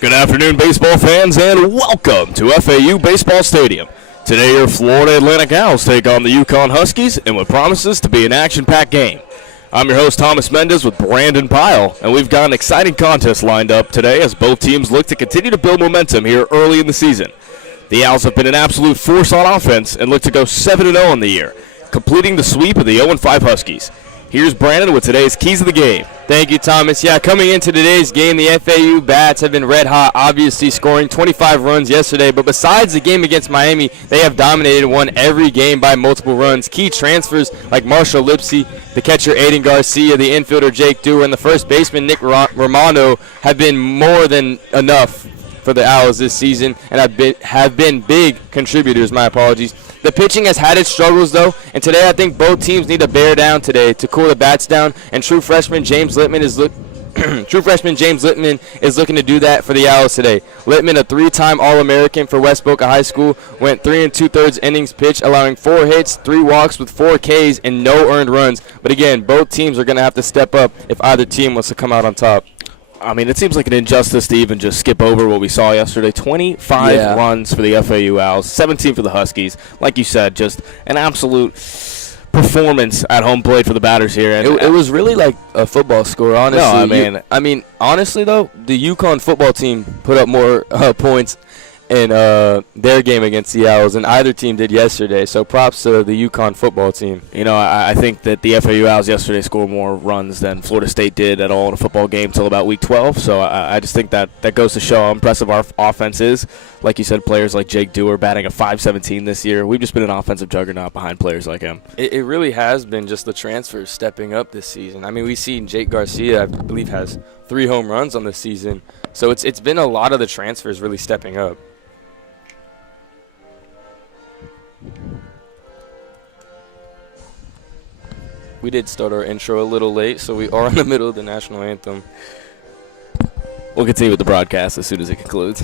Good afternoon, baseball fans, and welcome to FAU Baseball Stadium. Today, your Florida Atlantic Owls take on the Uconn Huskies in what promises to be an action-packed game. I'm your host, Thomas Mendez, with Brayden Pyle, and we've got an exciting contest lined up today as both teams look to continue to build momentum here early in the season. The Owls have been an absolute force on offense and look to go 7-0 in the year, completing the sweep of the 0-5 Huskies. Here's Brandon with today's keys of the game. Thank you, Thomas. Yeah, coming into today's game, the FAU Bats have been red hot, obviously scoring 25 runs yesterday. But besides the game against Miami, they have dominated and won every game by multiple runs. Key transfers like Marshall Lipsy, the catcher Aiden Garcia, the infielder Jake Dewar, and the first baseman Nick Romano have been more than enough for the Owls this season and have been big contributors. My apologies. The pitching has had its struggles, though, and today I think both teams need to bear down today to cool the bats down, and true freshman James Littman is looking to do that for the Owls today. Littman, a three-time All-American for West Boca High School, went 3 2/3 innings pitched, allowing 4 hits, 3 walks with 4 Ks, and no earned runs. But again, both teams are going to have to step up if either team wants to come out on top. I mean, it seems like an injustice to even just skip over what we saw yesterday. 25 runs for the FAU Owls, 17 for the Huskies. Like you said, just an absolute performance at home plate for the batters here. And it was really like a football score, honestly. No, I mean, honestly, though, the UConn football team put up more points in their game against the Owls than either team did yesterday. So props to the UConn football team. You know, I think that the FAU Owls yesterday scored more runs than Florida State did at all in a football game until about week 12. So I just think that goes to show how impressive our offense is. Like you said, players like Jake Dewar batting a .517 this year. We've just been an offensive juggernaut behind players like him. It really has been just the transfers stepping up this season. I mean, we've seen Jake Garcia, I believe, has 3 home runs on this season. So it's been a lot of the transfers really stepping up. We did start our intro a little late, so we are in the middle of the national anthem. We'll continue with the broadcast as soon as it concludes.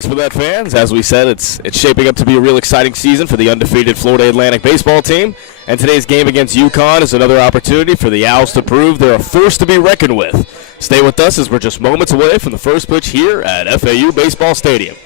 For that, fans, as we said, it's shaping up to be a real exciting season for the undefeated Florida Atlantic baseball team, and today's game against UConn is another opportunity for the Owls to prove they're a force to be reckoned with. Stay with us as we're just moments away from the first pitch here at FAU Baseball Stadium.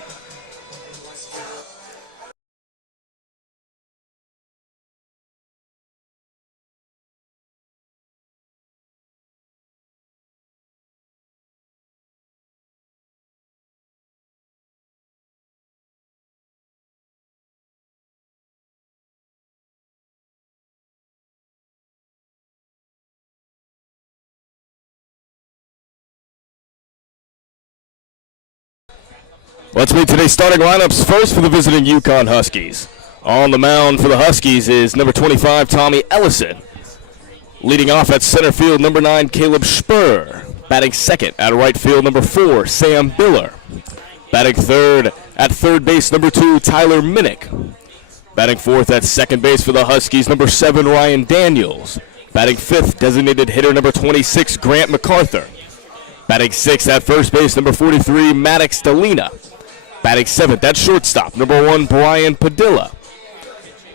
Let's meet today's starting lineups first for the visiting UConn Huskies. On the mound for the Huskies is number 25, Tommy Ellison. Leading off at center field, number 9, Caleb Spur. Batting second at right field, number 4, Sam Biller. Batting third at third base, number 2, Tyler Minnick. Batting fourth at second base for the Huskies, number 7, Ryan Daniels. Batting fifth, designated hitter number 26, Grant MacArthur. Batting sixth at first base, number 43, Maddox Delina. Batting seventh at shortstop, number 1, Brian Padilla.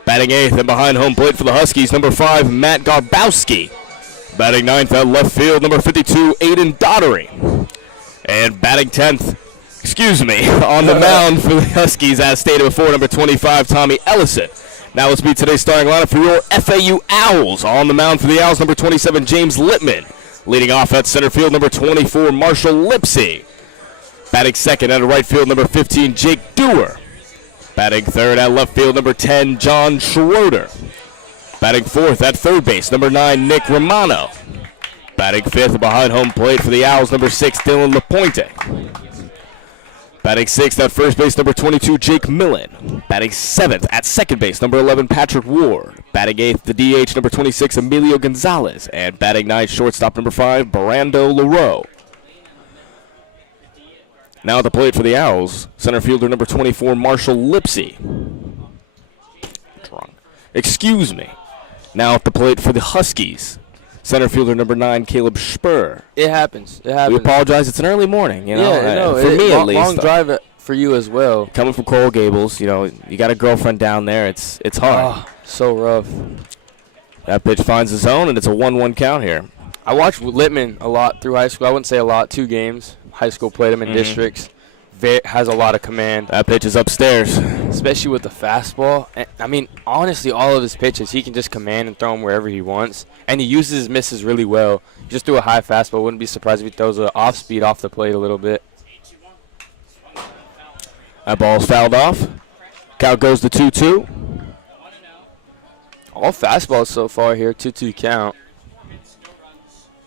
Batting eighth and behind home plate for the Huskies, number 5, Matt Garbowski. Batting ninth at left field, number 52, Aiden Dottery. And batting 10th, on the mound for the Huskies, as stated before, number 25, Tommy Ellison. Now let's meet today's starting lineup for your FAU Owls. On the mound for the Owls, number 27, James Littman. Leading off at center field, number 24, Marshall Lipsy. Batting second at right field, number 15, Jake Dewar. Batting third at left field, number 10, John Schroeder. Batting fourth at third base, number 9, Nick Romano. Batting fifth behind home plate for the Owls, number 6, Dylan LaPointe. Batting sixth at first base, number 22, Jake Millen. Batting seventh at second base, number 11, Patrick Ward. Batting eighth, the DH, number 26, Emilio Gonzalez. And batting ninth, shortstop, number 5, Brando Leroux. Now at the plate for the Owls, center fielder number 24, Marshall Lipsy. Now at the plate for the Huskies, center fielder number 9, Caleb Spur. It happens. It We happens. apologize. It's an early morning, you know. Yeah, no, for me at long, least. long drive for you as well. Coming from Coral Gables, you know, you got a girlfriend down there. It's hard. Oh, so rough. That pitch finds the zone, and it's a 1-1 count here. I watched Littman a lot through high school. I wouldn't say a lot, 2 games. High school played him in districts. Has a lot of command. That pitch is upstairs. Especially with the fastball. And, I mean, honestly, all of his pitches, he can just command and throw them wherever he wants. And he uses his misses really well. Just threw a high fastball. Wouldn't be surprised if he throws an off-speed off the plate a little bit. That ball's fouled off. Count goes to 2-2. All fastballs so far here, 2-2 count.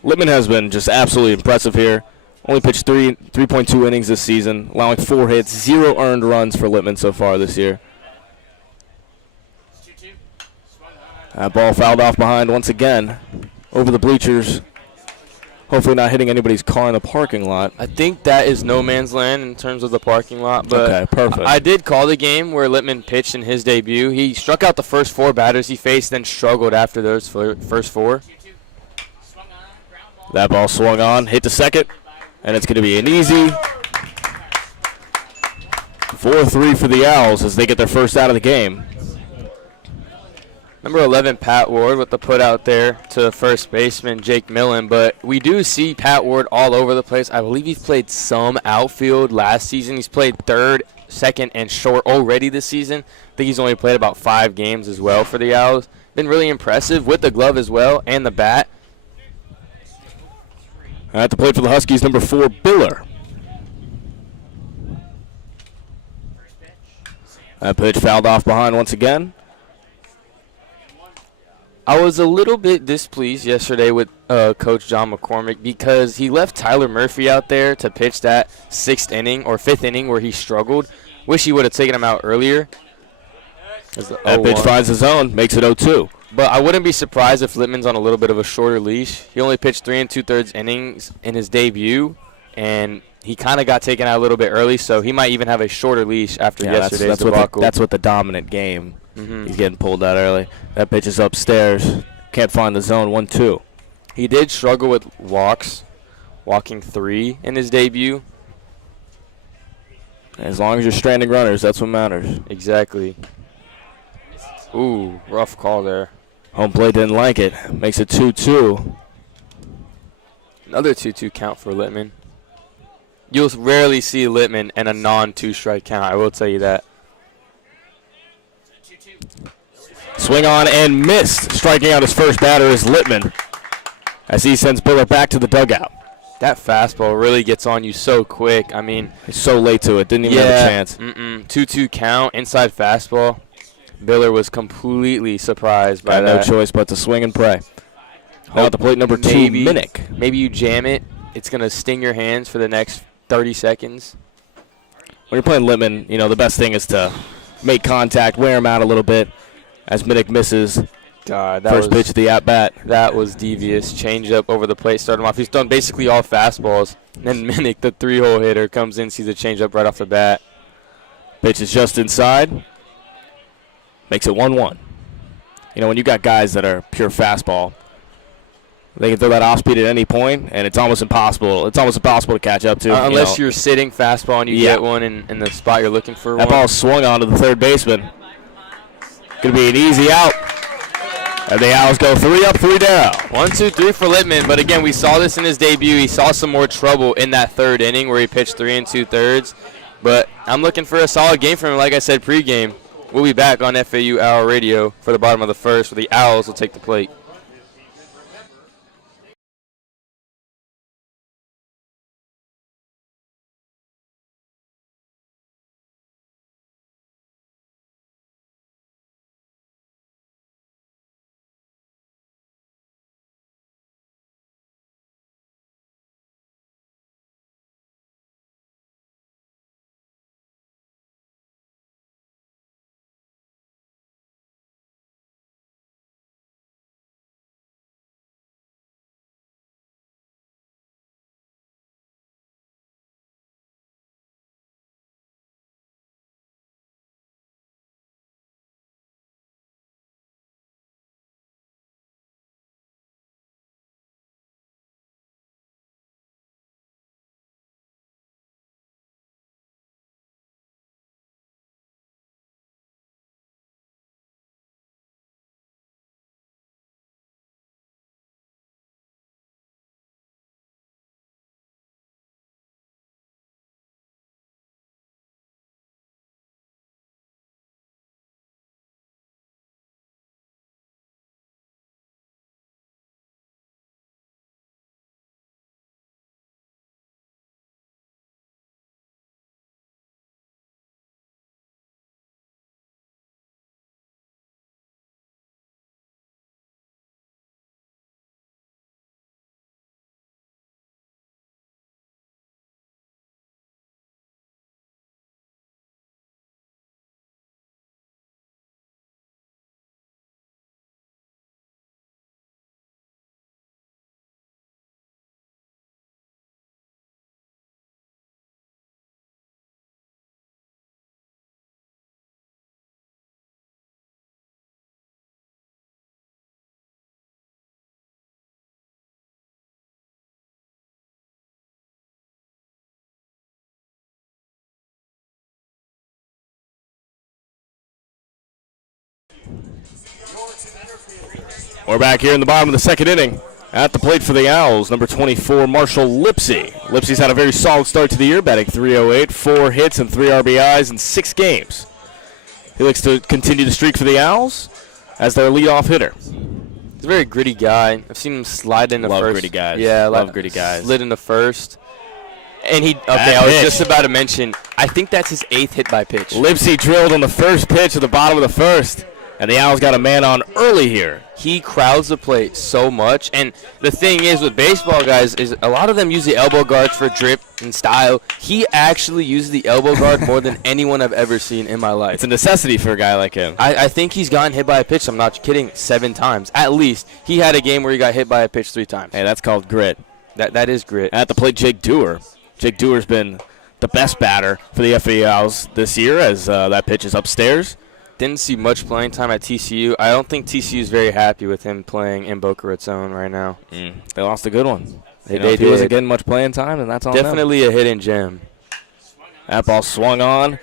Littman has been just absolutely impressive here. Only pitched 3.2 innings this season, allowing 4 hits, 0 earned runs for Littman so far this year. That ball fouled off behind once again, over the bleachers. Hopefully not hitting anybody's car in the parking lot. I think that is no man's land in terms of the parking lot. But okay, perfect. I did call the game where Littman pitched in his debut. He struck out the first 4 batters he faced, then struggled after those first 4. That ball swung on, hit to second, and it's going to be an easy 4-3 for the Owls as they get their first out of the game. Number 11, Pat Ward, with the put out there to first baseman Jake Millen. But we do see Pat Ward all over the place. I believe he's played some outfield last season. He's played third, second, and short already this season. I think he's only played about 5 games as well for the Owls. Been really impressive with the glove as well and the bat. At the plate for the Huskies, number 4, Biller. That pitch fouled off behind once again. I was a little bit displeased yesterday with Coach John McCormick because he left Tyler Murphy out there to pitch that 6th inning or 5th inning where he struggled. Wish he would have taken him out earlier. That pitch finds the zone, makes it 0-2. But I wouldn't be surprised if Littman's on a little bit of a shorter leash. He only pitched 3 2/3 innings in his debut, and he kind of got taken out a little bit early, so he might even have a shorter leash after yesterday's debacle. That's what the dominant game. He's getting pulled out early. That pitch is upstairs. Can't find the zone, 1-2. He did struggle with walking 3 in his debut. As long as you're stranding runners, that's what matters. Exactly. Ooh, rough call there. Home plate didn't like it. Makes it 2-2. Another 2-2 count for Littman. You'll rarely see Littman in a non-2-strike count, I will tell you that. Swing on and missed. Striking out his first batter is Littman as he sends Biller back to the dugout. That fastball really gets on you so quick. I mean, he's so late to it. Didn't even have a chance. 2-2 count, inside fastball. Biller was completely surprised by that. No choice but to swing and pray. Now at the plate, number 2, Minnick. Maybe you jam it. It's going to sting your hands for the next 30 seconds. When you're playing Littman, you know, the best thing is to make contact, wear him out a little bit as Minnick misses. God, first pitch of the at-bat. That was devious. Change up over the plate, start him off. He's done basically all fastballs. And then Minnick, the 3-hole hitter, comes in, sees a change up right off the bat. Pitch is just inside. Makes it 1-1. You know, when you got guys that are pure fastball, they can throw that off speed at any point, and it's almost impossible. It's almost impossible to catch up to. Unless you're sitting fastball and you get one in the spot you're looking for. That ball swung on to the third baseman. Going to be an easy out. And the Owls go 3 up, 3 down. 1-2-3 for Littman. But again, we saw this in his debut. He saw some more trouble in that 3rd inning where he pitched 3 2/3. But I'm looking for a solid game from him, like I said pregame. We'll be back on FAU Owl Radio for the bottom of the 1st, where the Owls will take the plate. We're back here in the bottom of the second inning. At the plate for the Owls, number 24, Marshall Lipsy. Lipsy's had a very solid start to the year, batting .308, 4 hits and 3 RBIs in 6 games. He looks to continue the streak for the Owls as their leadoff hitter. He's a very gritty guy. I've seen him slide in the first. Love gritty guys. Yeah, love gritty guys. Slid in the first. And I was just about to mention, I think that's his 8th hit by pitch. Lipsy drilled on the first pitch at the bottom of the first, and the Owls got a man on early here. He crowds the plate so much, and the thing is with baseball guys is a lot of them use the elbow guards for drip and style. He actually uses the elbow guard more than anyone I've ever seen in my life. It's a necessity for a guy like him. I think he's gotten hit by a pitch, I'm not kidding, 7 times. At least. He had a game where he got hit by a pitch 3 times. Hey, that's called grit. That is grit. At the plate, Jake Dewar. Jake Dewar's been the best batter for the FAU Owls this year as that pitch is upstairs. Didn't see much playing time at TCU. I don't think TCU is very happy with him playing in Boca Raton right now. They lost a good one. They if he wasn't getting much playing time, then that's on them. Definitely a hidden gem. That ball swung on.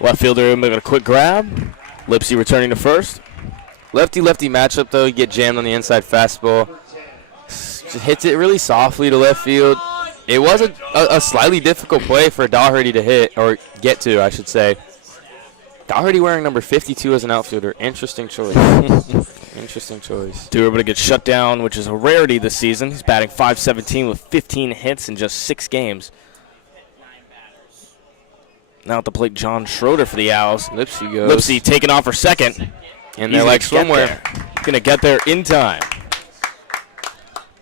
Left fielder making a quick grab. Lipsy returning to first. Lefty-lefty matchup, though. You get jammed on the inside fastball. Just hits it really softly to left field. It was a slightly difficult play for Daugherty to hit, or get to, I should say. Daugherty wearing number 52 as an outfielder. Interesting choice. Interesting choice. Dewar able to get shut down, which is a rarity this season. He's batting .517 with 15 hits in just 6 games. Now at the plate, John Schroeder for the Owls. Lipsy goes. Lipsy taking off for second. And they're like swimwear. Going to get there in time.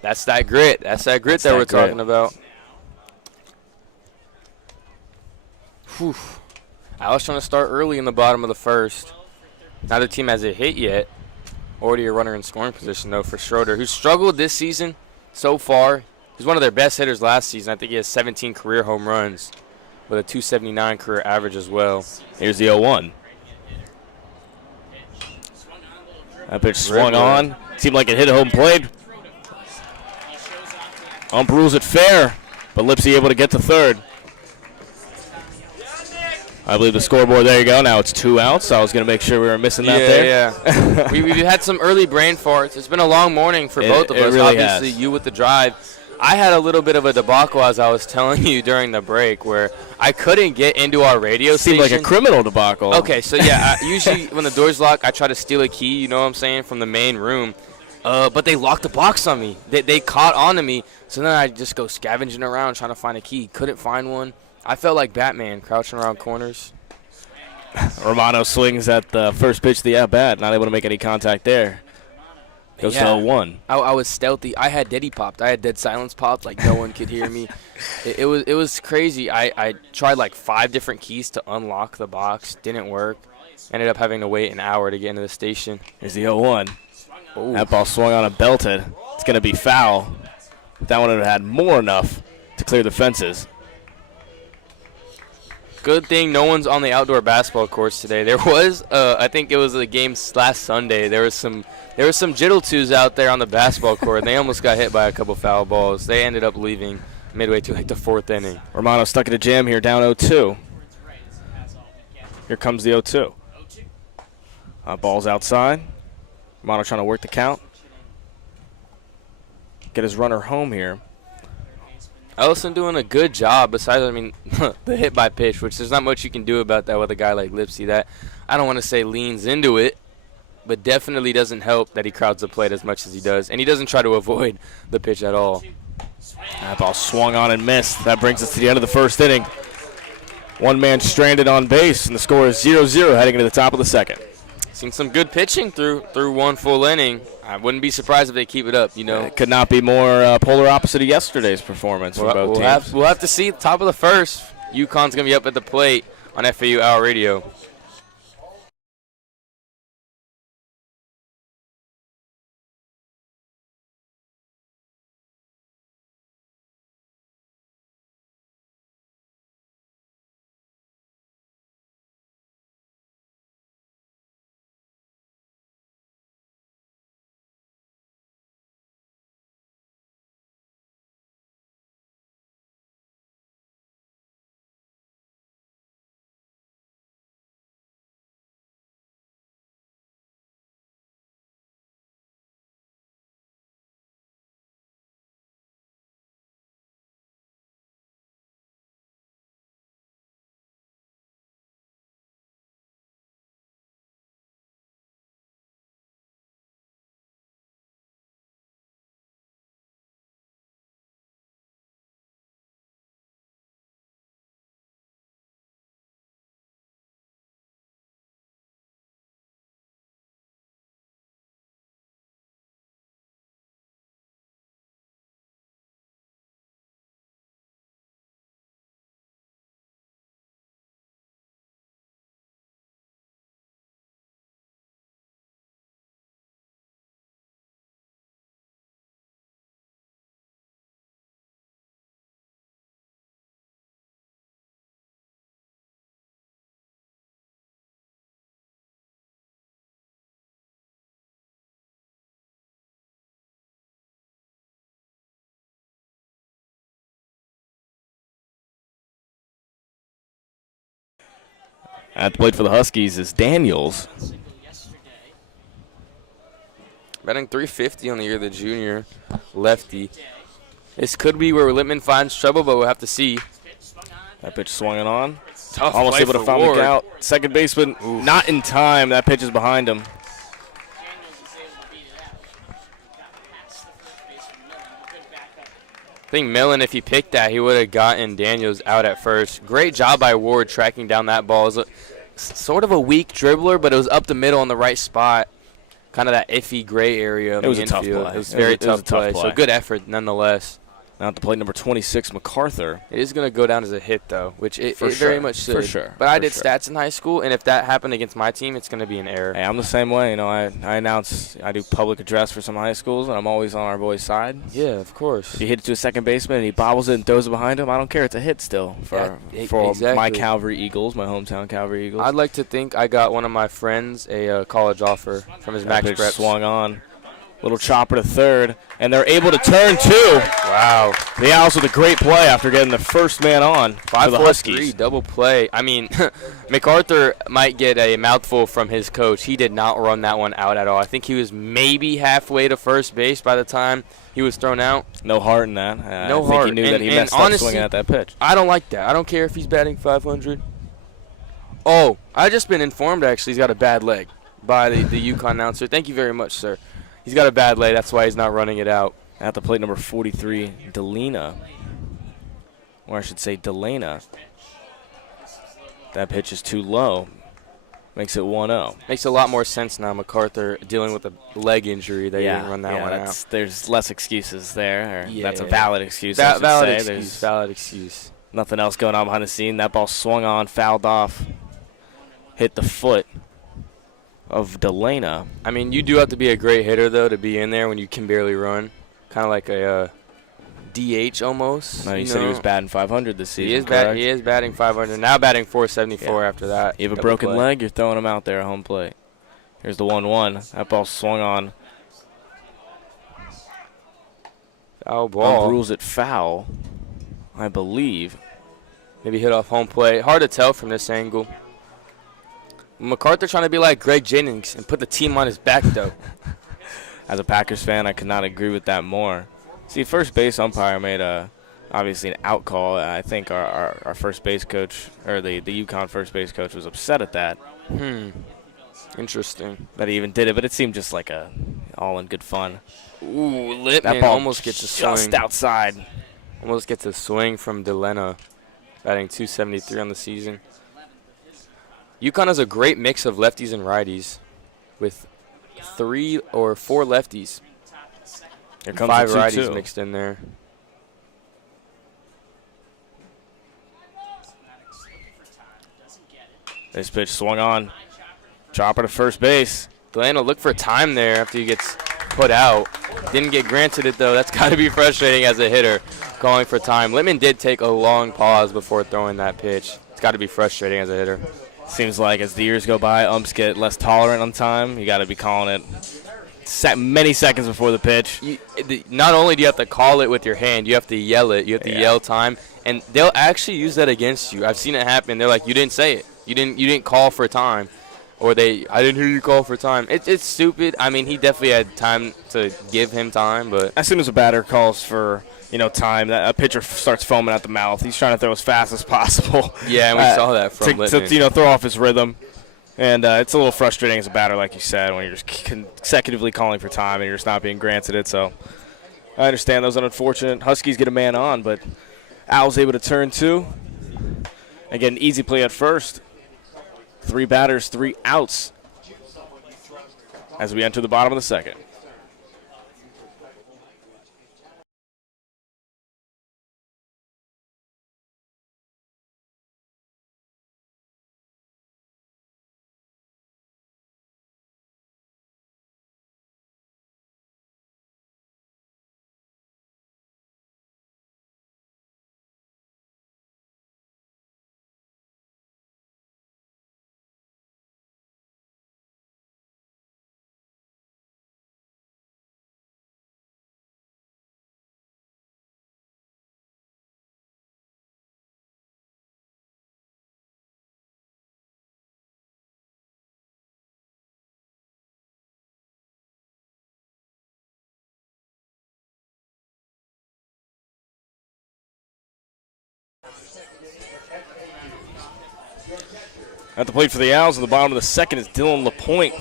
That's that grit. That's that grit that we're talking about. Whew. I was trying to start early in the bottom of the first. Neither team has a hit yet. Already a runner in scoring position, though, for Schroeder, who struggled this season so far. He's one of their best hitters last season. I think he has 17 career home runs with a .279 career average as well. Here's the 0-1. That pitch swung on. Seemed like it hit home plate. Ump rules it fair, but Lipsy able to get to third. I believe the scoreboard, there you go. Now it's 2 outs. So I was going to make sure we were missing that there. Yeah. We've had some early brain farts. It's been a long morning for both of us. Really Obviously, you with the drive. I had a little bit of a debacle, as I was telling you during the break, where I couldn't get into our radio station. Seemed like a criminal debacle. Okay, so yeah, usually when the door's locked, I try to steal a key, you know what I'm saying, from the main room. But they locked the box on me. They caught on to me. So then I just go scavenging around trying to find a key. Couldn't find one. I felt like Batman crouching around corners. Romano swings at the first pitch of the at-bat. Not able to make any contact there. Goes to 0-1. I was stealthy. I had Diddy popped. I had dead silence popped. Like no one could hear me. It was crazy. I tried like 5 different keys to unlock the box. Didn't work. Ended up having to wait an hour to get into the station. Here's the 0-1. Ooh. That ball swung on and belted. It's going to be foul. That one would have had more enough to clear the fences. Good thing no one's on the outdoor basketball courts today. There was, I think it was a game last Sunday. There was some Jittle-twos out there on the basketball court, and they almost got hit by a couple foul balls. They ended up leaving midway through like the 4th inning. Romano stuck in a jam here, down 0-2. Here comes the 0-2. Ball's outside. Romano trying to work the count. Get his runner home here. Ellison doing a good job besides, I mean, the hit by pitch, which there's not much you can do about that with a guy like Lipsy. That, I don't want to say leans into it, but definitely doesn't help that he crowds the plate as much as he does. And he doesn't try to avoid the pitch at all. That ball swung on and missed. That brings us to the end of the first inning. One man stranded on base, and the score is 0-0 heading into the top of the second. Seen some good pitching through one full inning. I wouldn't be surprised if they keep it up, you know. It could not be more polar opposite of yesterday's performance for both teams. We'll have to see. Top of the first, UConn's going to be up at the plate on FAU Hour Radio. At the plate for the Huskies is Daniels. Batting .350 on the year, the junior lefty. This could be where Lippman finds trouble, but we'll have to see. That pitch swung it on. Tough Almost play able to for foul the Ward. count. Second baseman not in time. That pitch is behind him. I think Millen, if he picked that, he would have gotten Daniels out at first. Great job by Ward tracking down that ball. It was sort of a weak dribbler, but it was up the middle in the right spot. Kind of that iffy gray area of the infield. Tough play. It was very tough play. So good effort nonetheless. Now at the plate, number 26, MacArthur. It is going to go down as a hit, though, which it very much should. For sure. But I did stats in high school, and if that happened against my team, it's going to be an error. Hey, I'm the same way. You know, I do public address for some high schools, and I'm always on our boy's side. Yeah, of course. If you hit it to a second baseman and he bobbles it and throws it behind him, I don't care. It's a hit still for exactly. my Calvary Eagles, my hometown Calvary Eagles. I'd like to think I got one of my friends a college offer from his max pitch prep. Swung on. Little chopper to third, and they're able to turn two. Wow. The Owls with a great play after getting the first man on for the Huskies. 5-4-3, double play. I mean, MacArthur might get a mouthful from his coach. He did not run that one out at all. I think he was maybe halfway to first base by the time he was thrown out. No heart in that. No I heart. think he knew that he messed honestly, up swinging at that pitch. I don't like that. I don't care if he's batting 500. Oh, I just been informed, actually, he's got a bad leg by the UConn announcer. Thank you very much, sir. He's got a bad leg. That's why he's not running it out. At the plate, number 43, Delena. Or I should say Delena. That pitch is too low. Makes it 1-0. Makes a lot more sense now. MacArthur dealing with a leg injury. They didn't run that one out. There's less excuses there. Yeah. That's a valid excuse. Valid excuse. Nothing else going on behind the scene. That ball swung on, fouled off, hit the foot of Delena. I mean, you do have to be a great hitter, though, to be in there when you can barely run. Kind of like a DH almost. No, you said he was batting 500 this season, He is batting 500. Now batting 474 after that. You have a broken leg, you're throwing him out there at home plate. Here's the 1-1. That ball swung on. Foul ball. Rules it foul, I believe. Maybe hit off home plate. Hard to tell from this angle. MacArthur trying to be like Greg Jennings and put the team on his back, though. As a Packers fan, I could not agree with that more. See, first base umpire made obviously an out call. I think our first base coach, or the UConn first base coach, was upset at that. Interesting. That he even did it, but it seemed just like all in good fun. Ooh, Lippman that ball almost gets a swing. Just outside. Almost gets a swing from Delena, batting .273 on the season. UConn has a great mix of lefties and righties with 3 or 4 lefties. Here comes 5 the 2-2. righties mixed in there. This pitch swung on. Chopper to first base. Delano looked for time there after he gets put out. Didn't get granted it, though. That's got to be frustrating as a hitter, calling for time. Lippman did take a long pause before throwing that pitch. It's got to be frustrating as a hitter. Seems like as the years go by, umps get less tolerant on time. You got to be calling it many seconds before the pitch. Not only do you have to call it with your hand, you have to yell it. You have to yell time, and they'll actually use that against you. I've seen it happen. They're like, you didn't say it. You didn't call for time. Or I didn't hear you call for time. It's stupid. I mean, he definitely had time to give him time, but as soon as a batter calls for time, that a pitcher starts foaming at the mouth. He's trying to throw as fast as possible. Yeah, and we saw that from Lippman. To throw off his rhythm, and it's a little frustrating as a batter, like you said, when you're just consecutively calling for time and you're just not being granted it. So I understand those are unfortunate. Huskies get a man on, but Owls able to turn 2 and get an easy play at first. 3 batters, 3 outs as we enter the bottom of the second. At the plate for the Owls, at the bottom of the second is Dylan LaPointe.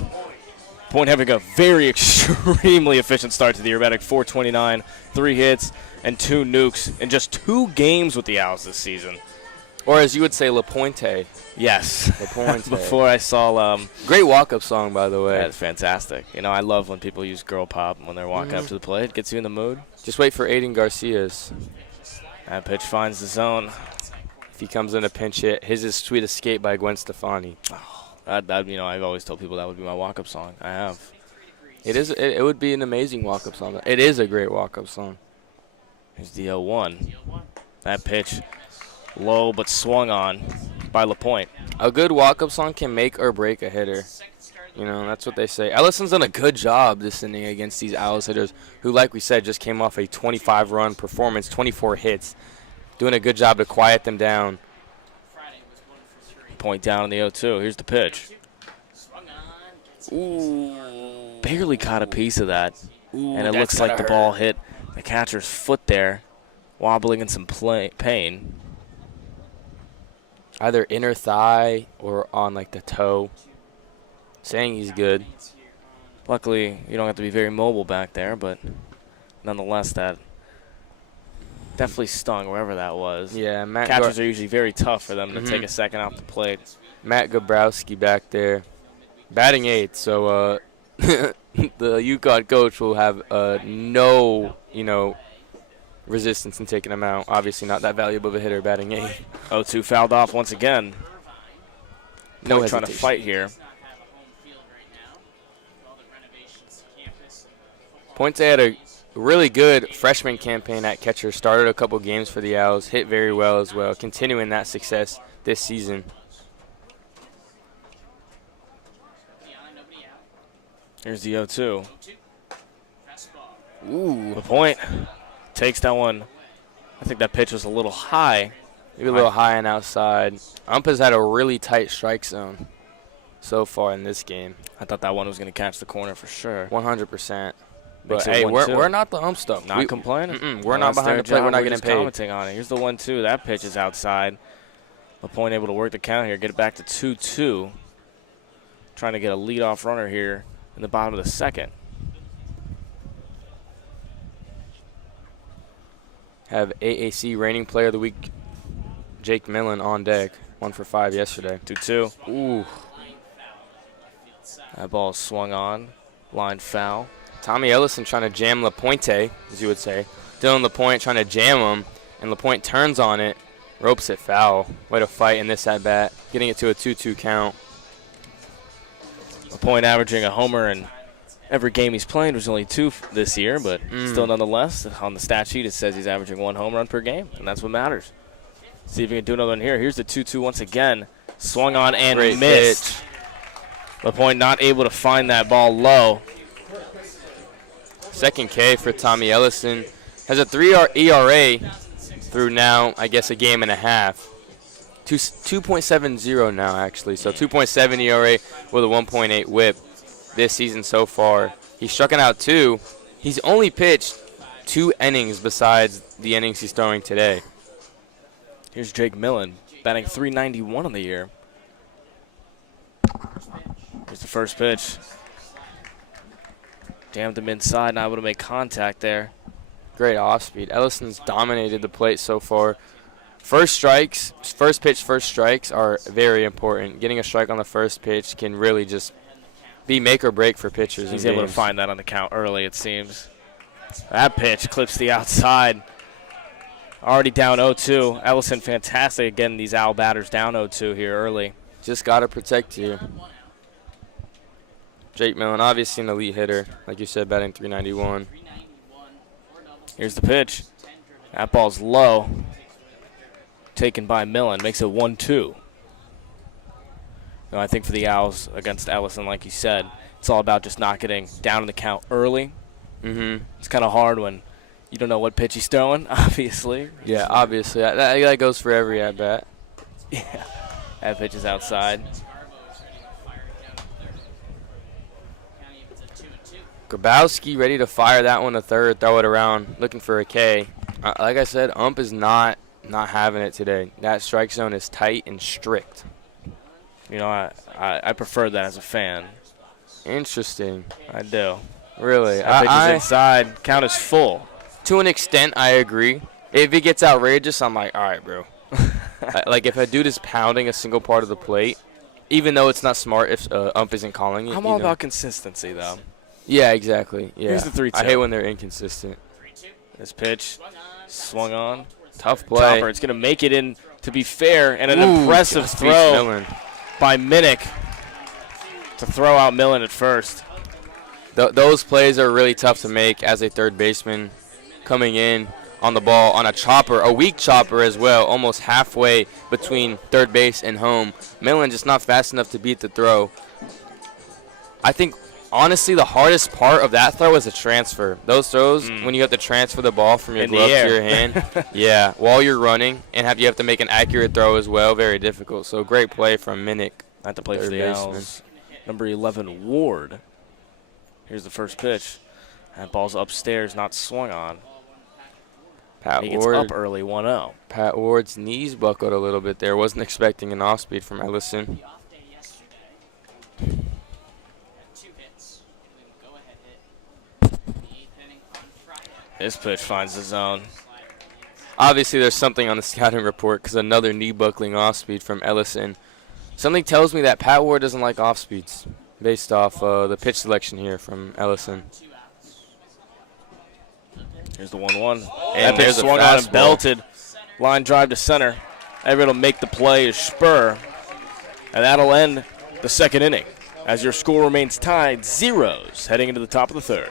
Point having a very extremely efficient start to the year, batting .429, 3 hits, and 2 nukes in just 2 games with the Owls this season. Or as you would say, LaPointe. Yes. LaPointe. Before I saw great walk-up song, by the way. That's fantastic. You know, I love when people use girl pop when they're walking up to the plate. It gets you in the mood. Just wait for Aiden Garcia's. That pitch finds the zone. If he comes in a pinch hit, his is Sweet Escape by Gwen Stefani. You know, I've always told people that would be my walk-up song. I have. It is. It would be an amazing walk-up song. It is a great walk-up song. Here's the 0-1. That pitch low but swung on by LaPointe. A good walk-up song can make or break a hitter. You know, that's what they say. Ellison's done a good job this inning against these Owls hitters who, like we said, just came off a 25-run performance, 24 hits. Doing a good job to quiet them down. Point down in the 0-2. Here's the pitch. Ooh. Barely caught a piece of that. Ooh, and it looks like the ball hit the catcher's foot there, wobbling in some pain. Either inner thigh or on like the toe. Saying he's good. Luckily, you don't have to be very mobile back there, but nonetheless, that definitely stung wherever that was. Yeah, catchers are usually very tough for them to take a second off the plate. Matt Gabrowski back there, batting 8th. So the UConn coach will have no, resistance in taking him out. Obviously, not that valuable of a hitter, batting 8th. 0-2 fouled off once again. No trying to fight here. Pointe had a really good freshman campaign at catcher. Started a couple games for the Owls. Hit very well as well. Continuing that success this season. Here's the 0-2. Ooh. LaPointe takes that one. I think that pitch was a little high. Maybe a little high and outside. Ump has had a really tight strike zone so far in this game. I thought that one was going to catch the corner for sure. 100%. But hey, we're not the ump stuff. Not complaining. We're not behind the plate. We're not getting paid. Commenting on it. Here's the 1-2. That pitch is outside. LaPointe able to work the count here, get it back to 2-2. Trying to get a leadoff runner here in the bottom of the second. Have AAC reigning player of the week, Jake Millen, on deck. 1 for 5 yesterday. 2-2. Ooh. That ball swung on. Line foul. Tommy Ellison trying to jam LaPointe, as you would say. Dylan LaPointe trying to jam him, and LaPointe turns on it, ropes it foul. Way to fight in this at-bat, getting it to a 2-2 count. LaPointe averaging a homer in every game he's played. There's only 2 this year, but still nonetheless, on the stat sheet it says he's averaging 1 home run per game, and that's what matters. See if he can do another one here. Here's the 2-2 once again. Swung on and Great missed. pitch. LaPointe not able to find that ball low. Second K for Tommy Ellison. Has a 3 ERA through now, I guess, a game and a half. 2.70 now, actually. So 2.7 ERA with a 1.8 whip this season so far. He's striking out 2. He's only pitched 2 innings besides the innings he's throwing today. Here's Jake Millen, batting .391 on the year. Here's the first pitch. Jammed him inside, not able to make contact there. Great off speed. Ellison's dominated the plate so far. First pitch, first strikes are very important. Getting a strike on the first pitch can really just be make or break for pitchers. He's able to find that on the count early, it seems. That pitch clips the outside. Already down 0-2. Ellison fantastic again. These Owl batters down 0-2 here early. Just got to protect you. Jake Millen, obviously an elite hitter. Like you said, batting .391. Here's the pitch. That ball's low. Taken by Millen. Makes it 1-2. No, I think for the Owls against Ellison, like you said, it's all about just not getting down in the count early. It's kind of hard when you don't know what pitch he's throwing, obviously. Yeah, obviously. That goes for every at-bat. Yeah, that pitch is outside. Grabowski ready to fire that one to third, throw it around, looking for a K. Like I said, ump is not Not having it today. That strike zone is tight and strict. You know, I prefer that as a fan. Interesting. I do. Really? That pitch is inside. Count is full. To an extent, I agree. If it gets outrageous, I'm like, all right, bro. Like, if a dude is pounding a single part of the plate, even though it's not smart if ump isn't calling it. I'm all about consistency, though. Yeah, exactly. Yeah. Here's the 3-2. I hate when they're inconsistent. This pitch swung on. Tough play. Chopper. It's going to make it in, to be fair, and an impressive throw by Minnick to throw out Millen at first. Those plays are really tough to make as a third baseman coming in on the ball on a chopper, a weak chopper as well, almost halfway between third base and home. Millen just not fast enough to beat the throw. I think, honestly, the hardest part of that throw is the transfer. Those throws, when you have to transfer the ball from your glove to your hand, yeah, while you're running, and you have to make an accurate throw as well, very difficult. So great play from Minnick. At the play for the Owls. Number 11, Ward. Here's the first pitch. That ball's upstairs, not swung on. He gets up early, 1-0. Pat Ward's knees buckled a little bit there. Wasn't expecting an off-speed from Ellison. This pitch finds the zone. Obviously, there's something on the scouting report because another knee buckling off-speed from Ellison. Something tells me that Pat Ward doesn't like off-speeds based off the pitch selection here from Ellison. Here's the 1-1. And that pitch swung on and belted. Line drive to center. Able to make the play is Spur. And that'll end the second inning as your score remains tied 0s heading into the top of the third.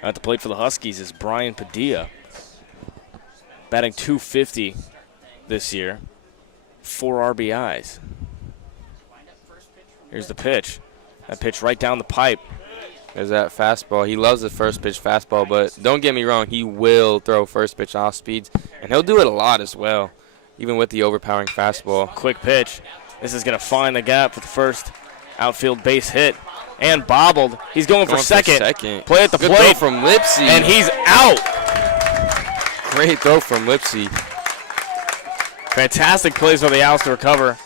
At the plate for the Huskies is Brian Padilla, batting .250 this year, 4 RBIs. Here's the pitch. That pitch right down the pipe. There's that fastball. He loves the first pitch fastball, but don't get me wrong, he will throw first pitch off speeds, and he'll do it a lot as well, even with the overpowering fastball. Quick pitch. This is going to find the gap for the first outfield base hit. And bobbled. He's going for second. Play at the Good plate. throw from Lipsy. And he's out. Great throw from Lipsy. Fantastic plays for the Owls to recover.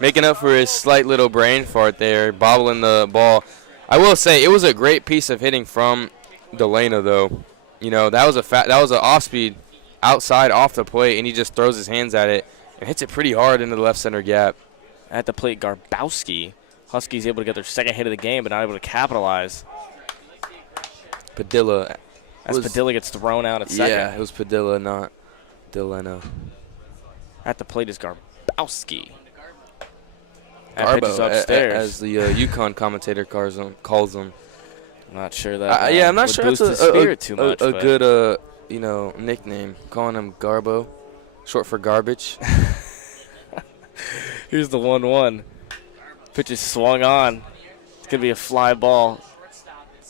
Making up for his slight little brain fart there, bobbling the ball. I will say it was a great piece of hitting from Delana, though. You know, that was an off-speed outside off the plate, and he just throws his hands at it and hits it pretty hard into the left center gap. At the plate, Garbowski. Huskies able to get their second hit of the game, but not able to capitalize. Padilla. As Padilla gets thrown out at second. Yeah, it was Padilla, not Delano. At the plate is Garbowski. That pitch is upstairs. As the Uconn commentator calls him. I'm not sure that. Yeah, I'm not would sure boost that's his spirit too much. a good nickname. Calling him Garbo, short for garbage. Here's the 1-1. Pitch is swung on. It's gonna be a fly ball.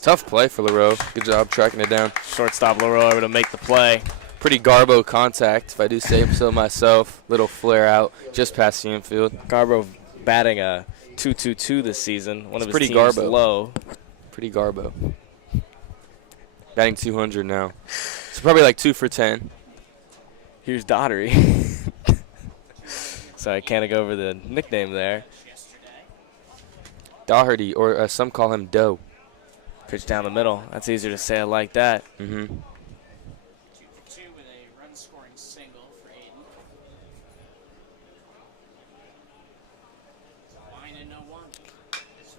Tough play for LaRoe. Good job tracking it down. Shortstop LaRoe able to make the play. Pretty Garbo contact, if I do say so myself. Little flare out just past the infield. Garbo batting a .222 this season. One of his pretty team's Garbo. low. Pretty Garbo. Batting 200 now. So probably like 2 for 10. Here's Daugherty. Sorry, I can't go over the nickname there. Daugherty, or some call him Doe. Pitch down the middle. That's easier to say. I like that. Mm-hmm.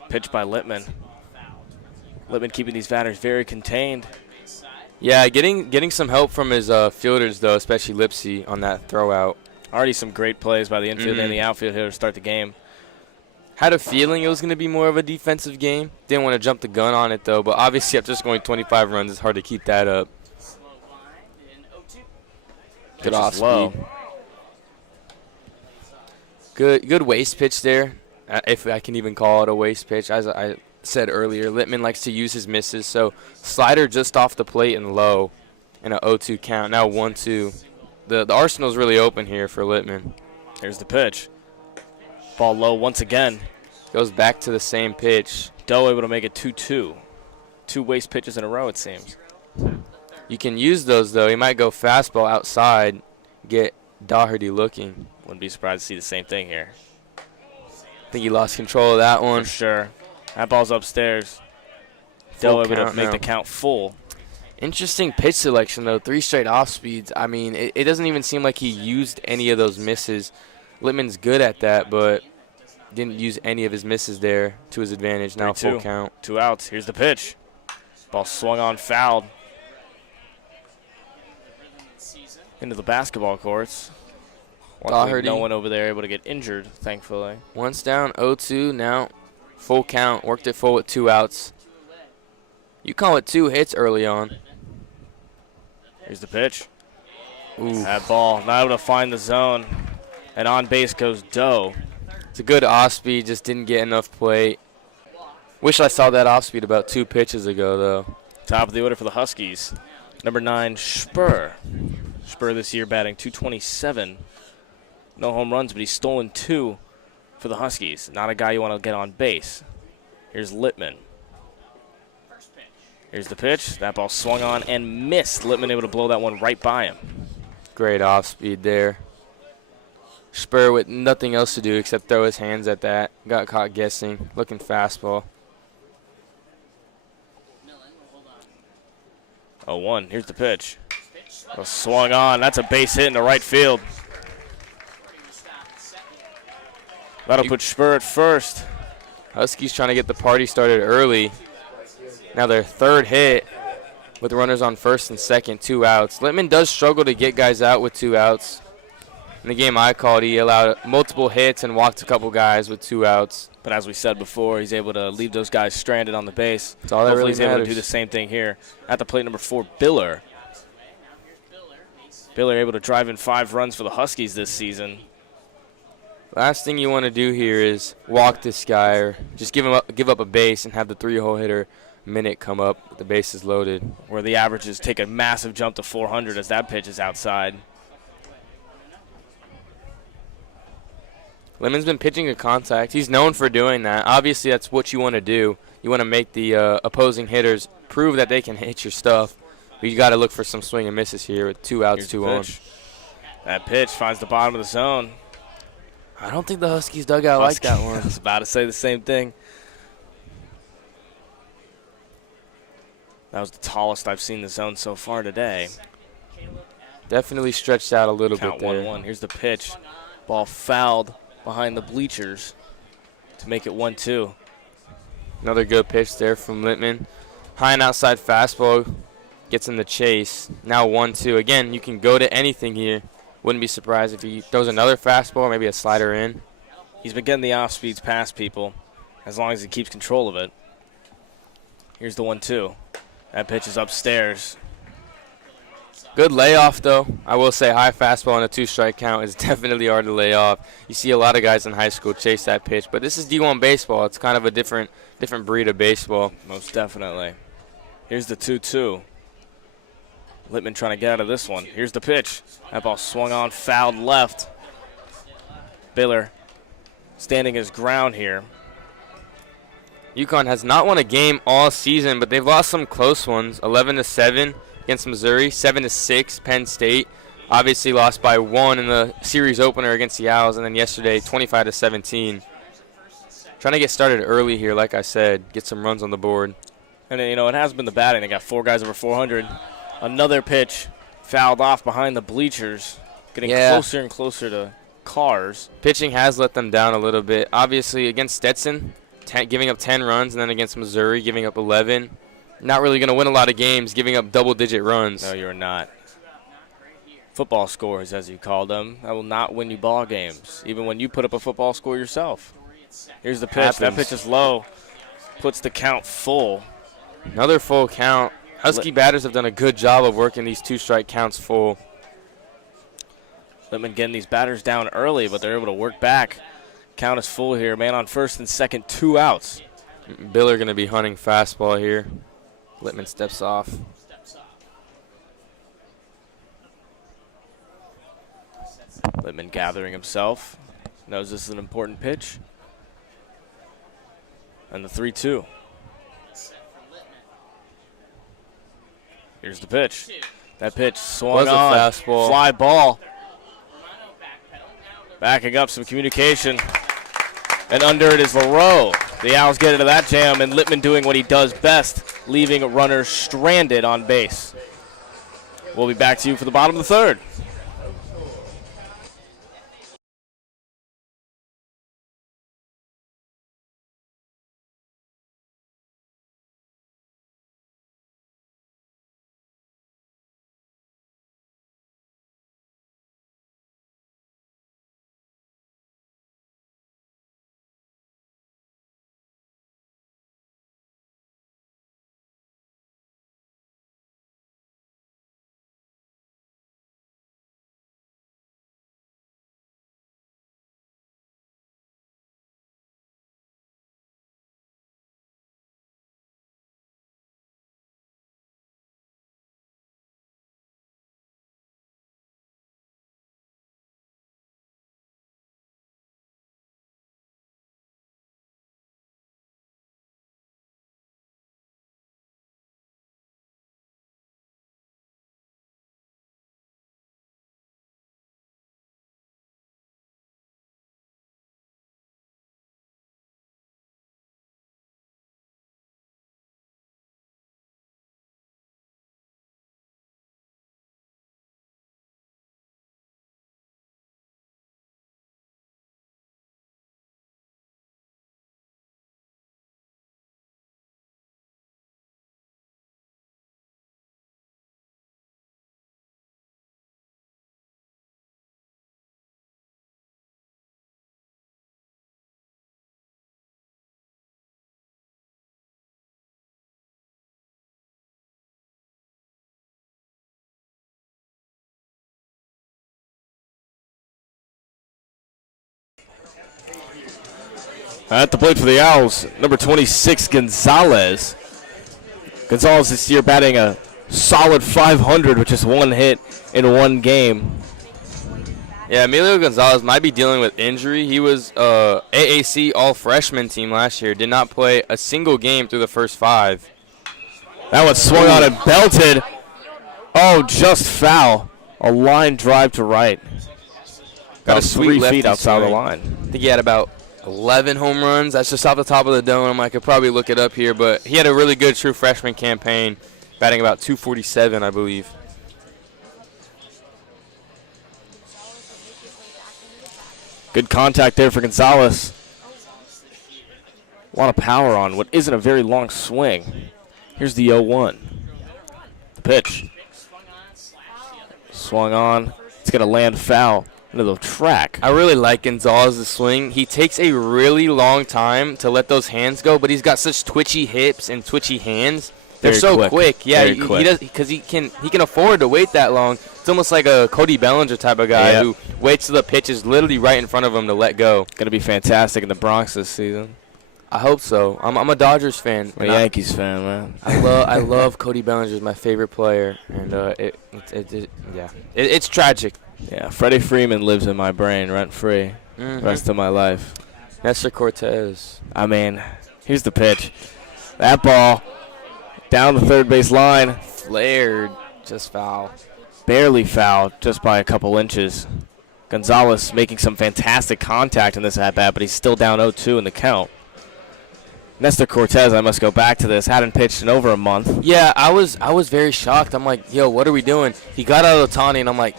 Pitch by Littman. Littman keeping these batters very contained. Yeah, getting some help from his fielders, though, especially Lipsy on that throw out. Already some great plays by the infield and the outfield here to start the game. Had a feeling it was going to be more of a defensive game. Didn't want to jump the gun on it, though. But obviously, after scoring 25 runs, it's hard to keep that up. Good off speed. Good waste pitch there, if I can even call it a waste pitch. As I said earlier, Littman likes to use his misses. So slider just off the plate and low and an 0-2 count. Now 1-2. The arsenal's really open here for Littman. Here's the pitch. Ball low once again. Goes back to the same pitch. Doe able to make it 2-2. 2 waste pitches in a row, it seems. You can use those, though. He might go fastball outside, get Daugherty looking. Wouldn't be surprised to see the same thing here. I think he lost control of that one. For sure. That ball's upstairs. Doe able to make the count full. Interesting pitch selection, though. 3 straight off speeds. I mean, it doesn't even seem like he used any of those misses. Littman's good at that, but didn't use any of his misses there to his advantage. Now full count. 2 outs. Here's the pitch. Ball swung on, fouled. Into the basketball courts. No one over there able to get injured, thankfully. Once down, 0-2. Now full count. Worked it full with 2 outs. You call it 2 hits early on. Here's the pitch. Ooh. That ball not able to find the zone. And on base goes Doe. It's a good off speed, just didn't get enough plate. Wish I saw that off speed about 2 pitches ago, though. Top of the order for the Huskies. Number 9, Spur. Spur this year batting .227. No home runs, but he's stolen 2 for the Huskies. Not a guy you want to get on base. Here's Littman. Here's the pitch. That ball swung on and missed. Littman able to blow that one right by him. Great off speed there. Spur with nothing else to do except throw his hands at that. Got caught guessing. Looking fastball. 0-1. Here's the pitch. Swung on. That's a base hit into right field. That'll put Spur at first. Huskies trying to get the party started early. Now their 3rd hit with runners on first and second, 2 outs. Littman does struggle to get guys out with 2 outs. In the game I called, he allowed multiple hits and walked a couple guys with 2 outs. But as we said before, he's able to leave those guys stranded on the base. That's all that Hopefully really he's able to matters. do the same thing here. At the plate, number 4, Biller. Biller able to drive in 5 runs for the Huskies this season. Last thing you want to do here is walk this guy or just give up a base and have the 3-hole hitter minute come up with the bases loaded. Where the averages take a massive jump to 400 as that pitch is outside. Littman's been pitching to contact. He's known for doing that. Obviously, that's what you want to do. You want to make the opposing hitters prove that they can hit your stuff. But you got to look for some swing and misses here with 2 outs, 2 on. That pitch finds the bottom of the zone. I don't think the Huskies dugout like that one. I was about to say the same thing. That was the tallest I've seen the zone so far today. Definitely stretched out a little bit there. 1-1. Here's the pitch. Ball fouled behind the bleachers to make it 1-2. Another good pitch there from Littman. High and outside fastball gets in the chase. Now 1-2. Again, you can go to anything here. Wouldn't be surprised if he throws another fastball, maybe a slider in. He's been getting the off speeds past people as long as he keeps control of it. Here's the 1-2. That pitch is upstairs. Good layoff, though. I will say high fastball and a 2-strike count is definitely hard to lay off. You see a lot of guys in high school chase that pitch, but this is D1 baseball. It's kind of a different breed of baseball. Most definitely. Here's the 2-2. Littman trying to get out of this one. Here's the pitch. That ball swung on, fouled left. Baylor standing his ground here. UConn has not won a game all season, but they've lost some close ones. 11-7 against Missouri, 7-6 Penn State. Obviously lost by 1 in the series opener against the Owls, and then yesterday 25-17. Trying to get started early here, like I said, get some runs on the board. And you know, it has been the batting. They got 4 guys over 400. Another pitch fouled off behind the bleachers, getting closer and closer to cars. Pitching has let them down a little bit. Obviously against Stetson, giving up 10 runs, and then against Missouri, giving up 11. Not really going to win a lot of games, giving up double-digit runs. No, you're not. Football scores, as you call them, that will not win you ball games, even when you put up a football score yourself. Here's the pitch. That pitch is low. Puts the count full. Another full count. Husky batters have done a good job of working these 2-strike counts full. Littman getting these batters down early, but they're able to work back. Count is full here. Man on first and second, 2 outs. Biller going to be hunting fastball here. Littman steps off. Littman gathering himself. Knows this is an important pitch. And the 3-2. Here's the pitch. That pitch swung on. A fastball. Fly ball. Backing up some communication. And under it is LaRoe. The Owls get into that jam, and Littman doing what he does best, leaving runners stranded on base. We'll be back to you for the bottom of the third. At the plate for the Owls, number 26, Gonzalez. Gonzalez this year batting a solid .500 with just 1 hit in 1 game. Yeah, Emilio Gonzalez might be dealing with injury. He was AAC all-freshman team last year. Did not play a single game through the first 5. That one swung on and belted. Oh, just foul. A line drive to right. Got a 3 feet outside the line. I think he had about 11 home runs. That's just off the top of the dome. I could probably look it up here, but he had a really good true freshman campaign, batting about .247, I believe. Good contact there for Gonzalez. A lot of power on what isn't a very long swing. Here's the 0-1. The pitch. Swung on. It's going to land foul. into the track. I really like Gonzalez's swing. He takes a really long time to let those hands go, but he's got such twitchy hips and twitchy hands. They're Very so quick. Yeah, Very he quick. does because he can afford to wait that long. It's almost like a Cody Bellinger type of guy who waits till the pitch is literally right in front of him to let go. Going to be fantastic in the Bronx this season. I hope so. I'm a Dodgers fan. I'm a Yankees fan, man. I love Cody Bellinger. Is my favorite player, and it's tragic. Yeah, Freddie Freeman lives in my brain rent-free the rest of my life. Nestor Cortez. I mean, here's the pitch. That ball down the third base line. Flared. Just foul. Barely foul, just by a couple inches. Gonzalez making some fantastic contact in this at-bat, but he's still down 0-2 in the count. Nestor Cortez, I must go back to this, hadn't pitched in over a month. Yeah, I was very shocked. I'm like, yo, what are we doing? He got out of Otani, and I'm like,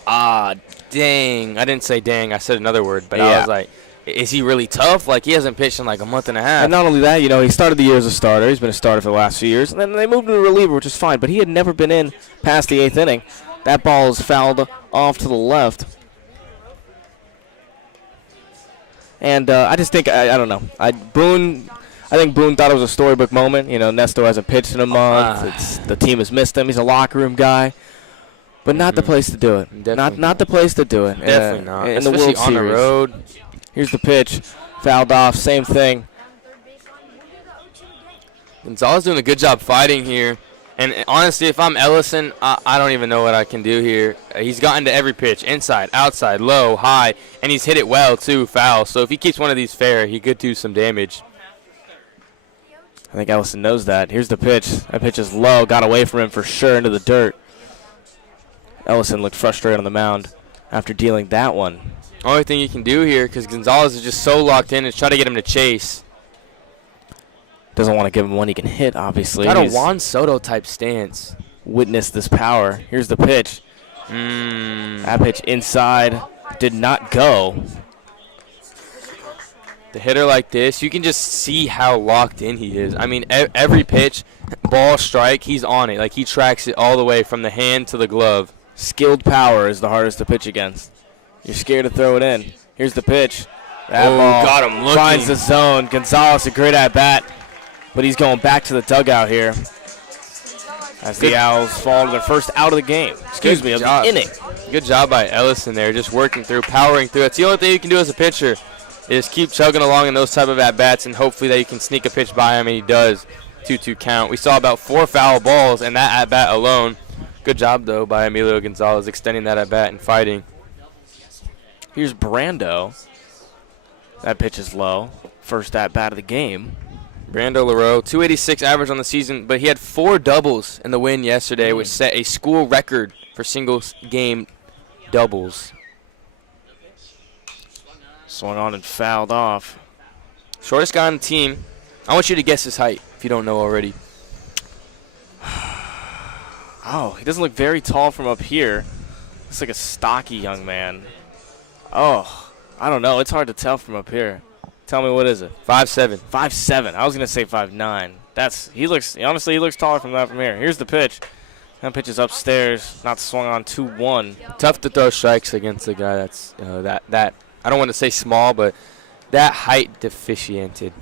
dang. I didn't say dang. I said another word, but I was like, is he really tough? Like, he hasn't pitched in like a month and a half. And not only that, he started the year as a starter. He's been a starter for the last few years. And then they moved him to reliever, which is fine. But he had never been in past the 8th inning. That ball is fouled off to the left. And I just think, I don't know. I think Boone thought it was a storybook moment. Nestor hasn't pitched in a month. The team has missed him. He's a locker room guy. But not the place to do it. Not the place to do it. Definitely not. In Especially the World on the Series. road. Here's the pitch. Fouled off. Same thing. Gonzalez doing a good job fighting here. And honestly, if I'm Ellison, I don't even know what I can do here. He's gotten to every pitch, inside, outside, low, high, and he's hit it well, too, foul. So if he keeps one of these fair, he could do some damage. I think Ellison knows that. Here's the pitch. That pitch is low. Got away from him for sure into the dirt. Ellison looked frustrated on the mound after dealing that one. Only thing you can do here, because Gonzalez is just so locked in, is try to get him to chase. Doesn't want to give him one he can hit, obviously. Got a Juan Soto type stance. Witness this power. Here's the pitch. That pitch inside did not go. The hitter like this, you can just see how locked in he is. I mean, every pitch, ball, strike, he's on it. Like, he tracks it all the way from the hand to the glove. Skilled power is the hardest to pitch against. You're scared to throw it in. Here's the pitch. That ball got him looking. Finds the zone. Gonzalez, a great at-bat. But he's going back to the dugout here as the Owls fall to their first out of the game. Of the inning. Good job by Ellison there, just working through, powering through. It's the only thing you can do as a pitcher is keep chugging along in those type of at-bats, and hopefully that you can sneak a pitch by him, and he does. 2-2 count. We saw about 4 foul balls in that at-bat alone. Good job, though, by Emilio Gonzalez extending that at-bat and fighting. Here's Brando. That pitch is low. First at-bat of the game. Brando Leroux, 286 average on the season, but he had 4 doubles in the win yesterday, which set a school record for single-game doubles. Swung on and fouled off. Shortest guy on the team. I want you to guess his height, if you don't know already. Oh, he doesn't look very tall from up here. Looks like a stocky young man. Oh, I don't know. It's hard to tell from up here. Tell me, what is it? 5'7". 5'7". I was going to say 5'9". He looks taller from here. Here's the pitch. That pitch is upstairs, not swung on 2-1. Tough to throw strikes against a guy that's that I don't want to say small, but that height deficiented.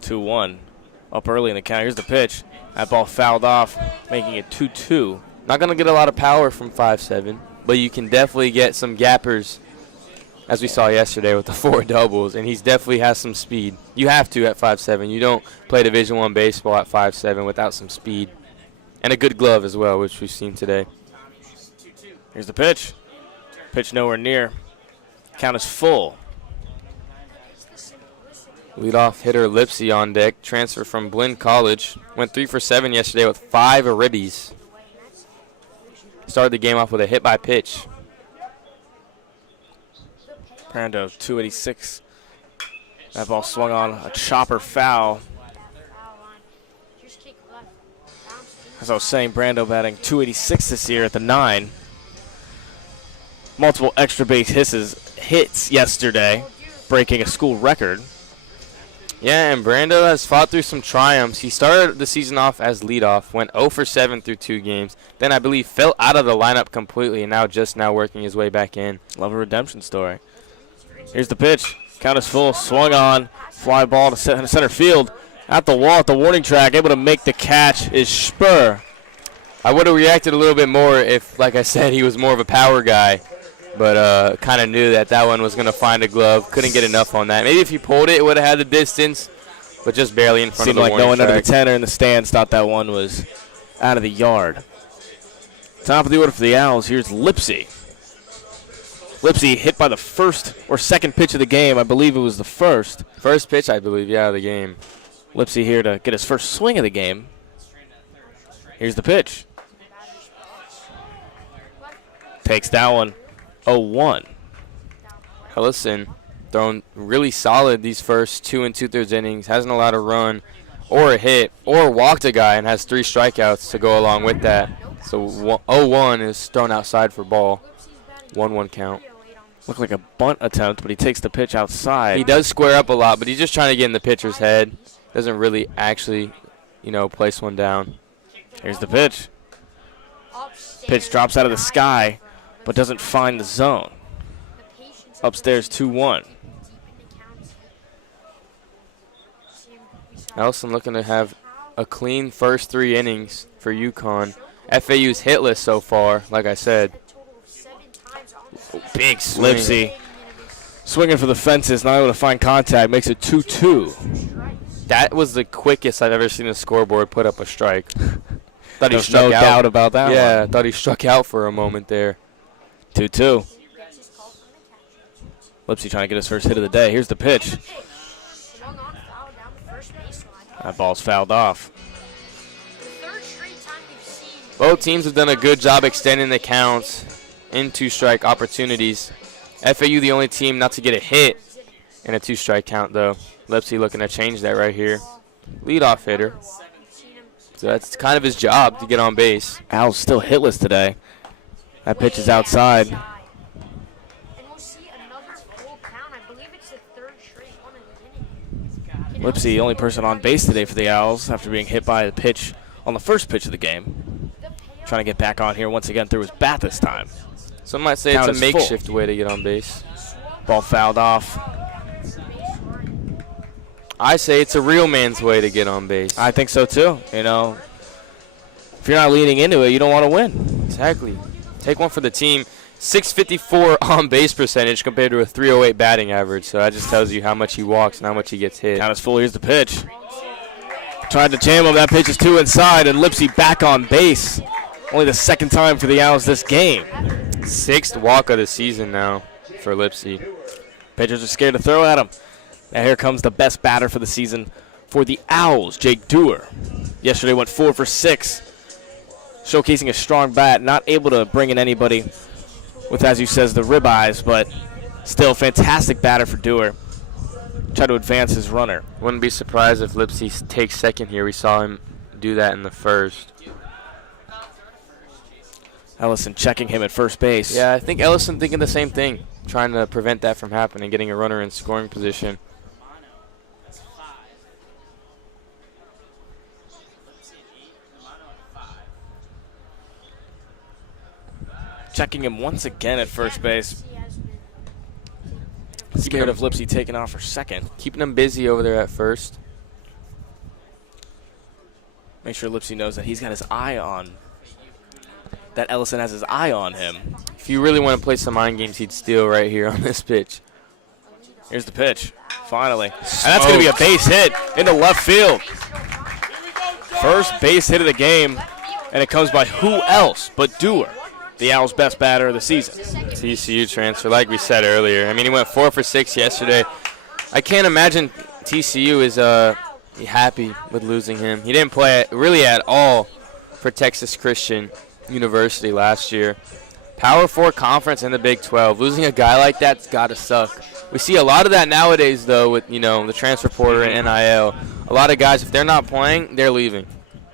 2-1. Up early in the count. Here's the pitch. That ball fouled off, making it 2-2. Not going to get a lot of power from 5'7", but you can definitely get some gappers, as we saw yesterday with the 4 doubles, and he definitely has some speed. You have to at 5'7". You don't play Division I baseball at 5'7" without some speed. And a good glove as well, which we've seen today. Here's the pitch. Pitch nowhere near. Count is full. Leadoff hitter Lipsy on deck, transfer from Blinn College. Went 3 for 7 yesterday with 5 ribbies. Started the game off with a hit by pitch. Brando, 286. That ball swung on a chopper foul. As I was saying, Brando batting 286 this year at the 9. Multiple extra base hits yesterday, breaking a school record. Yeah, and Brando has fought through some triumphs. He started the season off as leadoff, went 0 for 7 through 2 games. Then I believe fell out of the lineup completely, and now working his way back in. Love a redemption story. Here's the pitch. Count is full. Swung on. Fly ball to center field. At the wall, at the warning track. Able to make the catch is Spur. I would have reacted a little bit more if, like I said, he was more of a power guy. But kind of knew that one was going to find a glove. Couldn't get enough on that. Maybe if he pulled it would have had the distance, but just barely in front of the warning track. Seemed like no one under the tenor in the stands thought that one was out of the yard. Top of the order for the Owls. Here's Lipsy. Lipsy hit by the first or second pitch of the game. I believe it was the first. First pitch, I believe, yeah, of the game. Lipsy here to get his first swing of the game. Here's the pitch. Takes that one. 0-1. Ellison thrown really solid these first 2 2/3 innings. Hasn't allowed a run or a hit or walked a guy and has 3 strikeouts to go along with that. So 0-1 is thrown outside for ball. 1-1 count. Looked like a bunt attempt, but he takes the pitch outside. He does square up a lot, but he's just trying to get in the pitcher's head. Doesn't really actually, place one down. Here's the pitch. Pitch drops out of the sky, but doesn't find the zone. Upstairs 2-1. Ellison looking to have a clean first 3 innings for UConn. FAU's hitless so far, like I said. Big swing. Lipsy swinging for the fences, not able to find contact, makes it 2-2. That was the quickest I've ever seen a scoreboard put up a strike. Thought he struck no out. Doubt about that. Yeah, one. Thought he struck out for a moment there. 2-2. Lipsy trying to get his first hit of the day. Here's the pitch. That ball's fouled off. Both teams have done a good job extending the counts into strike opportunities. FAU the only team not to get a hit in a 2-strike count, though. Lipsy looking to change that right here. Leadoff hitter. So that's kind of his job to get on base. Al's still hitless today. That pitch is outside. Lipsy, the only person on base today for the Owls after being hit by the pitch on the first pitch of the game. Trying to get back on here once again through his bat this time. Some might say it's a makeshift way to get on base. Ball fouled off. I say it's a real man's way to get on base. I think so too. If you're not leaning into it, you don't want to win. Exactly. Take one for the team. 654 on base percentage compared to a 308 batting average. So that just tells you how much he walks and how much he gets hit. Count is full. Here's the pitch. Tried to jam him. That pitch is 2 inside, and Lipsy back on base. Only the second time for the Owls this game. 6th walk of the season now for Lipsy. Pitchers are scared to throw at him. Now here comes the best batter for the season for the Owls, Jake Dewar. Yesterday went 4 for 6, showcasing a strong bat. Not able to bring in anybody with, as you says, the ribeyes, but still fantastic batter for Dewar. Try to advance his runner. Wouldn't be surprised if Lipsy takes second here. We saw him do that in the first. Ellison checking him at first base. Yeah, I think Ellison thinking the same thing, trying to prevent that from happening, getting a runner in scoring position. Checking him once again at first base. Scared of Lipsy taking off for second. Keeping him busy over there at first. Make sure Lipsy knows that he's got his eye on, that Ellison has his eye on him. If you really want to play some mind games, he'd steal right here on this pitch. Here's the pitch, finally. And that's going to be a base hit into left field. First base hit of the game, and it comes by who else but Dewar, the Owls' best batter of the season. TCU transfer, like we said earlier. I mean, he went 4 for 6 yesterday. I can't imagine TCU is happy with losing him. He didn't play really at all for Texas Christian University last year. Power 4 conference in the Big 12. Losing a guy like that's got to suck. We see a lot of that nowadays, though, with the transfer portal and NIL. A lot of guys, if they're not playing, they're leaving.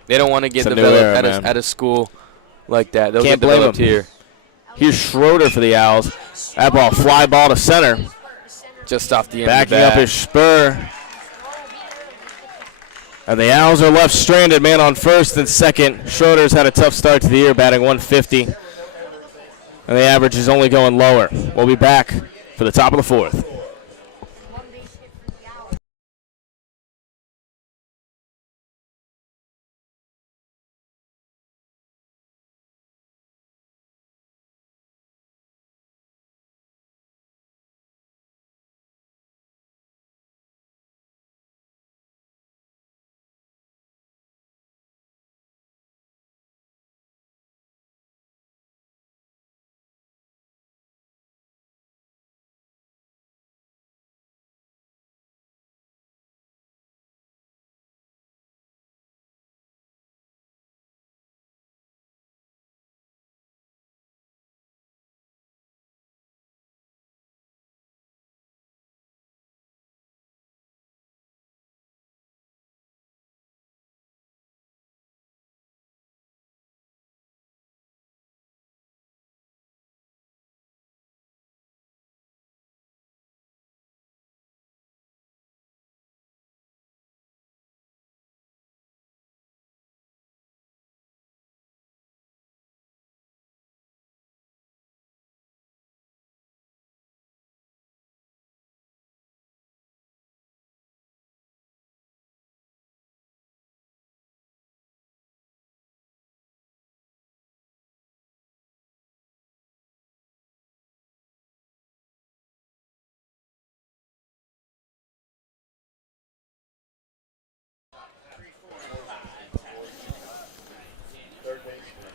They don't want to get developed at a school like that. They'll Can't get blame developed him. here. Here's Schroeder for the Owls. That ball, fly ball to center. Just off the end Backing of the bat. up his spur. And the Owls are left stranded, man on first and second. Schroeder's had a tough start to the year, batting 150. And the average is only going lower. We'll be back for the top of the fourth.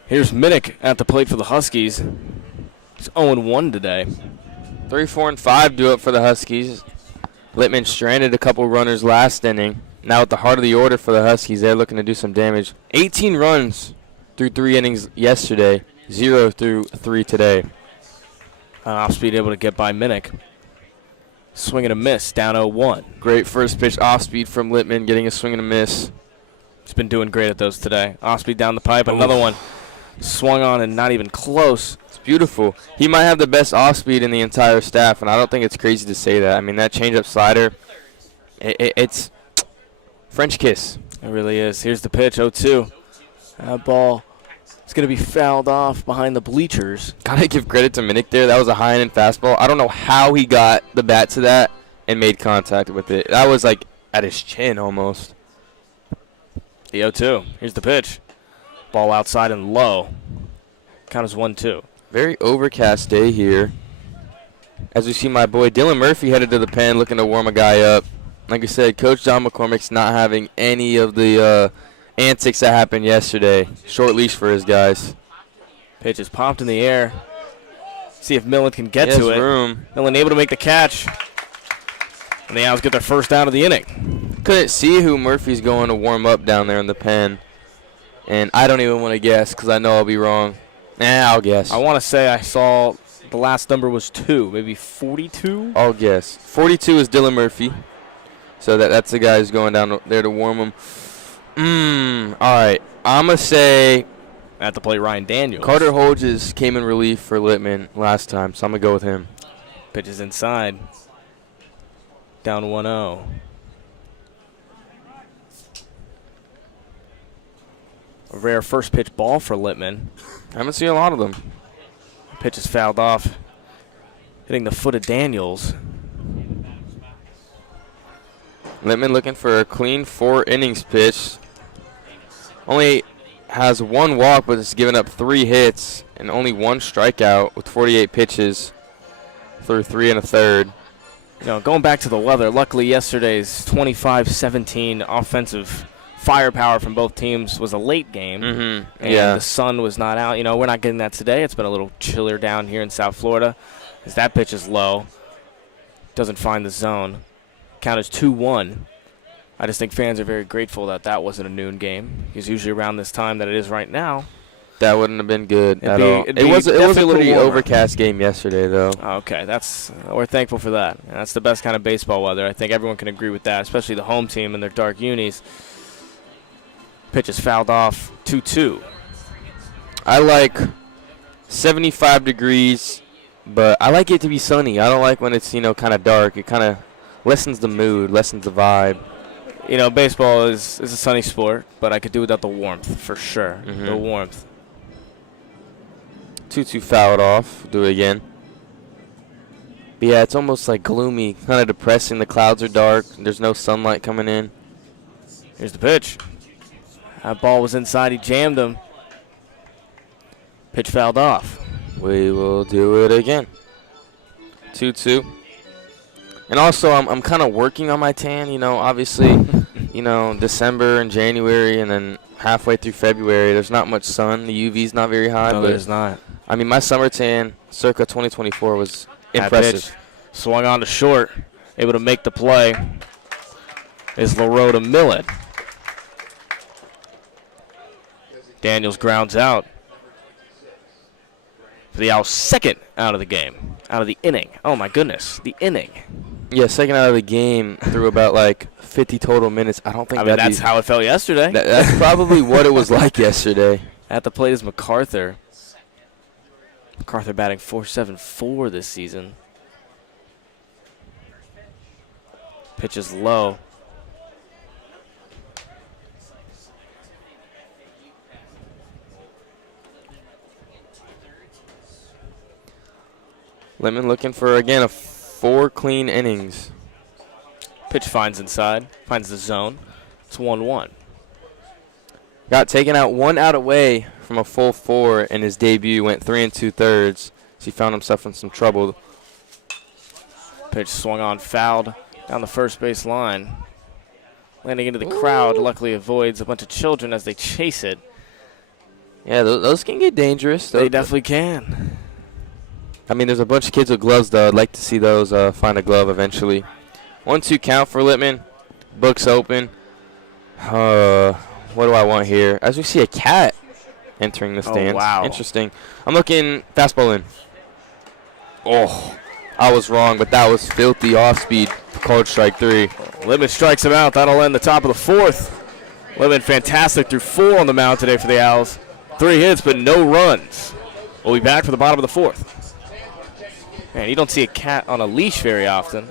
Here's Minnick at the plate for the Huskies. He's 0-1 today. 3, 4, and 5 do it for the Huskies. Littman stranded a couple runners last inning. Now at the heart of the order for the Huskies, they're looking to do some damage. 18 runs through 3 innings yesterday, 0 through 3 today. Off speed able to get by Minnick. Swing and a miss, down 0-1. Great first pitch off speed from Littman, getting a swing and a miss. He's been doing great at those today. Off speed down the pipe, another one. Swung on and not even close. It's beautiful. He might have the best off speed in the entire staff, and I don't think it's crazy to say that. I mean, that changeup slider, it's French kiss. It really is. Here's the pitch, 0-2. That ball is going to be fouled off behind the bleachers. Gotta give credit to Minnick there. That was a high-end fastball. I don't know how he got the bat to that and made contact with it. That was like at his chin almost. The 0-2. Here's the pitch. Ball outside and low. Count is 1-2. Very overcast day here. As we see my boy Dylan Murphy headed to the pen looking to warm a guy up. Like I said, Coach John McCormick's not having any of the antics that happened yesterday. Short leash for his guys. Pitch is popped in the air. See if Millen can get to it. Room. Millen able to make the catch. And the Owls get their first out of the inning. Couldn't see who Murphy's going to warm up down there in the pen. And I don't even want to guess because I know I'll be wrong. I'll guess. I want to say I saw the last number was 2, maybe 42? I'll guess. 42 is Dylan Murphy. So that's the guy who's going down there to warm him. All right. I'm going to say at the plate, Ryan Daniels. Carter Hodges came in relief for Littman last time, so I'm going to go with him. Pitch is inside. Down 1-0. A rare first pitch ball for Littman. I haven't seen a lot of them. Pitch is fouled off. Hitting the foot of Daniels. Littman looking for a clean 4 innings pitch. Only has 1 walk, but has given up 3 hits and only 1 strikeout with 48 pitches through 3 1/3. You know, going back to the weather, luckily yesterday's 25-17 offensive firepower from both teams was a late game. And the sun was not out. You know, we're not getting that today. It's been a little chillier down here in South Florida as that pitch is low. Doesn't find the zone. Count is 2-1. I just think fans are very grateful that that wasn't a noon game because usually around this time that it is right now. That wouldn't have been good at all. It was a pretty overcast game yesterday, though. Okay, we're thankful for that. That's the best kind of baseball weather. I think everyone can agree with that, especially the home team and their dark unis. Pitch is fouled off, 2-2. I like 75 degrees, but I like it to be sunny. I don't like when it's, kind of dark. It kind of lessens the mood, lessens the vibe. You know, baseball is a sunny sport, but I could do without the warmth for sure. The warmth. 2-2 fouled off. Do it again. But yeah, it's almost like gloomy, kind of depressing. The clouds are dark. There's no sunlight coming in. Here's the pitch. That ball was inside. He jammed him. Pitch fouled off. We will do it again. 2-2. And also, I'm kind of working on my tan. You know, obviously, you know, December and January, and then halfway through February, there's not much sun. The UV's not very high. No, but there's not. I mean, my summer tan, circa 2024, was impressive. Pitch swung on to short, able to make the play is LaRota Millet. Daniels grounds out for the Owls' second out of the game, out of the inning. Oh, my goodness, the inning. Yeah, second out of the game through about like 50 total minutes. I don't think that's how it felt yesterday. That's probably what it was like yesterday. At the plate is MacArthur. MacArthur batting .474 this season. Pitch is low. Lemon looking for, again, 4 clean innings. Pitch finds inside, finds the zone. It's 1-1. Got taken out 1 out away from a full 4 in his debut. Went 3 2/3. So he found himself in some trouble. Pitch swung on, fouled down the first base line. Landing into the crowd, luckily avoids a bunch of children as they chase it. Yeah, those can get dangerous. They definitely can. I mean, there's a bunch of kids with gloves, though. I'd like to see those find a glove eventually. 1-2 count for Littman. Books open. What do I want here? As we see a cat entering the stands. Oh, wow. Interesting. I'm looking fastball in. Oh, I was wrong, but that was filthy off-speed. Called strike 3. Littman strikes him out. That'll end the top of the 4th. Littman fantastic through 4 on the mound today for the Owls. 3 hits, but no runs. We'll be back for the bottom of the 4th. Man, you don't see a cat on a leash very often.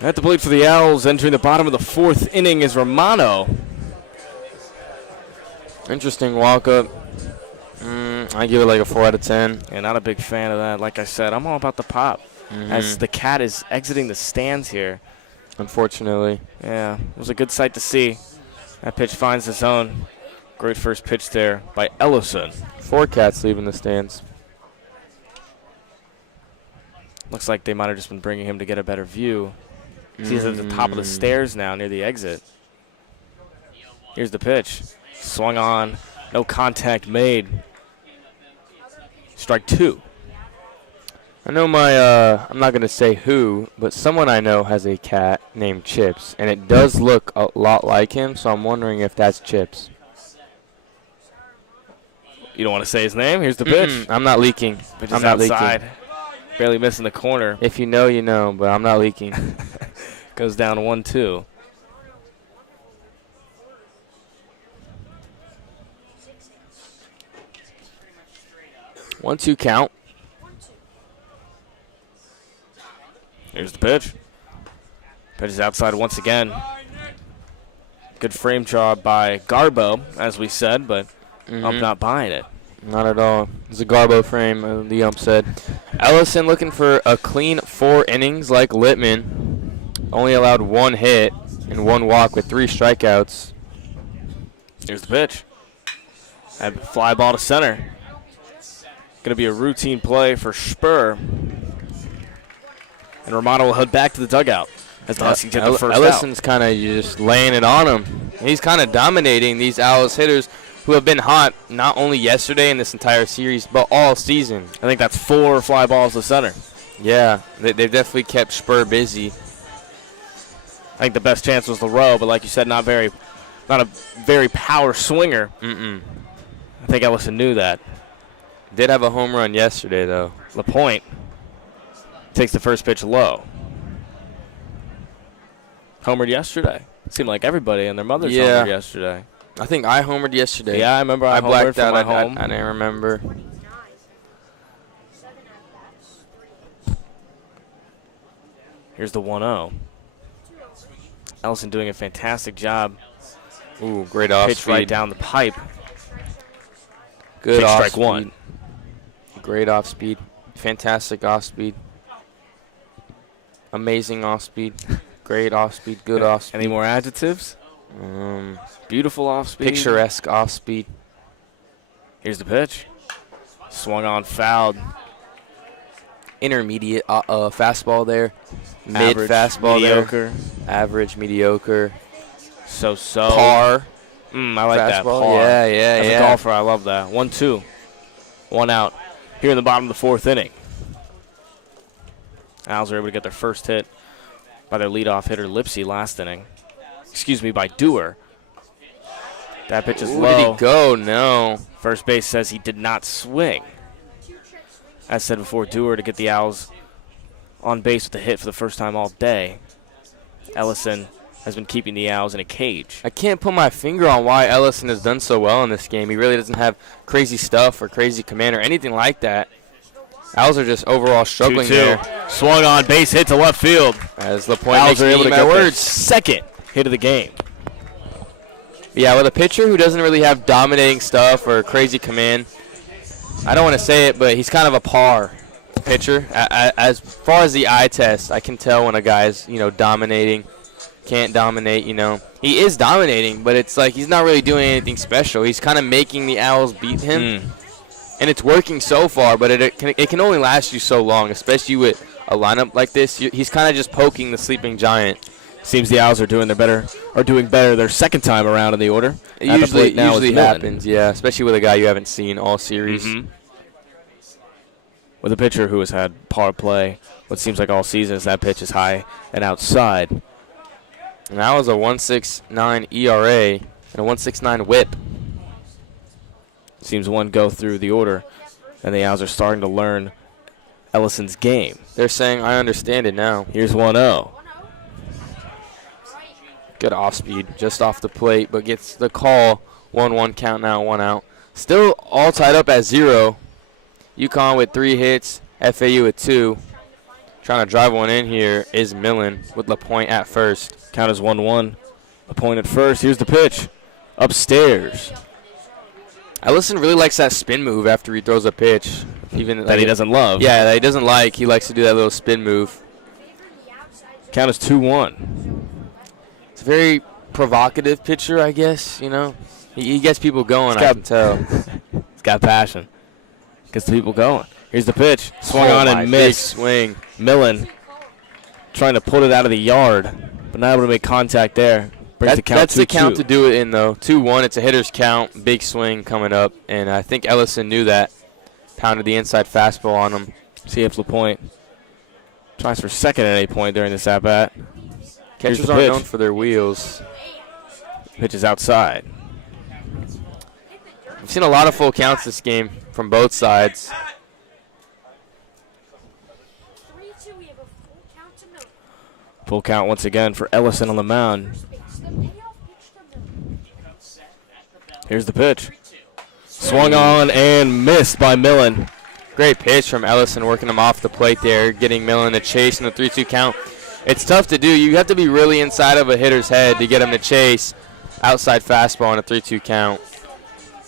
At the plate for the Owls, entering the bottom of the 4th inning is Romano. Interesting walk-up. I give it like a 4 out of 10. Yeah, not a big fan of that. Like I said, I'm all about the pop. As the cat is exiting the stands here. Unfortunately. Yeah, it was a good sight to see. That pitch finds the zone. Great first pitch there by Ellison. 4 cats leaving the stands. Looks like they might have just been bringing him to get a better view. He's at the top of the stairs now near the exit. Here's the pitch. Swung on. No contact made. Strike 2. I know I'm not going to say who, but someone I know has a cat named Chips, and it does look a lot like him, so I'm wondering if that's Chips. You don't want to say his name? Here's the pitch. I'm not leaking. Pitch I'm is not outside. leaking. Barely missing the corner. If you know, you know, but I'm not leaking. Goes down 1-2. 1-2 count. Here's the pitch. Pitch is outside once again. Good frame job by Garbo, as we said, but I'm not buying it. Not at all. It's a Garbo frame, the ump said. Ellison looking for a clean 4 innings like Littman. Only allowed 1 hit and 1 walk with 3 strikeouts. Here's the pitch. And fly ball to center. Going to be a routine play for Spur. And Romano will head back to the dugout as the Huskies get the first Ellison's kind of just laying it on him. He's kind of dominating these Owls hitters who have been hot not only yesterday in this entire series, but all season. I think that's 4 fly balls to center. Yeah, they've definitely kept Spur busy. I think the best chance was the row, but like you said, not a very power swinger. I think Ellison knew that. Did have a home run yesterday, though. LaPointe takes the first pitch low. Homered yesterday. Seemed like everybody and their mothers homered yesterday. I think I homered yesterday. Yeah, I remember I blacked out. my home. I didn't remember. Here's the 1-0. Ellison doing a fantastic job. Ooh, great off Pitch speed. right down the pipe. Good off strike speed. 1. Great off speed. Fantastic off speed. Amazing off speed. Great off speed. Good off speed. Any more adjectives? Beautiful off speed. Picturesque off speed. Here's the pitch. Swung on, fouled. Intermediate fastball there. Mid Average, fastball mediocre. there. Average, mediocre. So-so. Par. I like that. Fastball. Par. Yeah. As a golfer, I love that. 1-2. 1 out. Here in the bottom of the 4th inning. Owls are able to get their first hit by their leadoff hitter, Lipsy, last inning. Excuse me, by Dewar. That pitch is low. Did he go? No. First base says he did not swing. As said before, Dewar to get the Owls on base with a hit for the first time all day. Ellison has been keeping the Owls in a cage. I can't put my finger on why Ellison has done so well in this game. He really doesn't have crazy stuff or crazy command or anything like that. Owls are just overall struggling 2-2. there. Swung on, base hit to left field. As LaPointe Owls makes are me able to eat my get their words. second hit of the game. Yeah, with a pitcher who doesn't really have dominating stuff or crazy command, I don't want to say it, but he's kind of a par pitcher. As far as the eye test, I can tell when a guy's, dominating, can't dominate, He is dominating, but it's like he's not really doing anything special. He's kind of making the Owls beat him, and it's working so far, but it can only last you so long, especially with a lineup like this. He's kind of just poking the sleeping giant. Seems the Owls are doing better their second time around in the order. It usually happens, yeah, especially with a guy you haven't seen all series. With a pitcher who has had power play what seems like all season as that pitch is high and outside. And that was a 1.69 ERA and a 1.69 WHIP. Seems one go through the order, and the Owls are starting to learn Ellison's game. They're saying, I understand it now. Here's 1-0. Good off speed, just off the plate, but gets the call. 1-1 count now, 1 out. Still all tied up at 0. UConn with 3 hits, FAU with 2. Trying to drive one in here is Millen with LaPointe at first. Count is 1-1. LaPointe at first. Here's the pitch. Upstairs. Ellison really likes that spin move after he throws a pitch. Even that he doesn't love. Yeah, that he doesn't like. He likes to do that little spin move. Count is 2-1. It's a very provocative pitcher, I guess, He gets people going, I can tell. He's got passion. Gets the people going. Here's the pitch. Swung on and missed. Big swing. Millen trying to put it out of the yard, but not able to make contact there. Brings the count that's 2-2. the count to do it in, though. 2-1. It's a hitter's count. Big swing coming up, and I think Ellison knew that. Pounded the inside fastball on him. See if LaPointe tries for second at any point during this at-bat. Catchers aren't known for their wheels. Pitch is outside. We've seen a lot of full counts this game from both sides. Full count once again for Ellison on the mound. Here's the pitch. Swung on and missed by Millen. Great pitch from Ellison, working him off the plate there, getting Millen to chase in the 3-2 count. It's tough to do. You have to be really inside of a hitter's head to get him to chase. Outside fastball on a 3-2 count.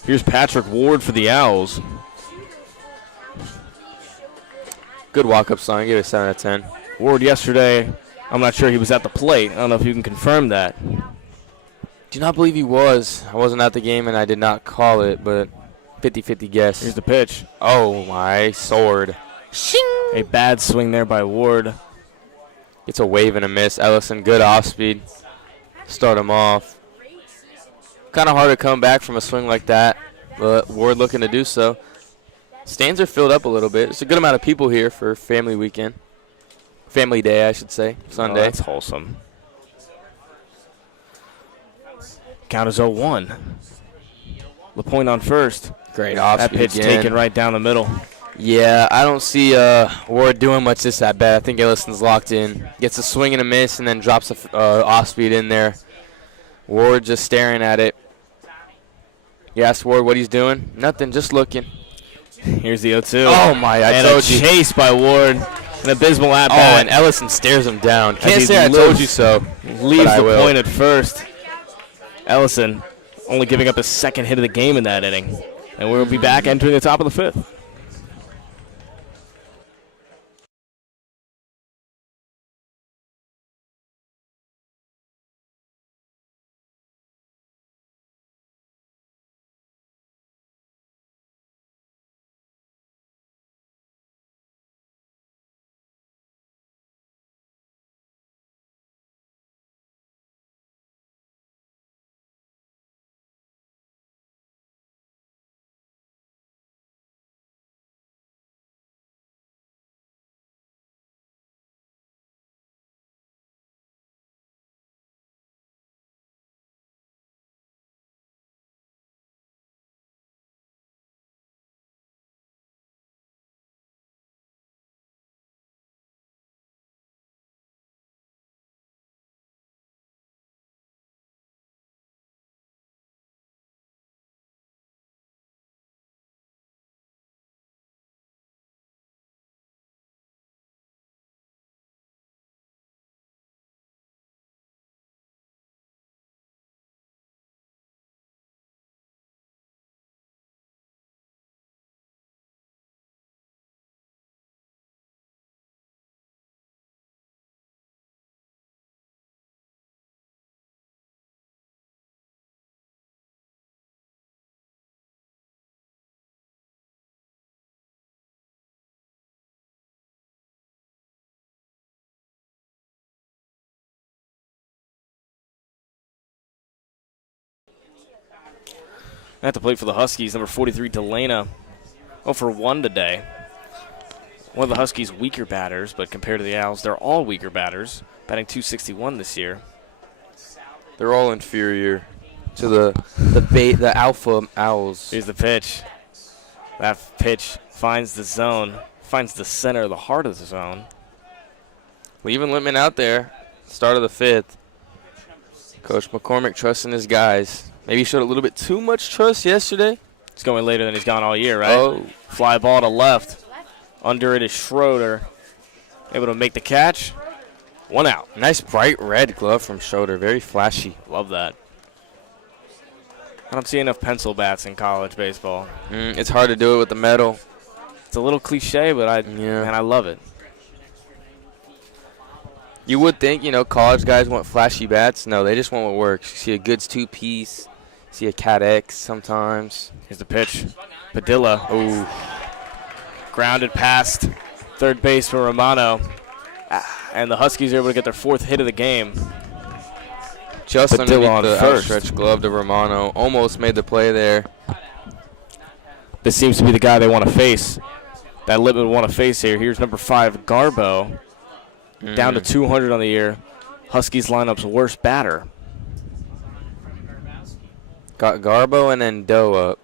Here's Patrick Ward for the Owls. Good walk-up song. Give it a 7 out of 10. Ward yesterday, I'm not sure he was at the plate. I don't know if you can confirm that. Do not believe he was. I wasn't at the game and I did not call it, but 50-50 guess. Here's the pitch. Oh, my sword. Shing! A bad swing there by Ward. It's a wave and a miss. Ellison, good off-speed. Start him off. Kind of hard to come back from a swing like that, but Ward looking to do so. Stands are filled up a little bit. It's a good amount of people here for family weekend. Family day, I should say, Sunday. Oh, that's wholesome. Count is 0-1. LaPointe on first. Great off-speed That pitch again. taken right down the middle. Yeah, I don't see Ward doing much this at bat. I think Ellison's locked in. Gets a swing and a miss and then drops a off-speed in there. Ward just staring at it. You asked Ward what he's doing? Nothing, just looking. Here's the 0-2. Oh, my, I told you. And a chase by Ward. An abysmal at bat. Oh, and Ellison stares him down. Can't he say I told you so. Leaves but I the will. point at first. Ellison only giving up his second hit of the game in that inning. And we'll be back entering the top of the fifth. At the plate for the Huskies, number 43, Delana. 0 for 1 today. One of the Huskies' weaker batters, but compared to the Owls, they're all weaker batters. Batting .261 this year. They're all inferior to the alpha Owls. Here's the pitch. That pitch finds the zone, finds the center, the heart of the zone. Leaving Littman out there, start of the fifth. Coach McCormick trusting his guys. Maybe he showed a little bit too much trust yesterday. He's going later than he's gone all year, right? Oh. Fly ball to left. Under it is Schroeder. Able to make the catch. 1 out. Nice bright red glove from Schroeder. Very flashy. Love that. I don't see enough pencil bats in college baseball. It's hard to do it with the metal. It's a little cliche, but man, I love it. You would think, college guys want flashy bats. No, they just want what works. You see a Goods 2-piece. See a Cat X sometimes. Here's the pitch. Padilla. Oh. Grounded past third base for Romano. And the Huskies are able to get their 4th hit of the game. Just Padilla underneath the on first. outstretched glove to Romano. Almost made the play there. This seems to be the guy they want to face. That Littman would want to face here. Here's number 5, Garbo. Down to 200 on the year. Huskies lineup's worst batter. Got Garbo and then Doe up.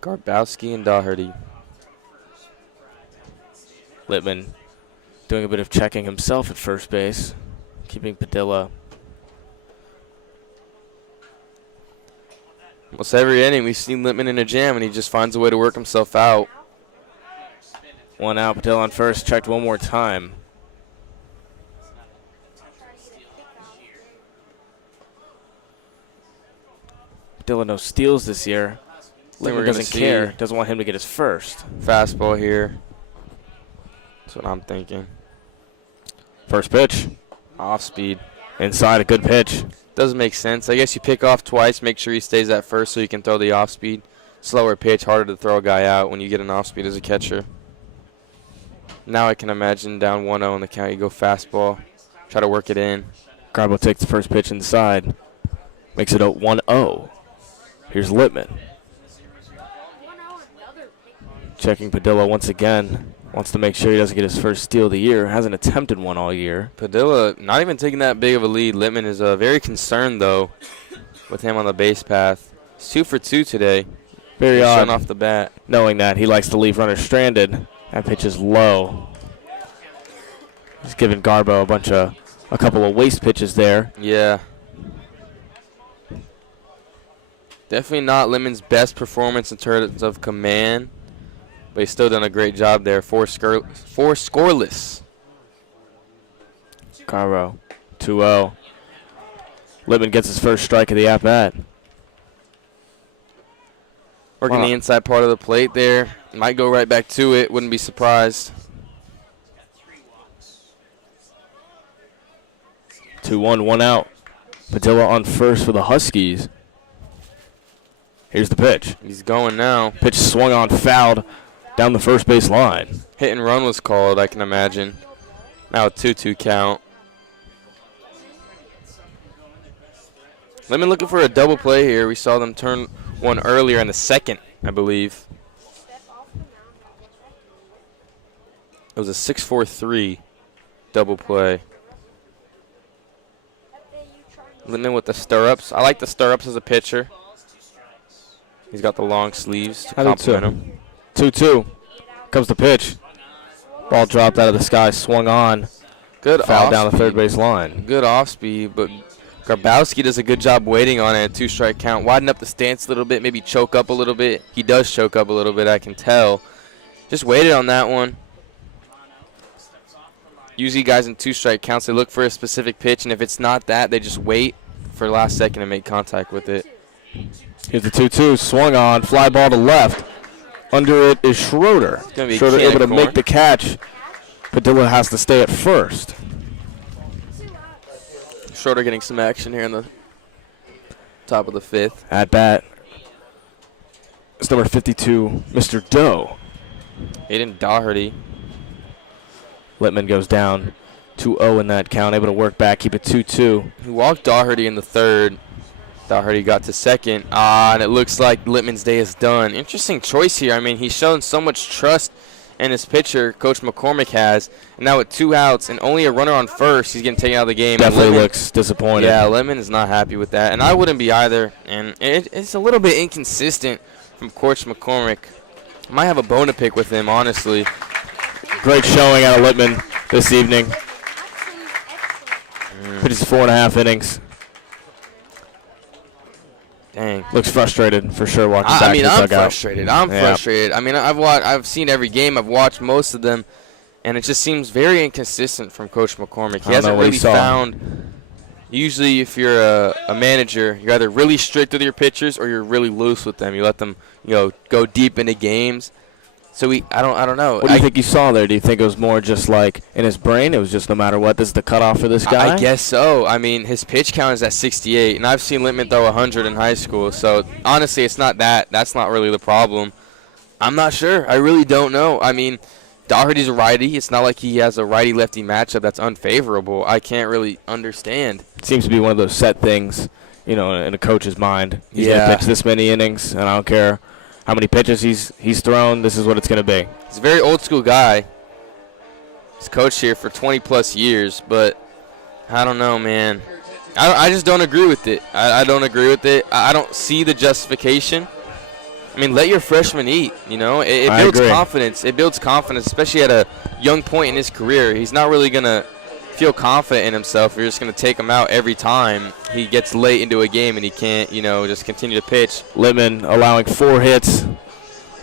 Garbowski and Doherty. Littman doing a bit of checking himself at first base, keeping Padilla. Almost every inning we've seen Littman in a jam, and he just finds a way to work himself out. 1 out, Padilla on first, checked one more time. Padilla no steals this year. Littman doesn't care, doesn't want him to get his first. Fastball here. That's what I'm thinking. First pitch. Off speed. Inside, a good pitch. Doesn't make sense. I guess you pick off twice, make sure he stays at first so you can throw the off speed. Slower pitch, harder to throw a guy out when you get an off speed as a catcher. Now I can imagine down 1-0 in the count, you go fastball, try to work it in. Garbo takes the first pitch inside, makes it a 1-0. Here's Littman. Checking Padilla once again. Wants to make sure he doesn't get his first steal of the year. Hasn't attempted one all year. Padilla not even taking that big of a lead. Littman is very concerned, though, with him on the base path. He's 2 for 2 today. Very odd. Shutting off the bat. Knowing that he likes to leave runners stranded. That pitch is low. He's giving Garbo a couple of waste pitches there. Yeah. Definitely not Littman's best performance in terms of command. But he's still done a great job there. Four scoreless. Garbo, 2-0. Littman gets his first strike of the at-bat. Working the inside part of the plate there. Might go right back to it. Wouldn't be surprised. 2-1, 1 out. Padilla on first for the Huskies. Here's the pitch. He's going now. Pitch swung on, fouled down the first base line. Hit and run was called, I can imagine. Now a 2-2 count. Littman looking for a double play here. We saw them turn one earlier in the second, I believe. It was a 6-4-3 double play. Littman with the stirrups. I like the stirrups as a pitcher. He's got the long sleeves to complement him. 2-2. Comes the pitch. Ball dropped out of the sky, swung on. Good foul down the third base line. Good off speed, but Grabowski does a good job waiting on it. 2-strike count. Widen up the stance a little bit, maybe choke up a little bit. He does choke up a little bit, I can tell. Just waited on that one. Usually guys in 2-strike counts, they look for a specific pitch, and if it's not that, they just wait for the last second to make contact with it. Here's the 2-2, swung on, fly ball to left. Under it is Schroeder. Schroeder able to make the catch. Padilla has to stay at first. Schroeder getting some action here in the top of the 5th. At bat, it's number 52, Mr. Doe. Aiden Daugherty. Littman goes down 2-0 in that count, able to work back, keep it 2-2. He walked Daugherty in the 3rd. Daugherty got to 2nd. And it looks like Littman's day is done. Interesting choice here. I mean, he's shown so much trust in his pitcher, Coach McCormick has. And now with 2 outs and only a runner on first, he's getting taken out of the game. Definitely looks disappointed. Yeah, Littman is not happy with that. And I wouldn't be either. And it's a little bit inconsistent from Coach McCormick. Might have a bone to pick with him, honestly. Great showing out of Littman this evening. Pitches 4.5 innings. Dang. Looks frustrated for sure walking back to the dugout. I'm frustrated. I mean, I've seen every game. I've watched most of them, and it just seems very inconsistent from Coach McCormick. He hasn't really found. Usually, if you're a manager, you're either really strict with your pitchers or you're really loose with them. You let them, go deep into games. So I don't know. What do you think you saw there? Do you think it was more just like in his brain? It was just no matter what, this is the cutoff for this guy? I guess so. I mean, his pitch count is at 68, and I've seen Littman throw 100 in high school. So, honestly, it's not that. That's not really the problem. I'm not sure. I really don't know. I mean, Daugherty's a righty. It's not like he has a righty-lefty matchup that's unfavorable. I can't really understand. It seems to be one of those set things, in a coach's mind. He's going to pitch this many innings, and I don't care how many pitches he's thrown. This is what it's going to be. He's a very old-school guy. He's coached here for 20-plus years, but I don't know, man. I just don't agree with it. I don't agree with it. I don't see the justification. I mean, let your freshman eat. You know, it builds confidence. It builds confidence, especially at a young point in his career. He's not really gonna feel confident in himself. You're just gonna take him out every time he gets late into a game and he can't, you know, just continue to pitch. Littman allowing 4 hits,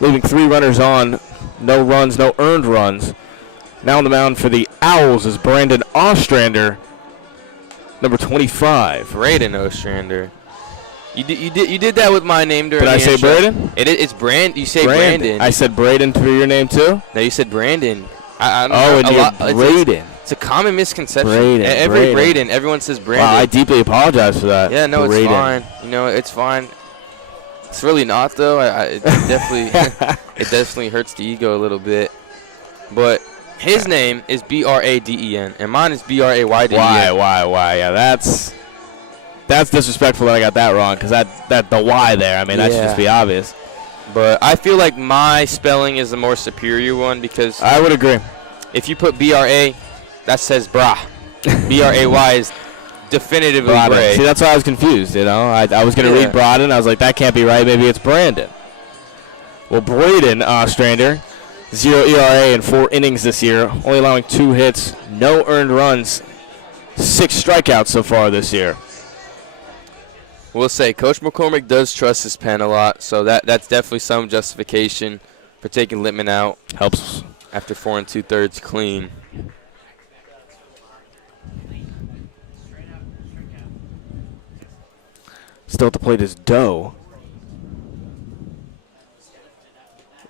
leaving 3 runners on, no runs, no earned runs. Now on the mound for the Owls is Brandon Ostrander, number 25. Brayden Ostrander. You did that with my name during the intro. Did I say Brayden? It's Brand. You say Brandon. I said Brayden for your name too? No, you said Brandon. I don't know. And you're Brayden. It's a common misconception. Brayden. Everyone says Brandon. Wow, I deeply apologize for that. Yeah, no, it's fine. You know, it's fine. It's really not, though. It definitely hurts the ego a little bit. But his name is Braden, and mine is Brayden. Why? Yeah, that's disrespectful that I got that wrong, because that the Y there, I mean, that should just be obvious. But I feel like my spelling is the more superior one, because I would agree. If you put BRA, that says bra. BRAY is definitively Bray. See, that's why I was confused, you know. I was going to read Brayden. I was like, that can't be right. Maybe it's Brandon. Well, Brayden Ostrander, 0 ERA in 4 innings this year, only allowing 2 hits, no earned runs, 6 strikeouts so far this year. We'll say Coach McCormick does trust his pen a lot, so that's definitely some justification for taking Littman out. Helps. After 4 2/3 clean. Still at the plate is Doe.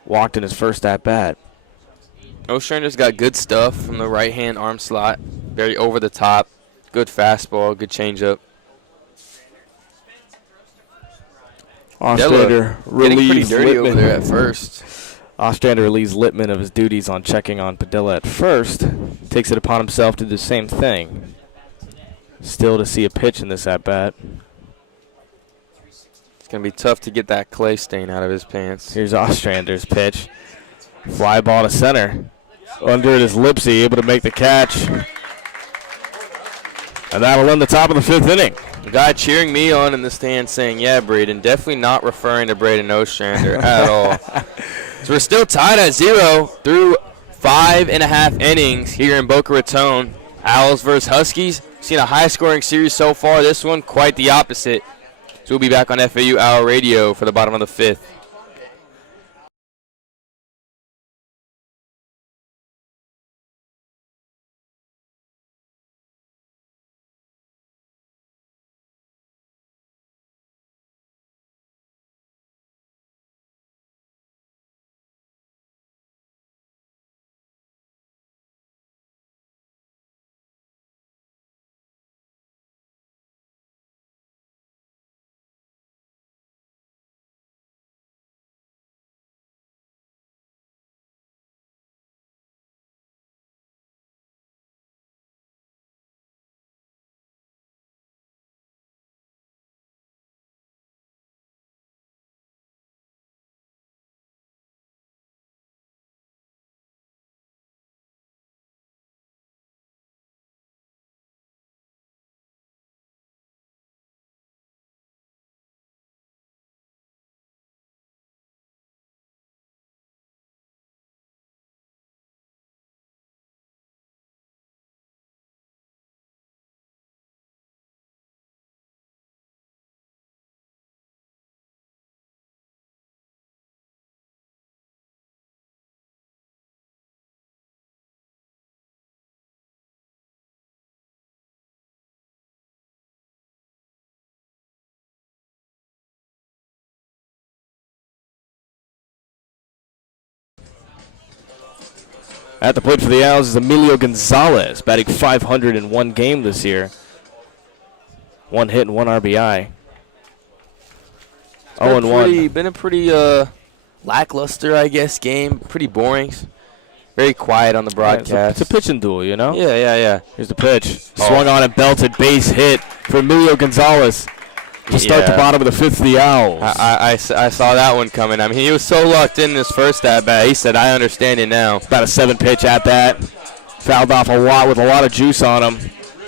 Walked in his first at-bat. Ostrander's got good stuff from the right-hand arm slot. Very over the top. Good fastball, good changeup. Ostrander getting pretty relieves dirty Littman. over there at first. Ostrander relieves Littman of his duties on checking on Padilla at first. Takes it upon himself to do the same thing. Still to see a pitch in this at-bat. It's going to be tough to get that clay stain out of his pants. Here's Ostrander's pitch. Fly ball to center. Under it is Lipsy, able to make the catch. And that'll end the top of the 5th inning. The guy cheering me on in the stand saying, yeah, Brayden, definitely not referring to Brayden Ostrander at all. So we're still tied at 0 through 5.5 innings here in Boca Raton. Owls versus Huskies. Seen a high-scoring series so far. This one, quite the opposite. So we'll be back on FAU Owl Radio for the bottom of the 5th. At the plate for the Owls is Emilio Gonzalez, batting .500 in 1 game this year. 1 hit and 1 RBI. 0-1. Been a pretty lackluster, I guess, game. Pretty boring. Very quiet on the broadcast. It's a pitching duel, you know? Yeah. Here's the pitch. Swung on and belted, base hit for Emilio Gonzalez to start the bottom of the 5th for the Owls. I saw that one coming. I mean, he was so locked in this first at-bat. He said, I understand it now. About a 7-pitch at-bat. Fouled off a lot with a lot of juice on him.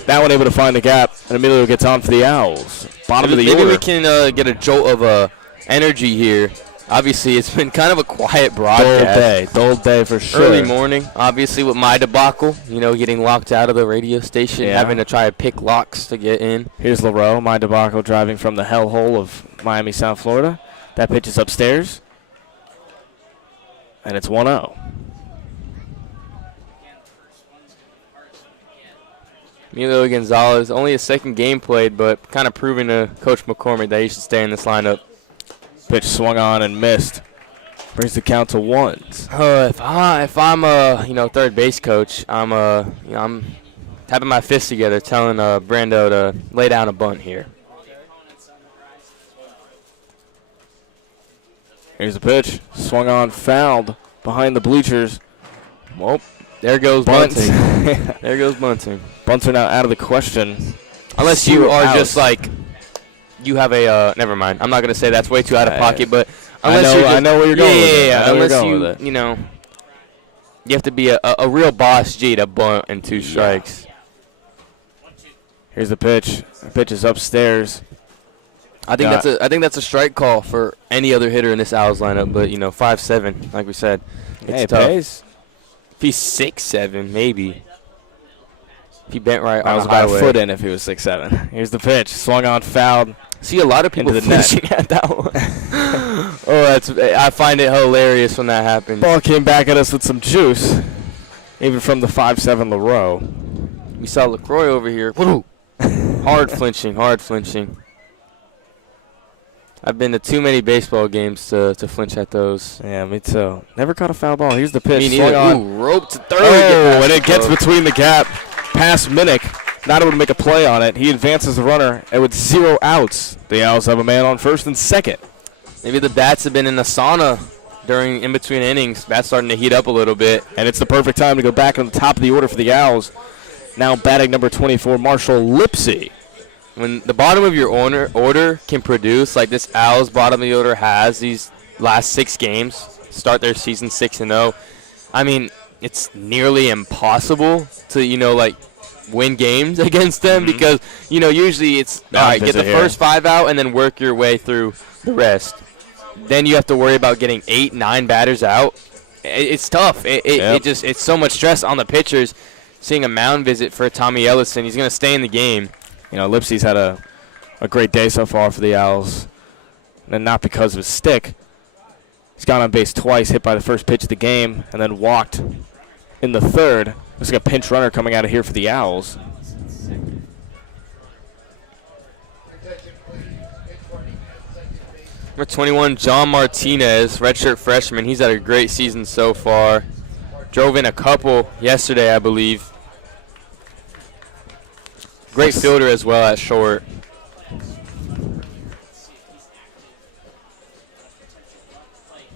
That one able to find the gap, and Emilio gets on for the Owls. Bottom of the order. Maybe we can get a jolt of energy here Obviously, it's been kind of a quiet broadcast. Dull day for sure. Early morning, obviously, with my debacle, getting locked out of the radio station, having to try to pick locks to get in. Here's LaRoe, my debacle, driving from the hellhole of Miami, South Florida. That pitch is upstairs, and it's 1-0. Emilio Gonzalez, only his second game played, but kind of proving to Coach McCormick that he should stay in this lineup. Pitch swung on and missed. Brings the count to 1s. If I'm third base coach, I'm tapping my fists together, telling Brando to lay down a bunt here. Here's the pitch. Swung on, fouled behind the bleachers. Well, there goes bunting. There goes bunting. Bunts are now out of the question. Unless you are just like, you have a, never mind. I'm not going to say that's way too out of pocket, but unless I know where you're going with it. Unless you have to be a real boss G to bunt in 2 strikes. Here's the pitch. The pitch is upstairs. I think that's a strike call for any other hitter in this Owls lineup, but 5'7", like we said, it's tough. Pays. If he's 6'7", maybe. If he bent right I on was the about highway. a foot in if he was 6'7". Here's the pitch. Swung on, fouled. See a lot of people flinching at that one. I find it hilarious when that happens. Ball came back at us with some juice, even from the 5'7" LaRoe. We saw LaCroix over here. Hard flinching. I've been to too many baseball games to flinch at those. Yeah, me too. Never caught a foul ball. Here's the pitch. Swung on. Rope to third. Oh, and it gets between the gap. Past Minnick. Not able to make a play on it. He advances the runner, and with 0 outs, the Owls have a man on first and second. Maybe the bats have been in the sauna in between innings. Bats starting to heat up a little bit. And it's the perfect time to go back on the top of the order for the Owls. Now batting number 24, Marshall Lipsy. When the bottom of your order can produce, like this Owls bottom of the order has these last 6 games, start their season 6-0, I mean, it's nearly impossible to, win games against them because, usually it's, all right, get the first 5 out and then work your way through the rest. Then you have to worry about getting 8, 9 batters out. It's tough. It's so much stress on the pitchers. Seeing a mound visit for Tommy Ellison, he's going to stay in the game. Lipsy's had a great day so far for the Owls, and not because of his stick. He's gone on base twice, hit by the first pitch of the game, and then walked in the third. Looks like a pinch runner coming out of here for the Owls. Number 21, John Martinez, redshirt freshman. He's had a great season so far. Drove in a couple yesterday, I believe. Great fielder as well at short.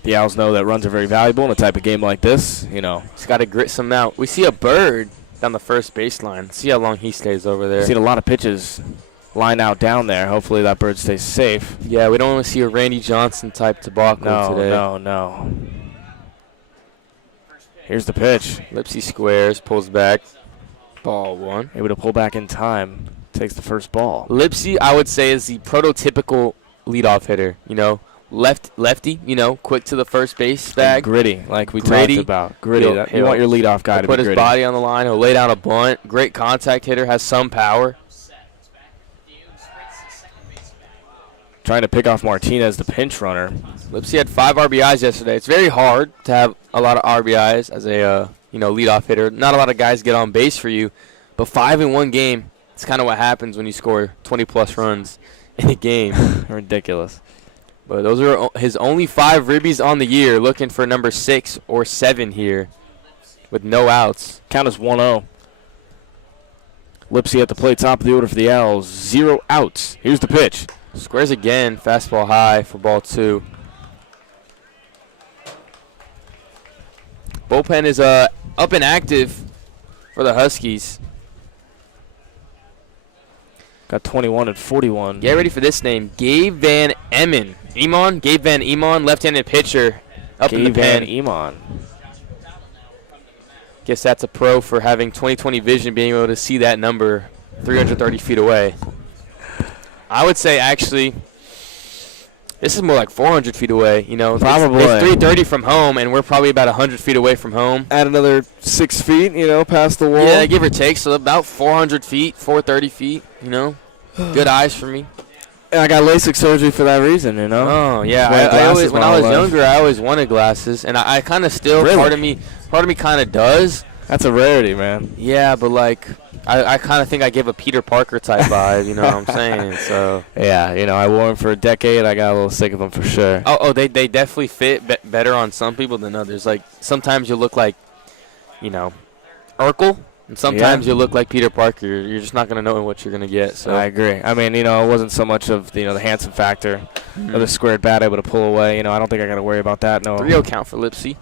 The Owls know that runs are very valuable in a type of game like this. He's got to grit some out. We see a bird down the first baseline. See how long he stays over there. Seen a lot of pitches line out down there. Hopefully that bird stays safe. Yeah, we don't want to see a Randy Johnson type debacle today. No. Here's the pitch. Lipsy squares, pulls back. Ball 1. Able to pull back in time. Takes the first ball. Lipsy, I would say, is the prototypical leadoff hitter. Lefty, quick to the first base bag. And gritty, like we talked about. Gritty. You want your leadoff guy to be put gritty. His body on the line. He'll lay down a bunt. Great contact hitter. Has some power. Trying to pick off Martinez, the pinch runner. Lipsy had 5 RBIs yesterday. It's very hard to have a lot of RBIs as a leadoff hitter. Not a lot of guys get on base for you, but 5 in one game. It's kind of what happens when you score 20-plus runs in a game. Ridiculous. But those are his only 5 ribbies on the year. Looking for number 6 or 7 here with no outs. Count is 1-0. Lipsy at the plate, top of the order for the Owls. 0 outs. Here's the pitch. Squares again. Fastball high for ball 2. Bullpen is up and active for the Huskies. Got 21 and 41. Get ready for this name. Gabe Van Emmen. Gabe Van Emon, left-handed pitcher up in the pen. Gabe Van Emon. Guess that's a pro for having 20/20 vision, being able to see that number 330 feet away. I would say, actually, This is more like 400 feet away, you know. Probably. It's 330 from home, and we're probably about 100 feet away from home. Add another 6 feet, past the wall. Yeah, give or take. So about 400 feet, 430 feet, Good eyes for me. I got LASIK surgery for that reason, Oh, yeah. I always, when I was younger, I always wanted glasses, and I kind of still, really? part of me kind of does. That's a rarity, man. Yeah, but, like, I kind of think I give a Peter Parker type vibe, you know what I'm saying? So yeah, I wore them for a decade. I got a little sick of them for sure. Oh, they definitely fit better on some people than others. Like, sometimes you look like, Urkel. And sometimes you look like Peter Parker. You're just not going to know what you're going to get. So I agree. I mean, it wasn't so much of the handsome factor or the squared bat able to pull away. I don't think I got to worry about that. No. 3-0 count for Lipsy.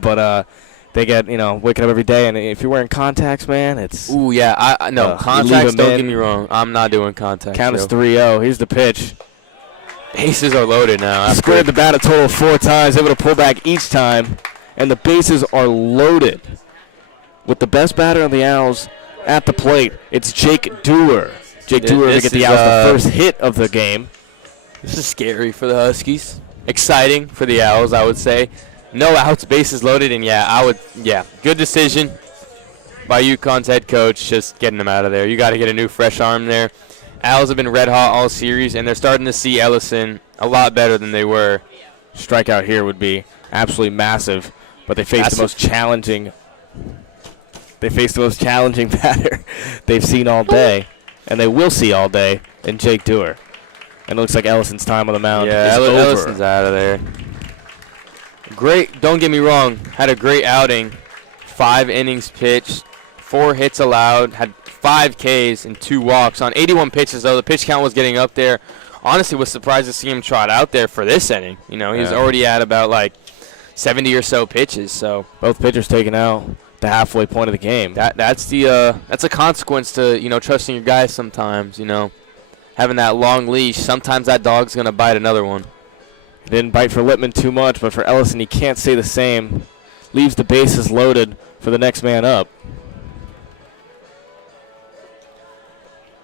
But they get, waking up every day, and if you're wearing contacts, man, it's. Ooh, yeah. No, contacts, don't get me wrong. I'm not doing contacts. Count is 3-0. Here's the pitch. Bases are loaded now. Squared the bat a total of 4 times, able to pull back each time, and the bases are loaded. With the best batter on the Owls at the plate, it's Jake Dewar. Jake Dewar to get the Owls the first hit of the game. This is scary for the Huskies. Exciting for the Owls, I would say. No outs, bases loaded, and good decision by UConn's head coach, just getting them out of there. You got to get a new fresh arm there. Owls have been red hot all series, and they're starting to see Ellison a lot better than they were. Strikeout here would be absolutely massive, but they face the most challenging. They face the most challenging batter they've seen all day, and they will see all day in Jake Dewar. And it looks like Ellison's time on the mound is over. Ellison's out of there. Great, don't get me wrong, had a great outing. 5 innings pitched, 4 hits allowed, had 5 Ks and 2 walks on 81 pitches, though. The pitch count was getting up there. Honestly, was surprised to see him trot out there for this inning. He's already at about, 70 or so pitches. So both pitchers taken out. The halfway point of the game. That's a consequence to trusting your guys sometimes. Having that long leash. Sometimes that dog's gonna bite another one. He didn't bite for Lippman too much, but for Ellison he can't say the same. Leaves the bases loaded for the next man up.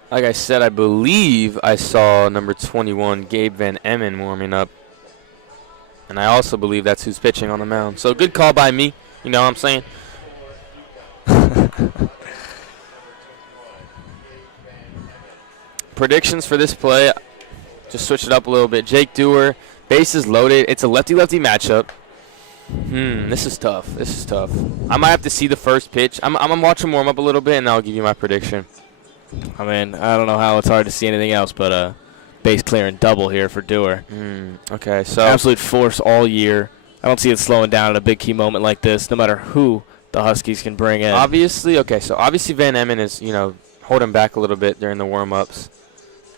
Like I said, I believe I saw number 21 Gabe Van Emmen warming up, and I also believe that's who's pitching on the mound. So good call by me. You know what I'm saying? Predictions for this play, just switch it up a little bit. Jake Dewar, bases loaded. It's a lefty-lefty matchup. This is tough. I might have to see the first pitch. I'm going to watch him warm up a little bit, and I'll give you my prediction. I mean, I don't know how it's hard to see anything else, but base clearing double here for Dewar. Okay, so absolute force all year. I don't see it slowing down at a big key moment like this, no matter who the Huskies can bring in. Obviously Van Emmen is, holding back a little bit during the warm-ups.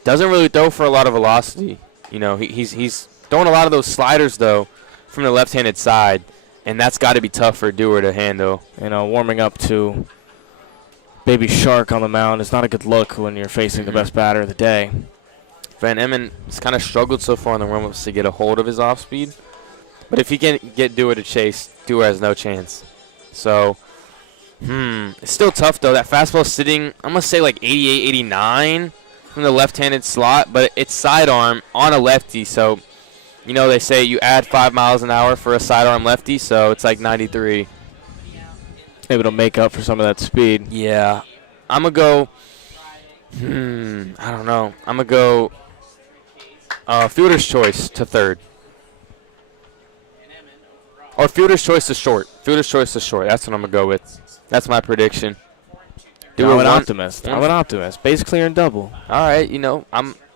Doesn't really throw for a lot of velocity. He's throwing a lot of those sliders, though, from the left-handed side, and that's got to be tough for Dewar to handle. Warming up to Baby Shark on the mound is not a good look when you're facing the best batter of the day. Van Emmen has kind of struggled so far in the warm-ups to get a hold of his off-speed. But if he can get Dewar to chase, Dewar has no chance. So, it's still tough, though. That fastball's sitting, I'm going to say 88, 89 from the left-handed slot, but it's sidearm on a lefty. So, they say you add 5 miles an hour for a sidearm lefty, so it's 93. Maybe it'll make up for some of that speed. Yeah. I'm going to go, I don't know. I'm going to go fielder's choice to third. Or fielder's choice to short. Fielder's choice to short. That's what I'm going to go with. That's my prediction. I'm an optimist. I'm an optimist. Base clear and double. All right.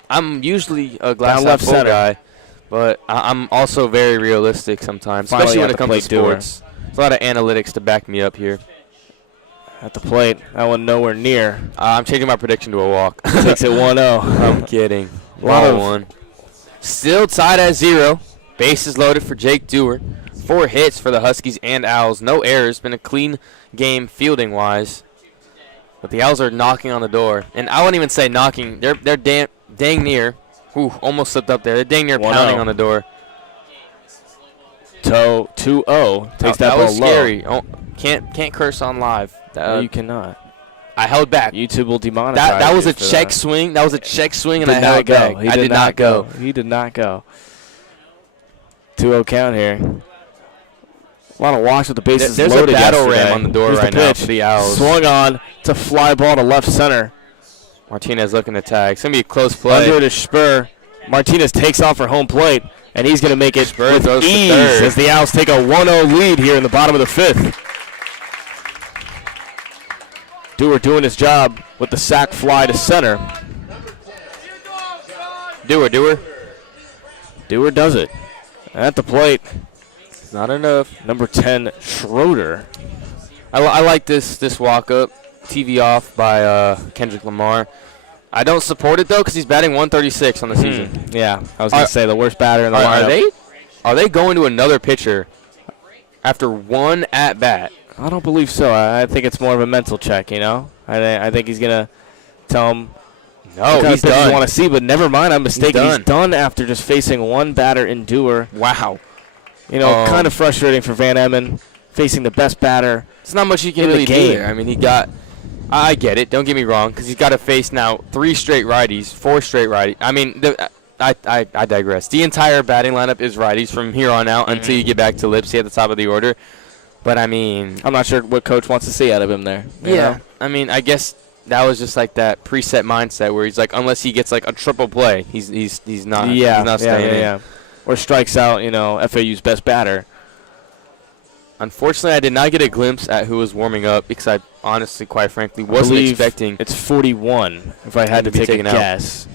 I'm usually a glass half full guy, but I'm also very realistic sometimes, especially when it comes to sports. There's a lot of analytics to back me up here. At the plate, that one nowhere near. I'm changing my prediction to a walk. Takes it 1-0. I'm kidding. 1-1. Still tied at 0. Bases loaded for Jake Dewar. 4 hits for the Huskies and Owls. No errors. Been a clean game fielding-wise. But the Owls are knocking on the door. And I wouldn't even say knocking. They're dang near. Ooh, almost slipped up there. They're dang near pounding on the door. 2-0. Takes that ball low. Was scary. Oh, can't curse on live. No, you cannot. I held back. YouTube will demonetize. That was a check swing. That was a check swing, and I held back. I did not go. He did not go. 2-0 count here. A lot of walks with the bases There's loaded a battle yesterday. ram on the door Here's right the now pitch. for the Owls. Swung on. It's a fly ball to left center. Martinez looking to tag. It's going to be a close play. Under to Spur. Martinez takes off for home plate, and he's going to make it Spur with throws for ease third. as the Owls take a 1-0 lead here in the bottom of the 5th. Dewar doing his job with the sac fly to center. Dewar. Dewar does it. At the plate, Not enough. number 10, Schroeder. I like this walk-up. TV off by Kendrick Lamar. I don't support it, though, because he's batting 136 on the season. Yeah, I was going to say the worst batter in the lineup. Are they going to another pitcher after one at-bat? I don't believe so. I think it's more of a mental check, you know? I think he's going to tell him, No, he's done. You want to see, but never mind. I'm mistaken. He's He's done after just facing one batter in Dewar. Wow. You know, kind of frustrating for Van Emmen, facing the best batter. It's not much you can in the really do game. there. I mean, I get it. Don't get me wrong, because he's got to face now 3 straight righties, 4 straight righties. I mean, I digress. The entire batting lineup is righties from here on out until you get back to Lipsy at the top of the order. But, I mean, I'm not sure what coach wants to see out of him there. you know? I mean, I guess that was just like that preset mindset where he's like, unless he gets like a triple play, he's not staying in. Or strikes out, FAU's best batter. Unfortunately, I did not get a glimpse at who was warming up because I honestly, quite frankly, wasn't expecting. It's 41 if I had to take a guess.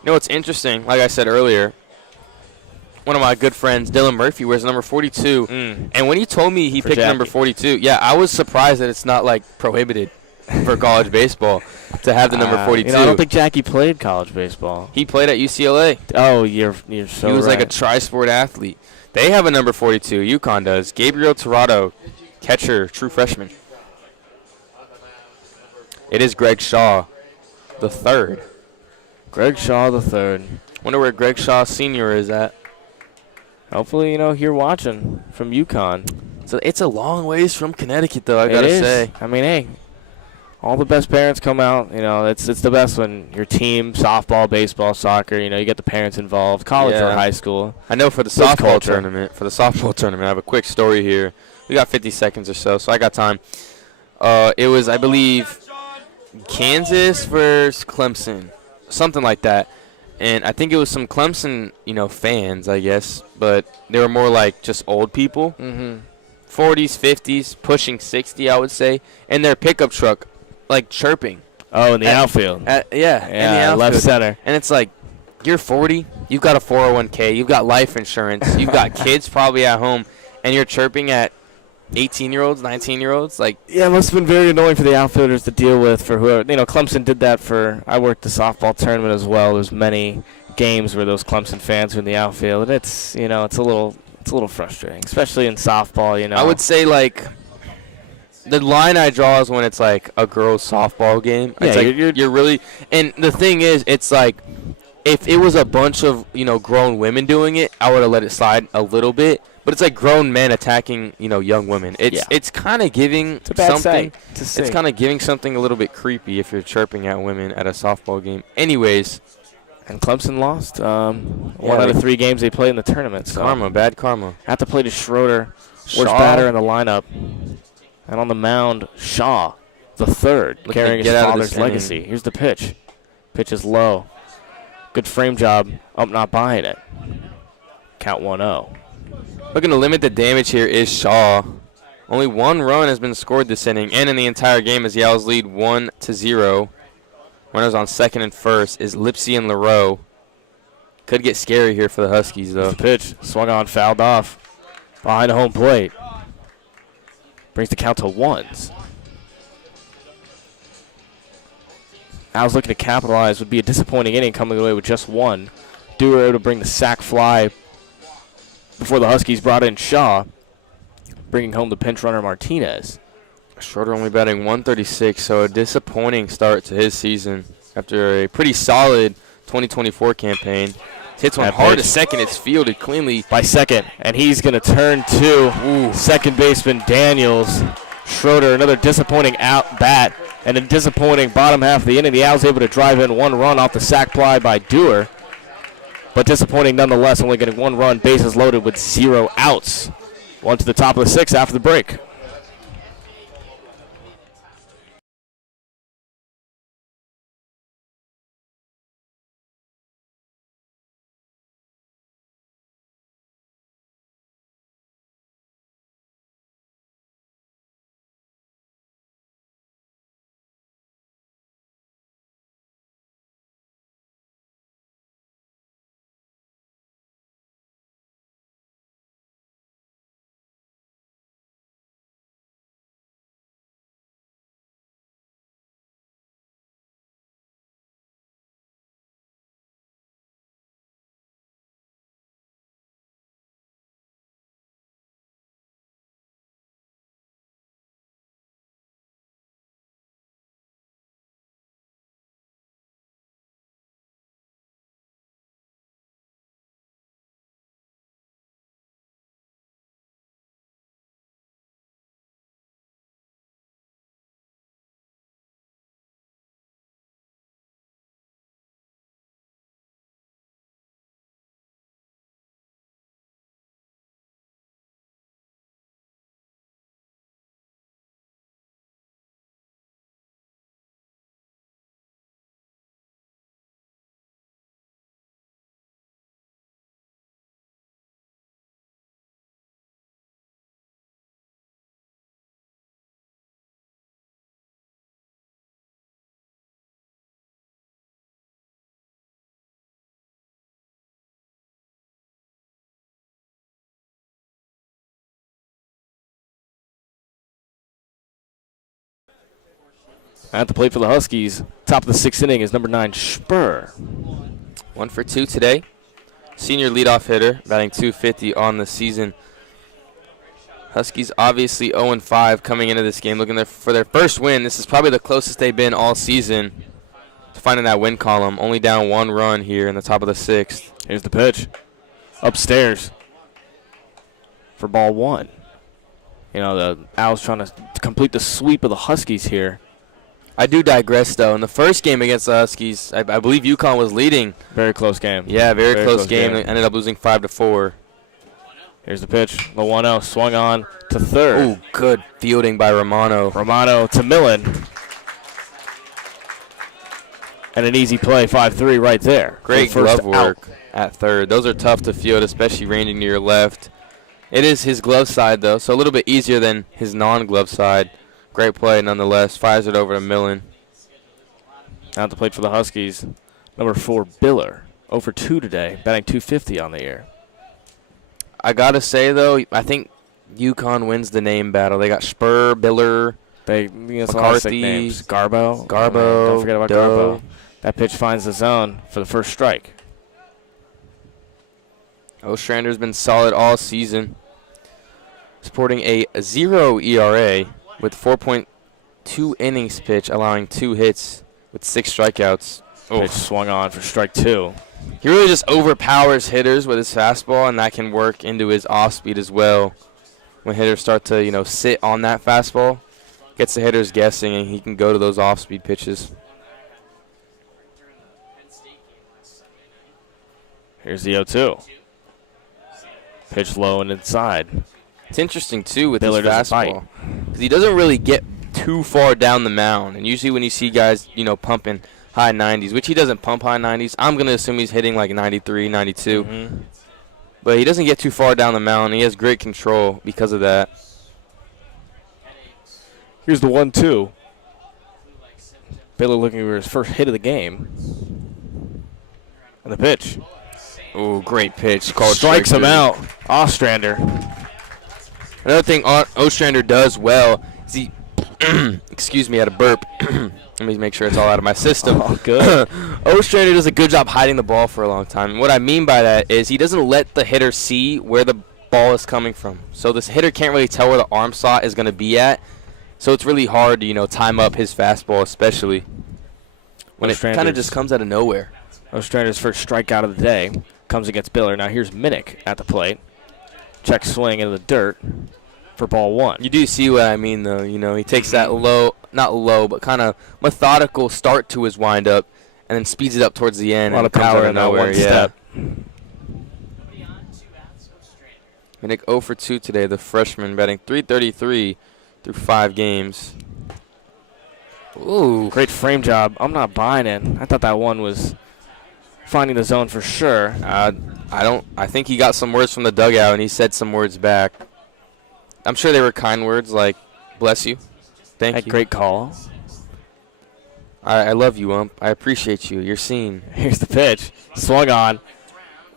You know what's interesting? Like I said earlier, one of my good friends, Dylan Murphy, wears number 42. And when he told me he picked number 42, I was surprised that it's not like prohibited for college baseball to have the number 42. I don't think Jackie played college baseball. He played at UCLA. Oh, you're so He was right. like a tri-sport athlete. They have a number 42. UConn does. Gabriel Tirado, catcher, true freshman. It is Greg Shaw, the third. Greg Shaw, the third. Wonder where Greg Shaw Sr. is at. Hopefully, you're watching from UConn. So it's a long ways from Connecticut, though, I got to say. I mean, hey, all the best parents come out. It's the best when your team, softball, baseball, soccer, you get the parents involved, college or high school. I know for the softball tournament, I have a quick story here. We got 50 seconds or so I got time. It was, I believe, Kansas versus Clemson, something like that. And I think it was some Clemson, fans, I guess, but they were more like just old people. 40s, 50s, pushing 60, I would say, and their pickup truck, like chirping. Oh, in the outfield. In the outfield. Left center. And it's like, you're 40, you've got a 401k, you've got life insurance, you've got kids probably at home, and you're chirping at 18-year-olds, 19-year-olds. Like, yeah, it must have been very annoying for the outfielders to deal with. For whoever, Clemson did that for. I worked the softball tournament as well. There's many games where those Clemson fans are in the outfield. And it's it's a little frustrating, especially in softball. I would say like the line I draw is when it's like a girls' softball game. Yeah, it's like you're really. And the thing is, it's like if it was a bunch of grown women doing it, I would have let it slide a little bit. But it's like grown men attacking, young women. It's kind of giving something. It's kind of giving something a little bit creepy if you're chirping at women at a softball game. Anyways, and Clemson lost 1 out of 3 games they played in the tournament. So. Bad karma. At the plate is Schroeder, worst batter in the lineup, and on the mound Shaw, the third, carrying his father's legacy. Here's the pitch. Pitch is low. Good frame job. Up, not buying it. Count 1-0. Looking to limit the damage here is Shaw. Only 1 run has been scored this inning, and in the entire game as the Owls lead 1-0. Runners on second and first is Lipsy and LaRoe. Could get scary here for the Huskies, though. The pitch swung on, fouled off behind the home plate. Brings the count to 1s. Owls looking to capitalize. Would be a disappointing inning coming away with just 1. Dewar able to bring the sac fly before the Huskies brought in Shaw, bringing home the pinch runner Martinez. Schroeder only batting 136, so a disappointing start to his season after a pretty solid 2024 campaign. Hits one hard to second. It's fielded cleanly by second, and he's going to turn to second baseman Daniels. Schroeder, another disappointing out bat and a disappointing bottom half of the inning. The Owls able to drive in 1 run off the sac fly by Dewar. but disappointing nonetheless, only getting 1 run, bases loaded with 0 outs. 1 to the top of the 6th after the break. At the plate for the Huskies, top of the 6th inning is number 9, Spur. 1 for 2 today. Senior leadoff hitter, batting .250 on the season. Huskies obviously 0-5 coming into this game, looking for their first win. This is probably the closest they've been all season to finding that win column. Only down 1 run here in the top of the 6th. Here's the pitch. Upstairs for ball 1. You know, the Owls trying to complete the sweep of the Huskies here. I do digress, though. In the first game against the Huskies, I believe UConn was leading. Very close game. Yeah, very close game. They ended up losing 5-4. Here's the pitch. The 1-0 swung on to third. Ooh, good fielding by Romano. Romano to Millen. And an easy play, 5-3 right there. Great glove work at third. Those are tough to field, especially ranging to your left. It is his glove side, though, so a little bit easier than his non-glove side. Great play nonetheless. Fires it over to Millen. Out the plate for the Huskies, number 4, Biller. 0 for 2 today, batting .250 on the year. I got to say, though, I think UConn wins the name battle. They got Spur, Biller, McCarthy, names. Garbo. Don't forget about Garbo. That pitch finds the zone for the first strike. Ostrander's been solid all season, sporting a 0 ERA with 4.2 innings pitch, allowing 2 hits with 6 strikeouts. Pitch swung on for strike 2. He really just overpowers hitters with his fastball, and that can work into his off-speed as well. When hitters start to, sit on that fastball, gets the hitters guessing, and he can go to those off-speed pitches. Here's the 0-2. Pitch low and inside. It's interesting, too, with Biller his fastball, because he doesn't really get too far down the mound. And usually when you see guys, pumping high 90s, which he doesn't pump high 90s, I'm going to assume he's hitting like 93, 92. Mm-hmm. But he doesn't get too far down the mound. He has great control because of that. Here's the 1-2. Biller looking for his first hit of the game. And the pitch. Oh, great pitch. Called strikes him out. Ostrander. Another thing Ostrander does well is he, excuse me, I had a burp. Let me make sure it's all out of my system. Oh, good. Ostrander does a good job hiding the ball for a long time. And what I mean by that is he doesn't let the hitter see where the ball is coming from. So this hitter can't really tell where the arm slot is going to be at. So it's really hard to, time up his fastball, especially when it kind of just comes out of nowhere. Ostrander's first strikeout of the day comes against Biller. Now here's Minnick at the plate. Check swing into the dirt for ball 1. You do see what I mean, though. He takes that low, not low, but kind of methodical start to his windup and then speeds it up towards the end. A lot of power in that one step. Minnick 0 for 2 today, the freshman, batting .333 through 5 games. Ooh, great frame job. I'm not buying it. I thought that one was finding the zone for sure. I think he got some words from the dugout, and he said some words back. I'm sure they were kind words like, bless you, thank you. Great call. I love you, ump. I appreciate you. You're seen. Here's the pitch. Swung on.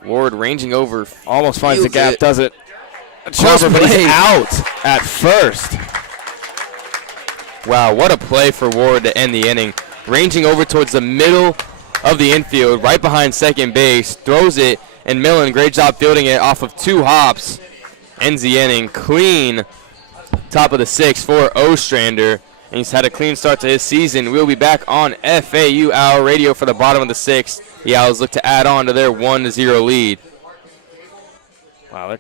Ward ranging over. Almost finds the gap, does it? Close Chopper, but he's play. out at first. Wow, what a play for Ward to end the inning. Ranging over towards the middle of the infield, right behind second base. Throws it, and Millen, great job fielding it off of 2 hops. Ends the inning clean. Top of the 6th for Ostrander. And he's had a clean start to his season. We'll be back on FAU Owl Radio for the bottom of the 6th. The Owls look to add on to their 1-0 lead. Wow.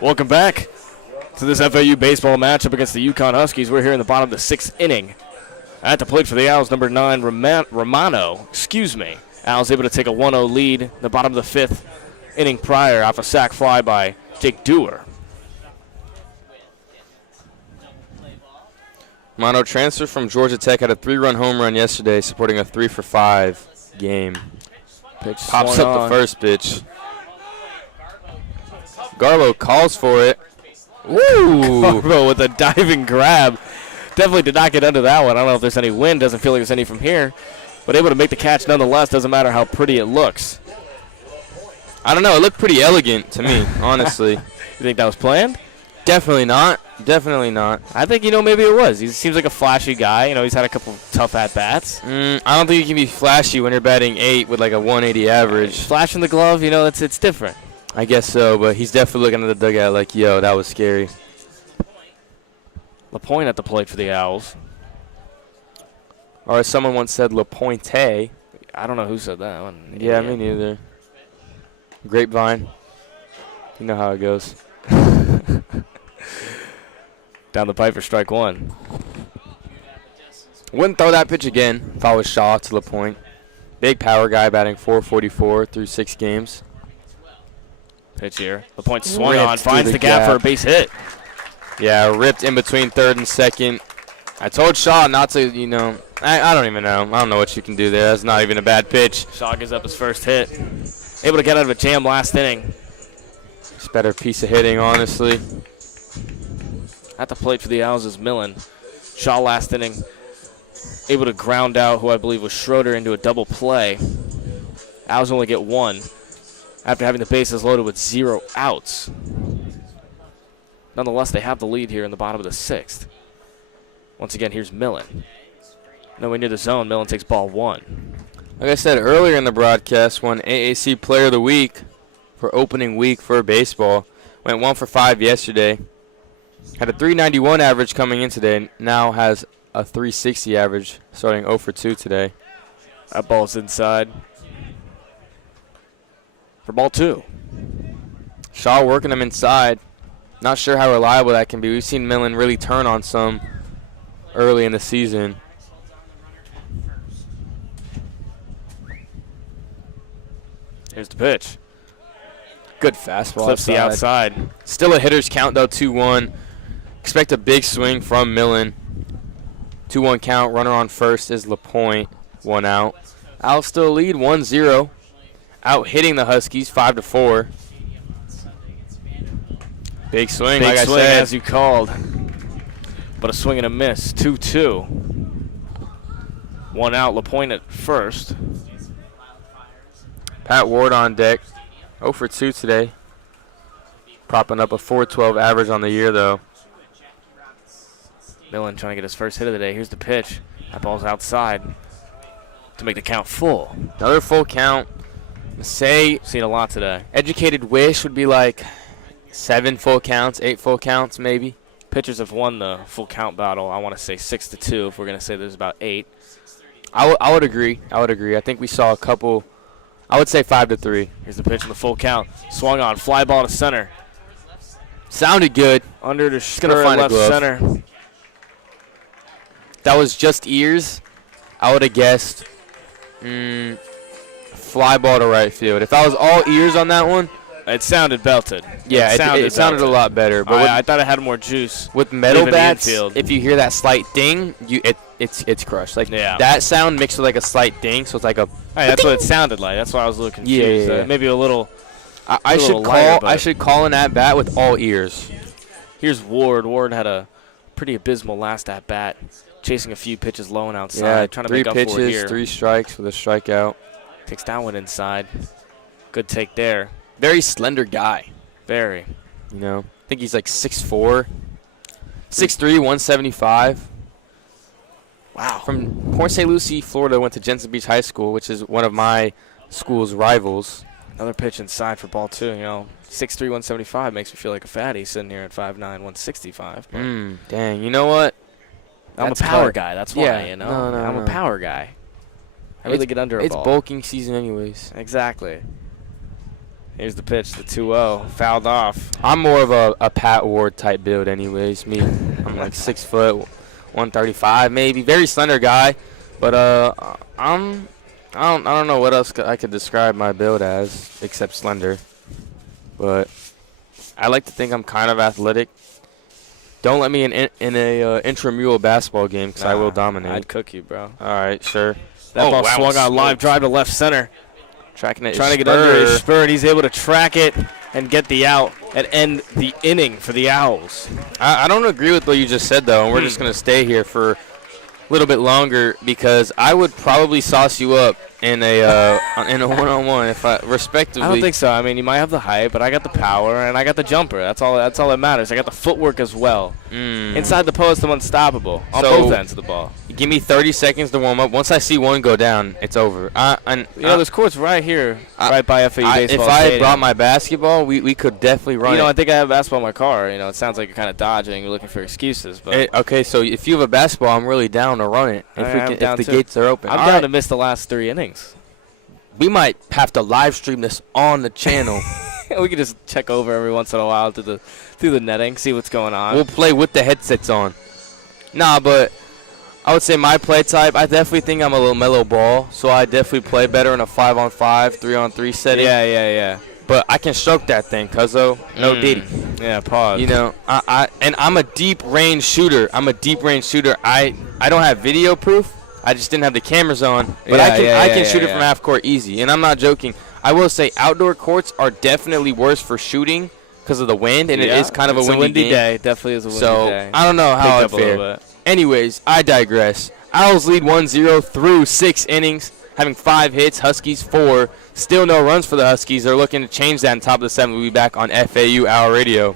Welcome back to this FAU baseball matchup against the Uconn Huskies. We're here in the bottom of the 6th inning. At the plate for the Owls, number 9, Romano. Owls able to take a 1-0 lead in the bottom of the 5th inning prior off a sac fly by Jake Dewar. Romano transfer from Georgia Tech, had a 3-run home run yesterday, supporting a 3-for-5 game. Pitch Pops swung up on. the first pitch. Garbo calls for it. Ooh. Garbo with a diving grab. Definitely did not get under that one. I don't know if there's any wind. Doesn't feel like there's any from here. But able to make the catch nonetheless. Doesn't matter how pretty it looks. I don't know. It looked pretty elegant to me, honestly. You think that was planned? Definitely not. Definitely not. I think, maybe it was. He seems like a flashy guy. He's had a couple tough at-bats. I don't think you can be flashy when you're batting 8 with like a 180 average. Flash in the glove, it's different. I guess so, but he's definitely looking at the dugout like, yo, that was scary. LaPointe at the plate for the Owls. Or as someone once said, LaPointe. I don't know who said that one. Yeah, me neither. Grapevine. You know how it goes. Down the pipe for strike 1. Wouldn't throw that pitch again if I was Shaw to LaPointe. Big power guy batting .444 through 6 games. Pitch here. LaPointe swung Ripped on, finds through the the gap gap. for a base hit. Yeah, ripped in between 3rd and 2nd. I told Shaw not to, I don't even know. I don't know what you can do there. That's not even a bad pitch. Shaw gives up his first hit. Able to get out of a jam last inning. It's a better piece of hitting, honestly. At the plate for the Owls is Millen. Shaw last inning able to ground out who I believe was Schroeder into a double play. Owls only get 1 after having the bases loaded with 0 outs. Nonetheless, they have the lead here in the bottom of the 6th. Once again, here's Millen. Nowhere near the zone. Millen takes ball 1. Like I said earlier in the broadcast, won AAC Player of the Week for opening week for baseball. Went 1 for 5 yesterday. Had a .391 average coming in today. Now has a .360 average, starting 0 for 2 today. That ball's inside. For ball 2. Shaw working him inside. Not sure how reliable that can be. We've seen Millen really turn on some early in the season. Here's the pitch. Good fastball. Clips the outside. Still a hitter's count, though, 2-1. Expect a big swing from Millen. 2-1 count. Runner on first is LaPointe. 1 out. Owls still lead 1-0. Out hitting the Huskies 5-4. Big swing, Big like swing, I said. as you called. But a swing and a miss. 2-2. 1 out. LaPointe at first. Pat Ward on deck. 0 for 2 today. Propping up a .412 average on the year, though. Millen trying to get his first hit of the day. Here's the pitch. That ball's outside to make the count full. Another full count. Say, Seen a lot today. educated wish would be like 7 full counts, 8 full counts, maybe. Pitchers have won the full count battle. I want to say 6-2 if we're going to say there's about 8. I would agree. I think we saw a couple. I would say 5-3. Here's the pitch in the full count. Swung on. Fly ball to center. Sounded good. Under to gonna find a left glove. center. That was just ears. I would have guessed fly ball to right field. If I was all ears on that one, It sounded belted. yeah, it sounded a lot better. But I thought it had more juice. with metal leaving the bats, infield. if you hear that slight ding, it's crushed. Like Yeah. that sound mixed with like a slight ding, so it's like a. Hey, that's what it sounded like. That's why I was a little confused. Yeah. Maybe a little. I a little should lighter, call. but- I should call in at bat with all ears. Here's Ward. Ward had a pretty abysmal last at bat, chasing a few pitches low and outside, Yeah, trying to 3 make up for it pitches, here. 3 strikes with a strikeout. Takes down one inside. Good take there. Very slender guy. Very. You know, I think he's like 6'4", 6'3", 175. Wow. From Port St. Lucie, Florida, went to Jensen Beach High School, which is one of my school's rivals. Another pitch inside for ball 2. 6'3", 175 makes me feel like a fatty sitting here at 5'9", 165. but Dang, you know what? I'm a That's power cut. guy. That's why, Yeah, No, no. I'm a power guy. I really get under a It's ball. bulking season anyways. Exactly. Here's the pitch, the 2-0. Fouled off. I'm more of a Pat Ward type build anyways. Me, I'm like 6 foot, 135 maybe. Very slender guy, but I don't know what else I could describe my build as except slender. But I like to think I'm kind of athletic. Don't let me in a intramural basketball game because I will dominate. I'd cook you, bro. All right, sure. That ball wow, swung on live smoked. drive to left center. Tracking it. Trying to get under his spur, and he's able to track it and get the out and end the inning for the Owls. I don't agree with what you just said, though, and we're just going to stay here for a little bit longer because I would probably sauce you up in a one-on-one if I respectively. I don't think so. I mean, you might have the height, but I got the power and I got the jumper. That's all that matters. I got the footwork as well. Inside the post, I'm unstoppable on So- both ends of the ball. Give me 30 seconds to warm up. Once I see one go down, it's over. There's courts right here, right by FAU if baseball I had stadium. brought my basketball, we could definitely run I it. think I have basketball in my car. It sounds like you're kind of dodging. You're looking for excuses, but Okay, so if you have a basketball, I'm really down to run it. If down the too. gates are open. I'm All down right. to miss the last 3 innings. We might have to live stream this on the channel. We could just check over every once in a while through the netting, see what's going on. We'll play with the headsets on. Nah, but I would say my play type, I definitely think I'm a little mellow ball, so I definitely play better in a 5-on-5, 3-on-3 setting. Yeah. But I can stroke that thing, cuzzo. No diddy. Yeah, pause. And I'm a deep range shooter. I don't have video proof. I just didn't have the cameras on. But I can shoot it from half court easy. And I'm not joking. I will say outdoor courts are definitely worse for shooting because of the wind, and it is kind of it's a windy game. day. Definitely is a windy So day. I don't know how Picked it up a little fared. bit. Anyways, I digress. Owls lead 1-0 through 6 innings, having 5 hits. Huskies 4. Still no runs for the Huskies. They're looking to change that in top of the 7th. We'll be back on FAU Owl Radio.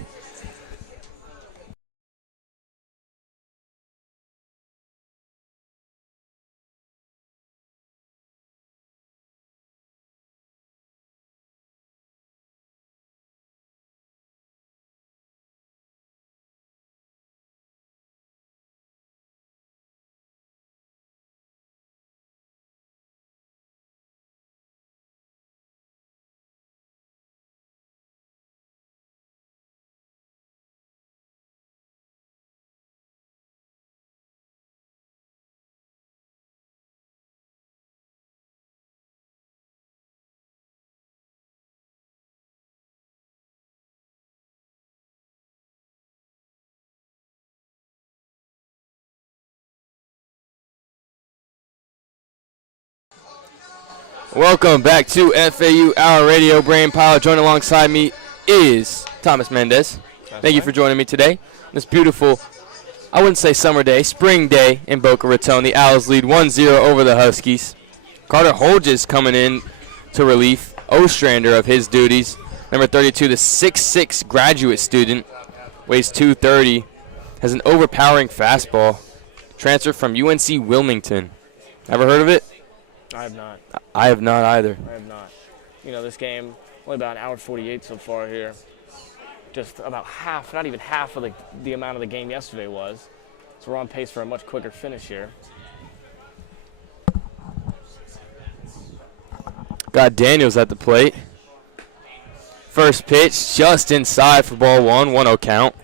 Welcome back to FAU Hour Radio. Brayden, Pyle. Joined alongside me is Thomas Mendez. Thank you for joining me today. This beautiful, I wouldn't say summer day, spring day in Boca Raton. The Owls lead 1-0 over the Huskies. Carter Holges coming in to relief Ostrander of his duties. Number 32, the 6'6 graduate student, weighs 230, has an overpowering fastball. Transfer from UNC Wilmington. Ever heard of it? I have not. I have not either. I have not. You know, this game, only about an hour 48 so far here. Just about half, not even half of the amount of the game yesterday was. So we're on pace for a much quicker finish here. Got Daniels at the plate. First pitch just inside for ball one, 1-0 count.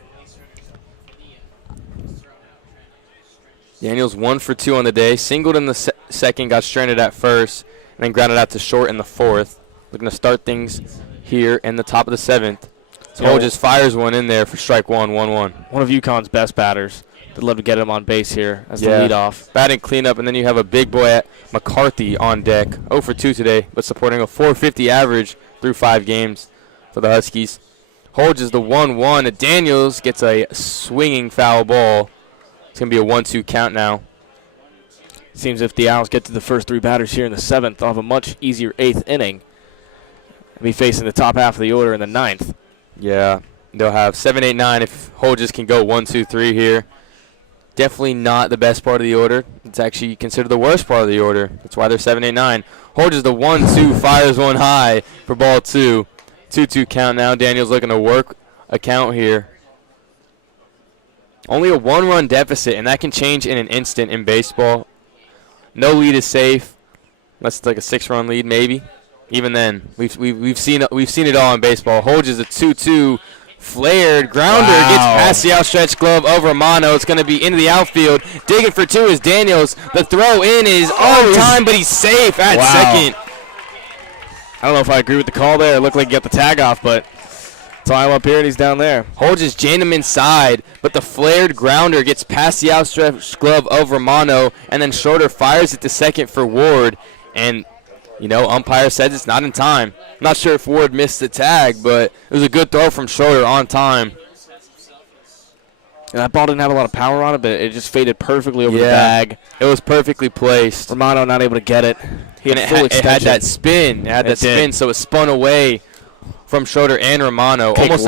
Daniels 1 for 2 on the day. Singled in the second, got stranded at first, and then grounded out to short in the fourth. Looking to start things here in the top of the seventh. So just fires one in there for strike one, 1-1. One of UConn's best batters. They'd love to get him on base here as the leadoff. Batting cleanup, and then you have a big boy at McCarthy on deck. 0 for 2 today, but supporting a .450 average through 5 games for the Huskies. Holds is the 1-1. Daniels gets a swinging foul ball. It's going to be a 1-2 count now. Seems if the Owls get to the first 3 batters here in the 7th, they'll have a much easier 8th inning. They'll be facing the top half of the order in the 9th. Yeah, they'll have 7, 8, 9 if Holges can go 1, 2, 3 here. Definitely not the best part of the order. It's actually considered the worst part of the order. That's why they're 7, 8, 9. Holges the 1-2, fires one high for ball 2. 2-2 count now. Daniels looking to work a count here. Only a 1-run deficit, and that can change in an instant in baseball. No lead is safe. Unless it's like a 6-run lead, maybe. Even then, we've seen it all in baseball. Holges a 2-2, flared grounder, gets past the outstretched glove of Romano. It's going to be into the outfield. Digging for 2 is Daniels. The throw in is on time, but he's safe at second. I don't know if I agree with the call there. It looked like he got the tag off, but time up here and he's down there. Holges jammed him inside, but the flared grounder gets past the outstretched glove of Romano, and then Schroeder fires it to second for Ward. And, you know, umpire says it's not in time. I'm not sure if Ward missed the tag, but it was a good throw from Schroeder on time. And that ball didn't have a lot of power on it, but it just faded perfectly over the bag. It was perfectly placed. Romano not able to get it. It had that spin. It had that spin, so it spun away from Schroeder and Romano, almost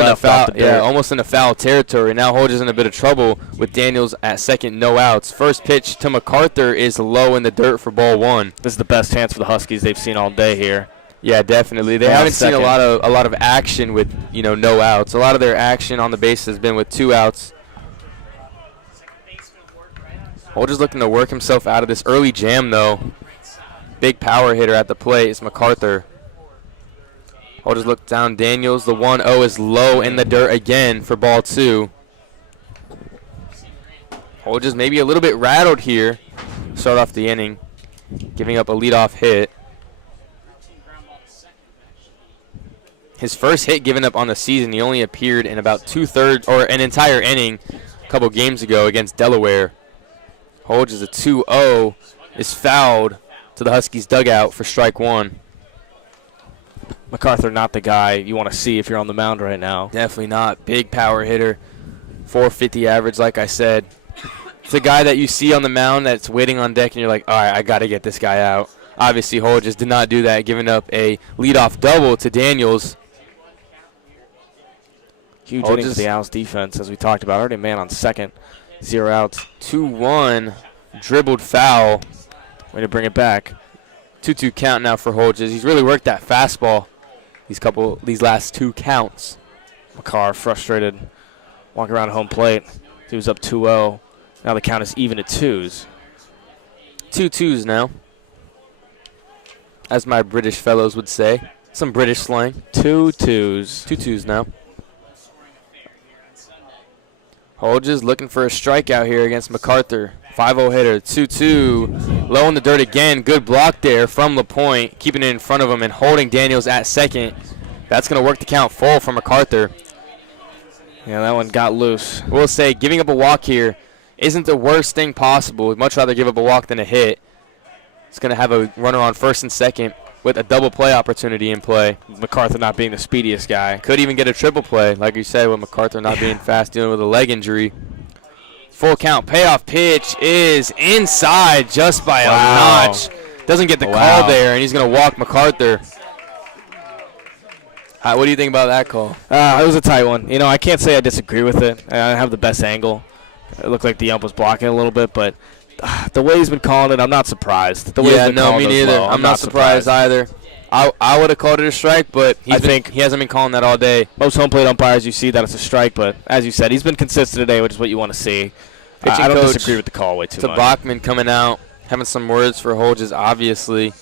in a foul territory. Now Holges in a bit of trouble with Daniels at second, no outs. First pitch to MacArthur is low in the dirt for ball 1. This is the best chance for the Huskies they've seen all day here. Yeah, definitely. They haven't seen a lot of action with, you know, no outs. A lot of their action on the base has been with 2 outs. Holges looking to work himself out of this early jam, though. Big power hitter at the plate is MacArthur. Holges look down Daniels. The 1-0 is low in the dirt again for ball 2. Holges maybe a little bit rattled here. Start off the inning, giving up a leadoff hit. His first hit given up on the season, he only appeared in about 2/3 or an entire inning a couple games ago against Delaware. Holges a 2-0 is fouled to the Huskies dugout for strike 1. MacArthur not the guy you want to see if you're on the mound right now. Definitely not. Big power hitter. 450 average, like I said. It's a guy that you see on the mound that's waiting on deck, and you're like, all right, I got to get this guy out. Obviously, Holges did not do that, giving up a leadoff double to Daniels. Huge inning for the Owls defense, as we talked about. Already a man on second. 0 outs. 2-1. Dribbled foul. Way to bring it back. 2-2 count now for Holges. He's really worked that fastball these last 2 counts. McCarr frustrated, walking around home plate. He was up 2-0. Now the count is even at 2s. 2-2s now, as my British fellows would say. Some British slang. 2-2s. 2-2s now. Holges looking for a strikeout here against MacArthur. 5-0 hitter, 2-2. Low in the dirt again. Good block there from LaPointe, keeping it in front of him and holding Daniels at second. That's going to work the count full for MacArthur. Yeah, that one got loose. We'll say giving up a walk here isn't the worst thing possible. We'd much rather give up a walk than a hit. It's going to have a runner on first and second with a double play opportunity in play. MacArthur not being the speediest guy. Could even get a triple play, like you said, with MacArthur not being fast, dealing with a leg injury. Full count. Payoff pitch is inside just by a notch. Doesn't get the call there, and he's going to walk MacArthur. What do you think about that call? It was a tight one. You know, I can't say I disagree with it. I didn't have the best angle. It looked like the ump was blocking a little bit, but the way he's been calling it, I'm not surprised. The way he's been calling me neither. Low, I'm not surprised either. I would have called it a strike, but I think he hasn't been calling that all day. Most home plate umpires, you see that it's a strike, but as you said, he's been consistent today, which is what you want to see. I don't disagree with the call way too much. Bachman coming out, having some words for Holges, obviously.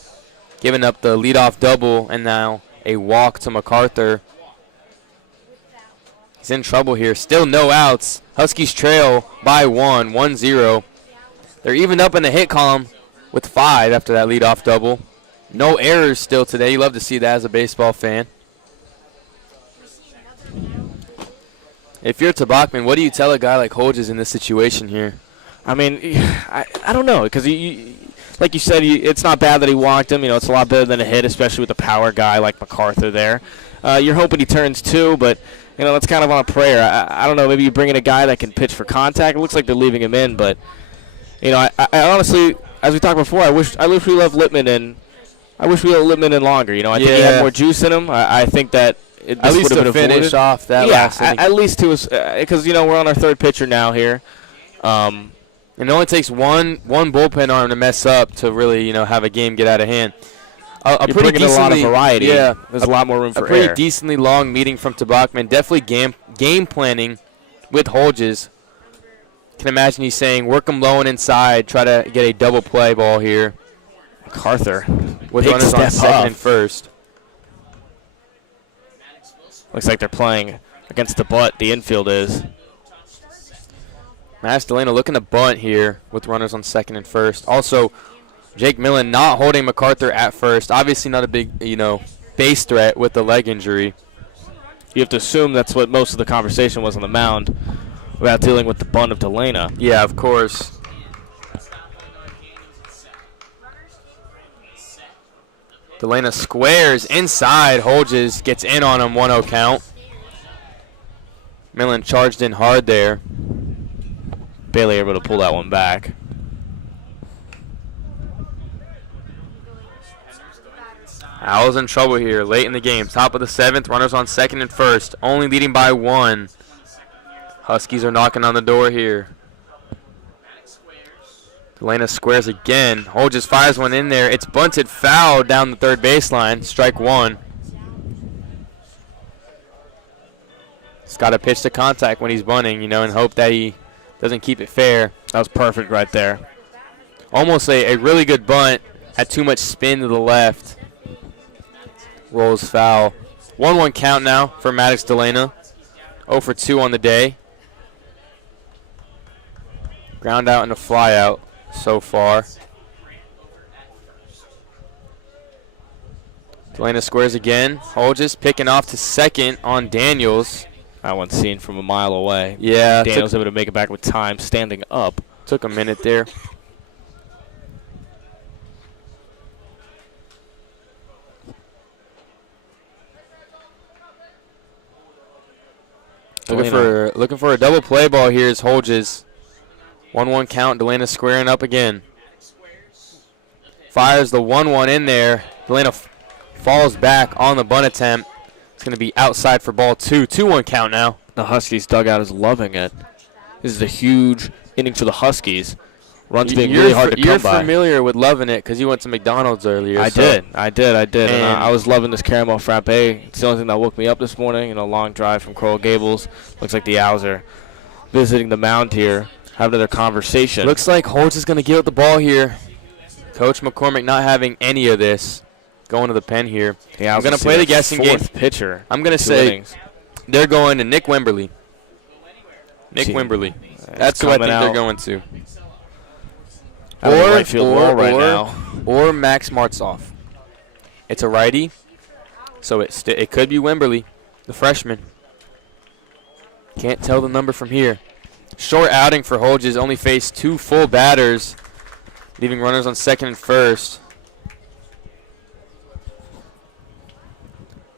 Giving up the leadoff double, and now a walk to MacArthur. He's in trouble here. Still no outs. Huskies trail by 1-0. They're even up in the hit column with 5 after that leadoff double. No errors still today. You love to see that as a baseball fan. If you're Bachman, what do you tell a guy like Holges in this situation here? I mean, I don't know, because like you said, it's not bad that he walked him. You know, it's a lot better than a hit, especially with a power guy like MacArthur there. You're hoping he turns 2, but you know, that's kind of on a prayer. I don't know. Maybe you bring in a guy that can pitch for contact. It looks like they're leaving him in, but you know, I honestly, as we talked before, I wish we left Lippman in. I wish we let Lippman in longer. You know, I think he had more juice in him. I think that at least to finish off that last inning. At least to us, because you know we're on our 3rd pitcher now here. And it only takes one bullpen arm to mess up to really, you know, have a game get out of hand. You're bringing a lot of variety. Yeah, there's a lot more room for a pretty air. Decently long meeting from Bachman. Definitely game planning with Holges. Can imagine he's saying, work him low and inside, try to get a double play ball here. MacArthur with runners on second and first. Looks like they're playing against the butt. The infield is. Maddox Delano looking to bunt here with runners on second and first. Also, Jake Millen not holding MacArthur at first. Obviously not a big, you know, base threat with the leg injury. You have to assume that's what most of the conversation was on the mound about dealing with the bunt of Delano. Yeah, of course. Delano squares inside. Holges gets in on him, 1-0 count. Millen charged in hard there. Bailey able to pull that one back. Owls in trouble here late in the game. Top of the 7th, runners on second and first. Only leading by 1. Huskies are knocking on the door here. Delano squares again. Holges fires one in there. It's bunted foul down the 3rd baseline. Strike 1. He's got to pitch to contact when he's bunting, you know, and hope that he doesn't keep it fair. That was perfect right there. Almost a really good bunt. Had too much spin to the left. Rolls foul. 1-1 count now for Maddox Delano. 0 for 2 on the day. Ground out and a fly out so far. Delano squares again. Holges picking off to second on Daniels. That one's seen from a mile away. Yeah. Daniels able to make it back with time, standing up. Took a minute there. Looking for a double play ball here is Holges. 1-1 count. Delano squaring up again. Fires the 1-1 in there. Delano falls back on the bunt attempt. It's going to be outside for ball 2. 2-1 count now. The Huskies dugout is loving it. This is a huge inning for the Huskies. Runs being really hard to come by. You're familiar with loving it because you went to McDonald's earlier. I did. And I was loving this caramel frappe. It's the only thing that woke me up this morning. You know, long drive from Coral Gables. Looks like the Owls are visiting the mound here, having their conversation. Looks like Holtz is going to give up the ball here. Coach McCormick not having any of this. Going to the pen here. I'm going to play the guessing game. Pitcher. I'm going to say they're going to Nick Wimberly. Wimberly. That's who I think they're going to. Or Max Martzoff. It's a righty, so it could be Wimberly, the freshman. Can't tell the number from here. Short outing for Holges. Only faced 2 full batters, leaving runners on second and first.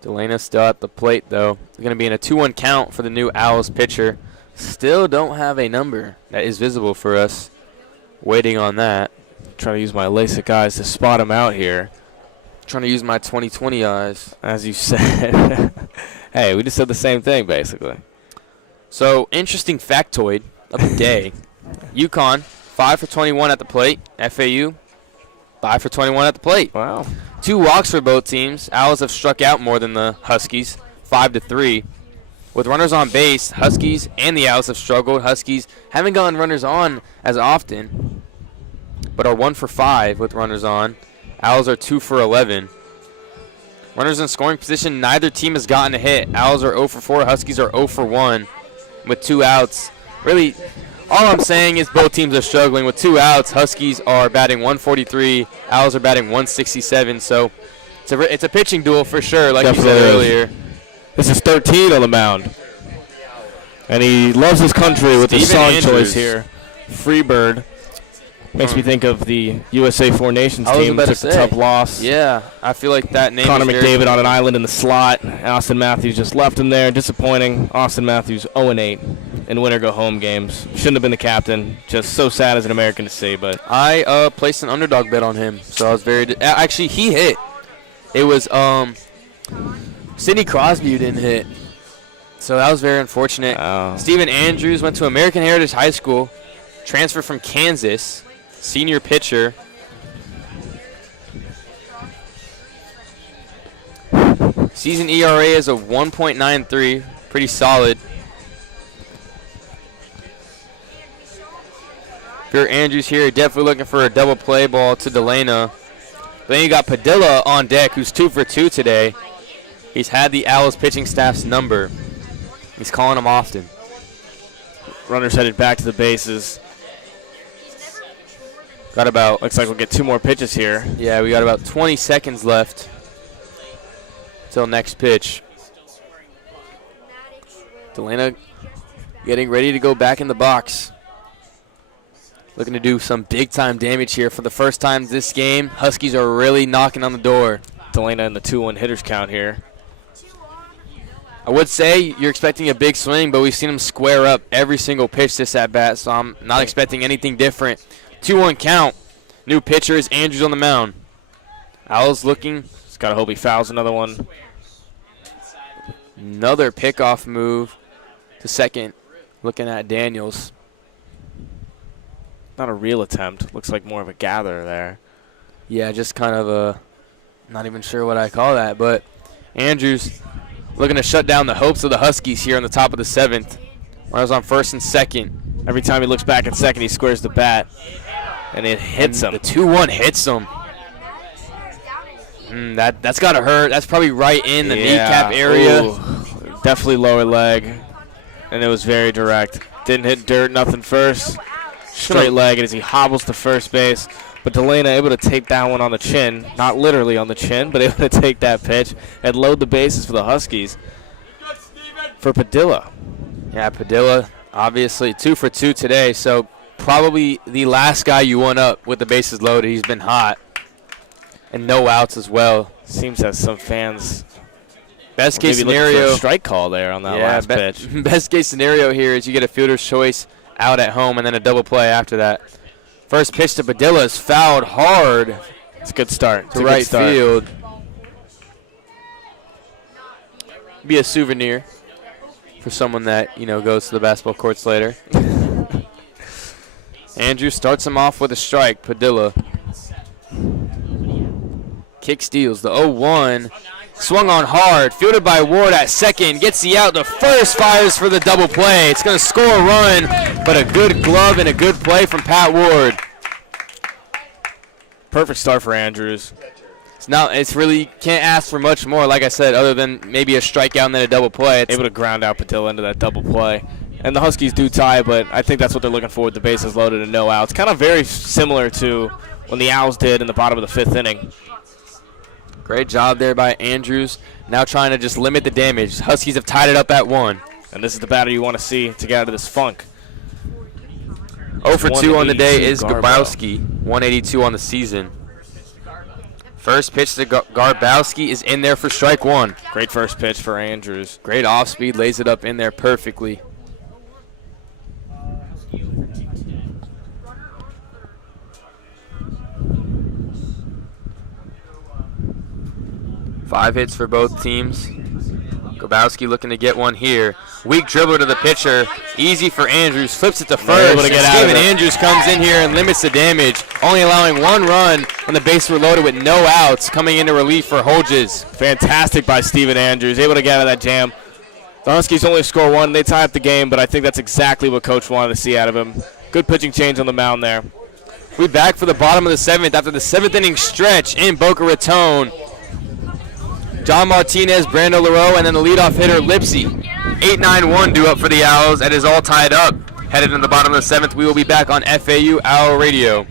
Delana still at the plate, though. It's going to be in a 2-1 count for the new Owls pitcher. Still don't have a number that is visible for us. Waiting on that. Trying to use my LASIK eyes to spot him out here. Trying to use my 20/20 eyes. As you said. Hey, we just said the same thing, basically. So, interesting factoid of the day. UConn, 5 for 21 at the plate. FAU, 5 for 21 at the plate. Wow. 2 walks for both teams. Owls have struck out more than the Huskies, 5-3. With runners on base, Huskies and the Owls have struggled. Huskies haven't gotten runners on as often, but are 1 for 5 with runners on. Owls are 2 for 11. Runners in scoring position, neither team has gotten a hit. Owls are 0 for 4, Huskies are 0 for 1 with 2 outs. Really, all I'm saying is both teams are struggling. With 2 outs, Huskies are batting 143, Owls are batting 167. So it's a pitching duel for sure, like you said earlier. This is 13 on the mound. And he loves his country with the song choice here. Freebird. Makes me think of the USA Four Nations team. Took a tough loss. Yeah, I feel like that name. Connor McDavid on an island in the slot. Austin Matthews just left him there. Disappointing. Austin Matthews 0-8 in winner go home games. Shouldn't have been the captain. Just so sad as an American to see. But I placed an underdog bet on him, so I was very. Actually, he hit. It was Sidney Crosby who didn't hit, so that was very unfortunate. Oh. Steven Andrews went to American Heritage High School, transferred from Kansas. Senior pitcher. Season ERA is a 1.93, pretty solid. If you're Andrews here, definitely looking for a double play ball to Delana. Then you got Padilla on deck, who's 2 for 2 today. He's had the Owls pitching staff's number. He's calling them often. Runners headed back to the bases. Got about, looks like we'll get 2 more pitches here. Yeah, we got about 20 seconds left till next pitch. Delana getting ready to go back in the box. Looking to do some big-time damage here for the first time this game. Huskies are really knocking on the door. Delana in the 2-1 hitters count here. I would say you're expecting a big swing, but we've seen him square up every single pitch this at-bat, so I'm not expecting anything different. 2-1 count. New pitcher is Andrews on the mound. Owls looking. Just got to hope he fouls another one. Another pickoff move to second. Looking at Daniels. Not a real attempt. Looks like more of a gather there. Yeah, just kind of a, not even sure what I call that, but Andrews looking to shut down the hopes of the Huskies here on the top of the 7th. Runners on first and second. Every time he looks back at second, he squares the bat, and it hits him. The 2-1 hits him. That's got to hurt. That's probably right in the kneecap area. Ooh. Definitely lower leg, and it was very direct. Didn't hit dirt, nothing first. Straight leg as he hobbles to first base. But Delana able to take that one on the chin. Not literally on the chin, but able to take that pitch and load the bases for the Huskies. For Padilla. Yeah, Padilla. Obviously 2 for 2 today, so probably the last guy you want up with the bases loaded. He's been hot. And no outs as well. Seems that some fans best case scenario, for a strike call there on that last pitch. Best case scenario here is you get a fielder's choice out at home and then a double play after that. First pitch to Padilla is fouled hard. It's a good start. To right field. Be a souvenir for someone that, goes to the basketball courts later. Andrew starts him off with a strike. Padilla. Kick steals the 0-1. Swung on hard. Fielded by Ward at second. Gets the out. The first fires for the double play. It's going to score a run, but a good glove and a good play from Pat Ward. Perfect start for Andrews. It's really, can't ask for much more, like I said, other than maybe a strikeout and then a double play. Able to ground out Padilla into that double play. And the Huskies do tie, but I think that's what they're looking for with the bases loaded and no outs. Kind of very similar to when the Owls did in the bottom of the 5th inning. Great job there by Andrews. Now trying to just limit the damage. Huskies have tied it up at 1. And this is the batter you want to see to get out of this funk. 0 for 2 on the day is Grabowski. 182 on the season. First pitch to Garbowski is in there for strike one. Great first pitch for Andrews. Great off speed, lays it up in there perfectly. Five hits for both teams. Garbowski looking to get one here. Weak dribbler to the pitcher. Easy for Andrews. Flips it to first. Able to get out of Steven it. Andrews comes in here and limits the damage, only allowing one run when the bases were loaded with no outs. Coming into relief for Holges. Fantastic by Steven Andrews. Able to get out of that jam. The Huskies only score one. They tie up the game, but I think that's exactly what Coach wanted to see out of him. Good pitching change on the mound there. We back for the bottom of the seventh after the seventh inning stretch in Boca Raton. John Martinez, Brando Leroux, and then the leadoff hitter, Lipsy. 8-9-1 due up for the Owls. That is all tied up. Headed in the bottom of the seventh, we will be back on FAU Owl Radio.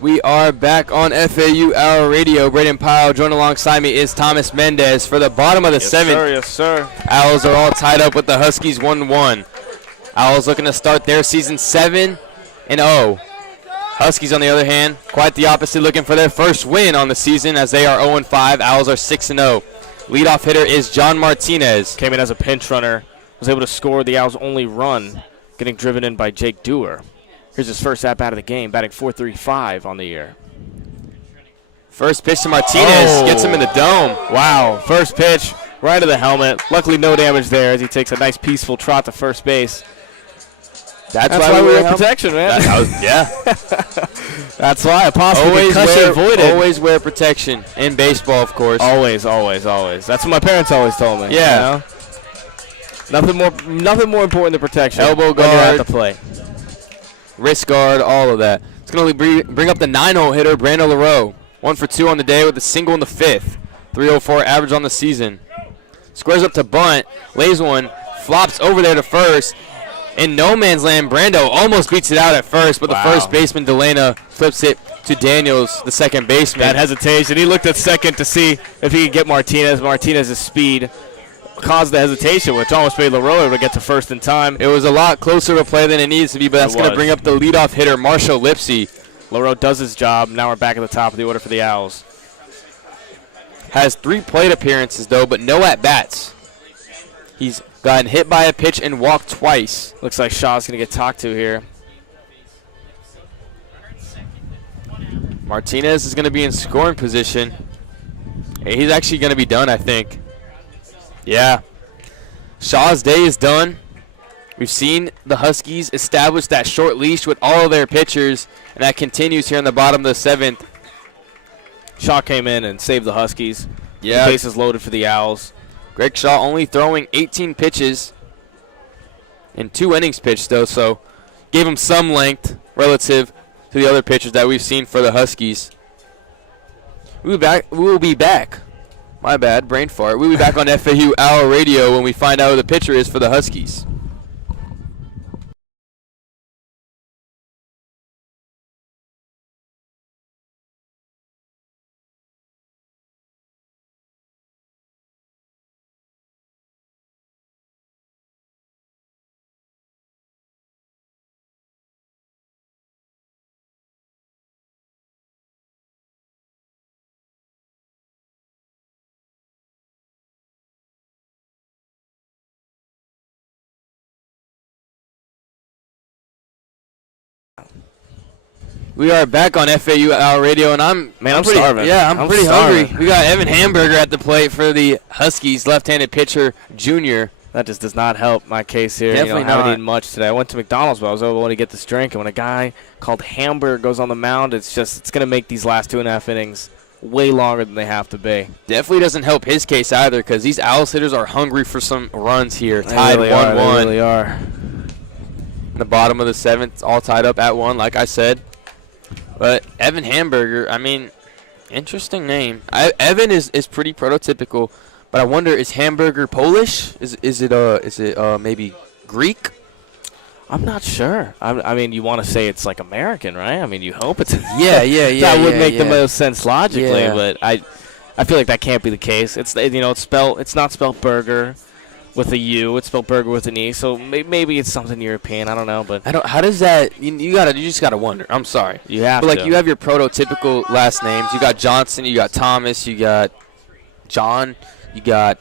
We are back on FAU Hour Radio. Brayden Pyle, joined alongside me is Thomas Mendez for the bottom of the seventh. Yes, sir. Owls are all tied up with the Huskies 1-1. Owls looking to start their season 7-0. Huskies, on the other hand, quite the opposite, looking for their first win on the season as they are 0-5. Owls are 6-0. Leadoff hitter is John Martinez. Came in as a pinch runner. Was able to score the Owls' only run, getting driven in by Jake Dewar. Here's his first at-bat of the game, batting .435 on the year. First pitch to Martinez, gets him in the dome. Wow, first pitch right to the helmet. Luckily, no damage there as he takes a nice peaceful trot to first base. That's why we wear protection, man. Yeah. That's why. A possible concussion avoided. Always wear protection. In baseball, of course. Always, always, always. That's what my parents always told me. Yeah. You know? Nothing more important than protection. Elbow when you're at guard. the plate. Wrist guard, all of that. It's going to bring up the 9-hole hitter, Brando Leroux. 1 for 2 on the day with a single in the fifth. 304 average on the season. Squares up to bunt, lays one, flops over there to first. In no man's land, Brando almost beats it out at first, but the first baseman, Delana, flips it to Daniels, the second baseman. That hesitation. He looked at second to see if he could get Martinez. Martinez's speed caused the hesitation, which almost made Leroux able to get to first in time. It was a lot closer of a play than it needs to be, but that's going to bring up the leadoff hitter, Marshall Lipsy. Leroux does his job. Now we're back at the top of the order for the Owls. Has 3 plate appearances, though, but no at-bats. He's gotten hit by a pitch and walked twice. Looks like Shaw's going to get talked to here. Martinez is going to be in scoring position. Hey, he's actually going to be done, I think. Yeah. Shaw's day is done. We've seen the Huskies establish that short leash with all of their pitchers, and that continues here in the bottom of the seventh. Shaw came in and saved the Huskies. Yeah. The bases loaded for the Owls. Greg Shaw only throwing 18 pitches in 2 innings pitched, though, so gave him some length relative to the other pitchers that we've seen for the Huskies. We will be back. My bad, brain fart. We'll be back on FAU Hour Radio when we find out who the pitcher is for the Huskies. We are back on FAU Hour Radio, and I'm pretty, starving. Yeah, I'm pretty starving. hungry. We got Evan Hamburger at the plate for the Huskies, left-handed pitcher, junior. That just does not help my case here. Definitely I haven't not. eaten much today. I went to McDonald's, but I was able to get this drink. And when a guy called Hamburger goes on the mound, it's going to make these last 2.5 innings way longer than they have to be. Definitely doesn't help his case either, because these Owls hitters are hungry for some runs here. Tied 1-1. They really are. In the bottom of the 7th, all tied up at 1, like I said. But Evan Hamburger, I mean, interesting name. Evan is pretty prototypical, but I wonder, is Hamburger Polish? Is it maybe Greek? I'm not sure. I mean, you want to say it's like American, right? I mean, you hope it's. Yeah. That would make the most sense logically, Yeah. but I feel like that can't be the case. It's it's not spelled burger with a U. It's spelled burger with an E. So maybe it's something European. I don't know, but How does that? You just gotta wonder. I'm sorry. you have But like to. you have your prototypical last names. You got Johnson. You got Thomas. You got John. You got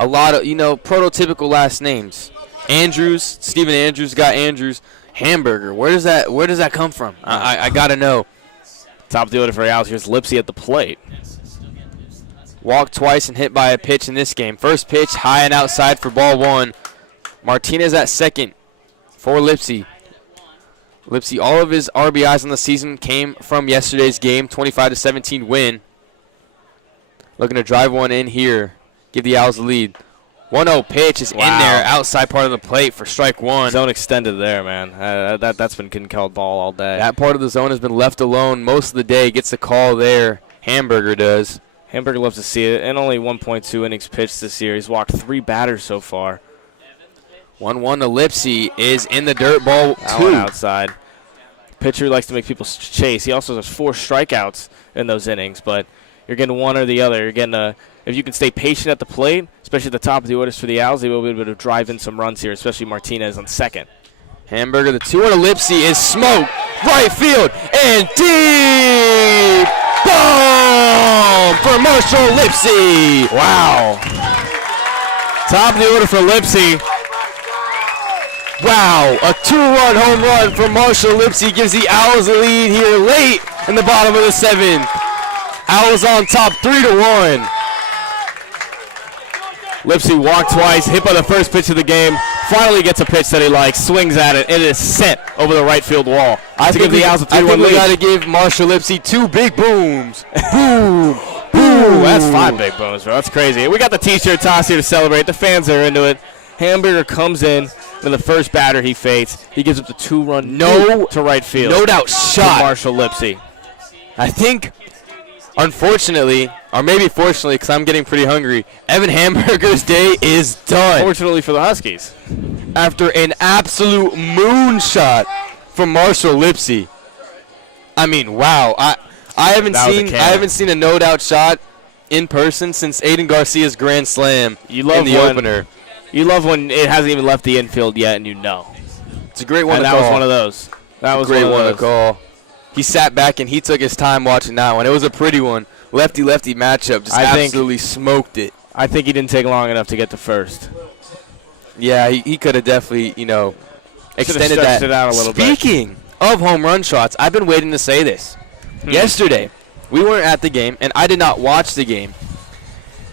a lot of prototypical last names. Andrews. Stephen Andrews got Andrews. Hamburger. Where does that come from? I gotta know. Top of the order for Owls. Here's Lipsy at the plate. Walked twice and hit by a pitch in this game. First pitch, high and outside for ball 1. Martinez at second for Lipsy. Lipsy, all of his RBIs on the season came from yesterday's game, 25-17 win. Looking to drive one in here, give the Owls the lead. 1-0 pitch is in there, outside part of the plate for strike 1. Zone extended there, man. That's been getting called ball all day. That part of the zone has been left alone most of the day. Gets the call there. Hamburger does. Hamburger loves to see it, and only 1.2 innings pitched this year. He's walked 3 batters so far. 1-1 to Lipsy is in the dirt, ball 2. Outside. Pitcher likes to make people chase. He also has 4 strikeouts in those innings, but you're getting one or the other. You're getting if you can stay patient at the plate, especially at the top of the orders for the Owls, they will be able to drive in some runs here, especially Martinez on second. Hamburger, the 2-1 to Lipsy is smoked. Right field and deep. Boom for Marshall Lipsy. Wow. Top of the order for Lipsy. Wow, a 2-run home run for Marshall Lipsy gives the Owls the lead here late in the bottom of the 7th. Owls on top 3-1. Lipsy walked twice, hit by the first pitch of the game. Finally gets a pitch that he likes, swings at it, and it is sent over the right field wall. I think the Owls a 3-1 I think we lead. got to give Marshall Lipsy 2 big booms. Boom. Boom. That's 5 big booms, bro. That's crazy. We got the T-shirt toss here to celebrate. The fans are into it. Hamburger comes in, and the first batter he fates. He gives up the 2-run to right field. No doubt shot. Marshall Lipsy. I think, unfortunately, or maybe fortunately, because I'm getting pretty hungry, Evan Hamburger's day is done. Fortunately for the Huskies. After an absolute moonshot from Marshall Lipsy. I mean, wow. I haven't seen a no doubt shot in person since Aiden Garcia's grand slam in the opener. You love when it hasn't even left the infield yet, and you know. It's a great one and to that call. was one of those. That was a great one to call. He sat back and he took his time watching that one. It was a pretty one. Lefty-lefty matchup. Just absolutely smoked it. I think he didn't take long enough to get to first. Yeah, he could have definitely, extended that. It out a little bit. Speaking of home run shots, I've been waiting to say this. Yesterday, we weren't at the game, and I did not watch the game.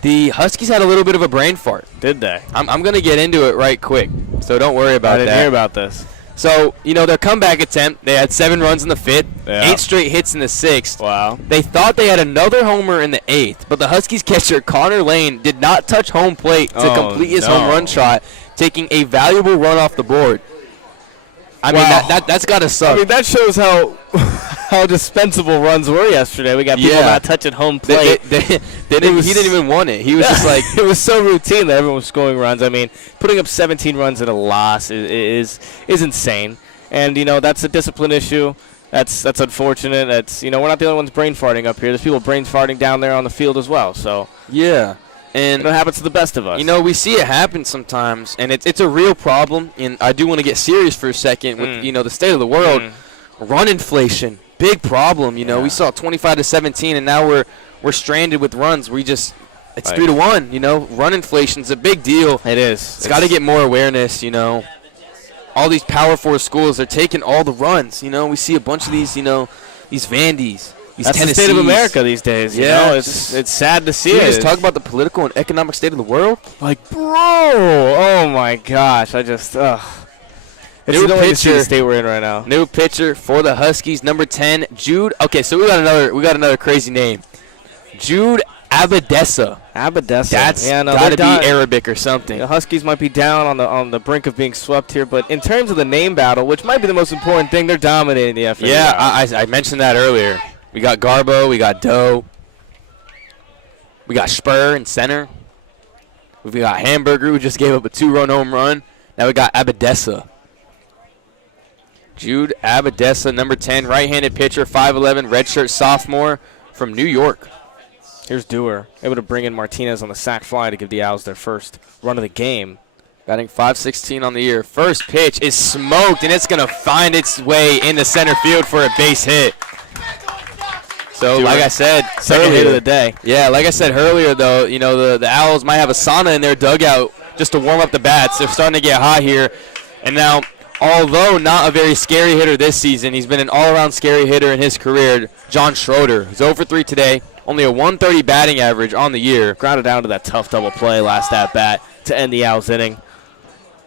The Huskies had a little bit of a brain fart. Did they? I'm going to get into it right quick, so don't worry about that. I didn't hear about this. So, their comeback attempt, they had 7 runs in the 5th, 8 straight hits in the 6th. Wow. They thought they had another homer in the 8th, but the Huskies catcher, Connor Lane, did not touch home plate to complete his home run shot, taking a valuable run off the board. I mean, that's got to suck. I mean, that shows how dispensable runs were yesterday. We got people not touching home plate. He didn't even want it. He was just like, it was so routine that everyone was scoring runs. I mean, putting up 17 runs at a loss is insane. And that's a discipline issue. That's unfortunate. That's we're not the only ones brain farting up here. There's people brain farting down there on the field as well. So yeah. And it happens to the best of us. We see it happen sometimes, and it's a real problem. And I do want to get serious for a second with the state of the world. Run inflation, big problem. We saw 25-17, and now we're stranded with runs. It's 3-1. Run inflation's a big deal. It is. It's got to get more awareness. all these Power 4 schools, they're taking all the runs. You know, we see a bunch of these, you know, these Vandy's, these That's Tennessees. the state of America these days. You know? It's sad to see Can it. we just talk about the political and economic state of the world? Like, bro, oh my gosh, I just, It's New annoying to see the pitcher. state we're in right now. New pitcher for the Huskies, number 10, Jude. Okay, so we got another crazy name, Jude Abadessa. Abadessa. That's yeah, no, gotta they're be Arabic or something. The Huskies might be down on the brink of being swept here, but in terms of the name battle, which might be the most important thing, they're dominating the FA. Yeah, I mentioned that earlier. We got Garbo, we got Doe, we got Spur in center. We got Hamburger, who just gave up a 2-run home run. Now we got Abadessa. Jude Abadessa, number 10, right-handed pitcher, 5'11", redshirt sophomore from New York. Here's Dewar, able to bring in Martinez on the sac fly to give the Owls their first run of the game. Batting .516 on the year. First pitch is smoked, and it's going to find its way into center field for a base hit. So, Dewar, like I said, second hit of the day. Yeah, like I said earlier, though, you know, the Owls might have a sauna in their dugout just to warm up the bats. They're starting to get hot here. And now, although not a very scary hitter this season, he's been an all-around scary hitter in his career. John Schroeder, who's 0 for 3 today, only a 130 batting average on the year. Grounded down to that tough double play last at-bat to end the Owls inning.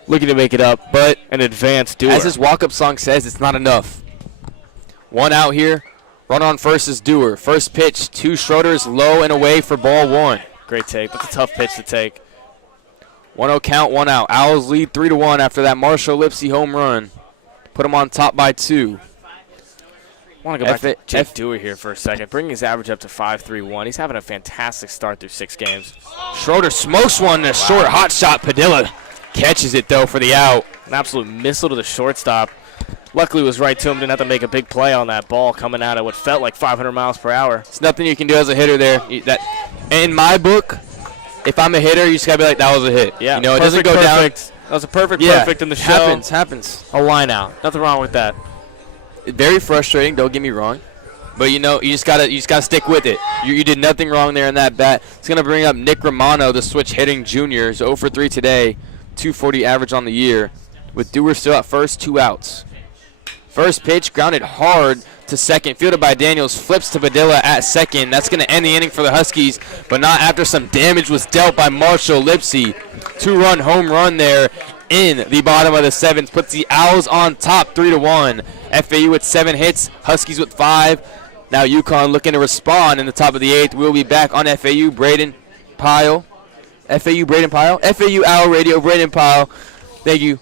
Looking to make it up, but an advanced Dewar. As his walk-up song says, it's not enough. One out here. Run on first is Dewar. First pitch to Schroeder's low and away for ball 1. Great take. That's a tough pitch to take. 1-0 count, 1 out. Owls lead 3-1 after that Marshall Lipsy home run. Put them on top by 2. I want to go back to Jake Dewar here for a second. Bringing his average up to 5.31. He's having a fantastic start through 6 games. Schroeder smokes one in a short hot shot. Padilla catches it, though, for the out. An absolute missile to the shortstop. Luckily was right to him. Didn't have to make a big play on that ball coming out at what felt like 500 miles per hour. It's nothing you can do as a hitter there. In my book, if I'm a hitter, you just got to be like, that was a hit. Yeah, you know, it doesn't go perfect. down. That was a perfect in the show. Happens. A line out. Nothing wrong with that. Very frustrating, don't get me wrong. But, you know, you just gotta stick with it. You did nothing wrong there in that bat. It's going to bring up Nick Romano, the switch hitting junior. He's 0 for 3 today, 240 average on the year. With Dewar still at first, 2 outs. First pitch, grounded hard to second, fielded by Daniels, flips to Padilla at second. That's going to end the inning for the Huskies, but not after some damage was dealt by Marshall Lipsy. 2-run home run there in the bottom of the 7th. Puts the Owls on top, 3-1. FAU with 7 hits, Huskies with 5. Now UConn looking to respond in the top of the 8th. We'll be back on FAU, Brayden, Pyle. FAU, Brayden, Pyle. FAU Owl Radio, Brayden, Pyle. Thank you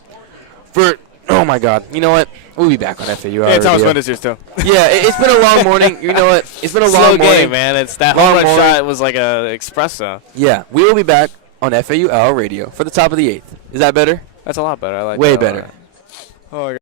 for, oh my God. You know what? We'll be back on FAU Owl Yeah, Thomas Radio. Mendez here still. Yeah, it's been a long morning. You know what? It's been a long morning. Game, man. It's that Long home run morning. shot was like a espresso. Yeah, we will be back on FAU Owl Radio for the top of the 8th. Is that better? That's a lot better. I like Way that. better. Oh,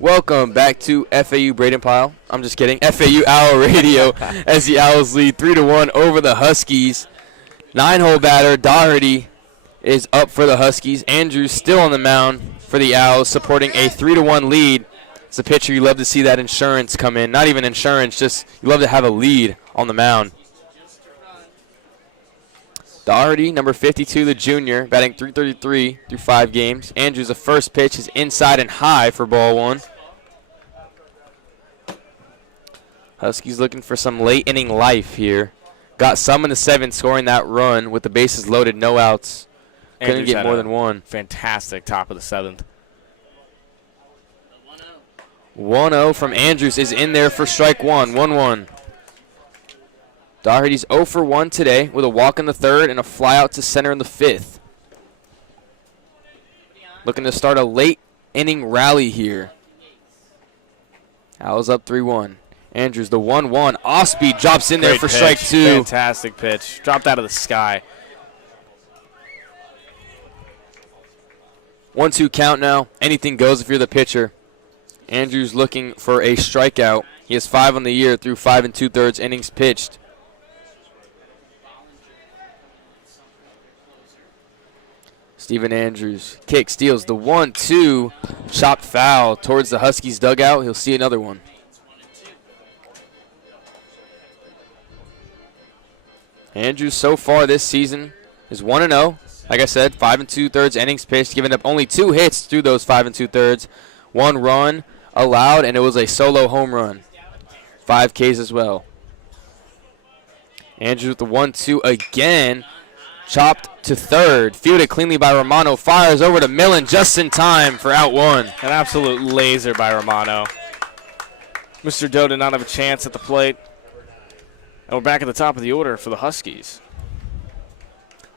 Welcome back to FAU Brayden Pyle. I'm just kidding. FAU Owl Radio as the Owls lead 3-1 over the Huskies. 9-hole batter Doherty is up for the Huskies. Andrews still on the mound for the Owls, supporting a 3-1 lead. It's a pitcher you love to see that insurance come in. Not even insurance, just you love to have a lead on the mound. Doherty, number 52, the junior, batting .333 through 5 games. Andrews, the first pitch is inside and high for ball 1. Huskies looking for some late inning life here. Got some in the 7th, scoring that run with the bases loaded, no outs. Couldn't Andrews get had more a than one. Fantastic top of the 7th. 1-0 from Andrews is in there for strike one. 1-1. Doherty's 0 for 1 today with a walk in the third and a fly out to center in the fifth. Looking to start a late inning rally here. Owls up 3-1. Andrews, the 1-1. Off-speed drops in there Great for pitch. strike two. Fantastic pitch. Dropped out of the sky. 1-2 count now. Anything goes if you're the pitcher. Andrews looking for a strikeout. He has 5 on the year through 5 2/3 innings pitched. Steven Andrews kick, steals the 1-2, chopped foul towards the Huskies dugout. He'll see another one. Andrews so far this season is 1-0. Like I said, 5 2/3 innings pitched, giving up only 2 hits through those 5 2/3. 1 run allowed, and it was a solo home run. 5 Ks as well. Andrews with the 1-2 again. Chopped to third. Fielded cleanly by Romano. Fires over to Millen just in time for out 1. An absolute laser by Romano. Mr. Doe did not have a chance at the plate. And we're back at the top of the order for the Huskies.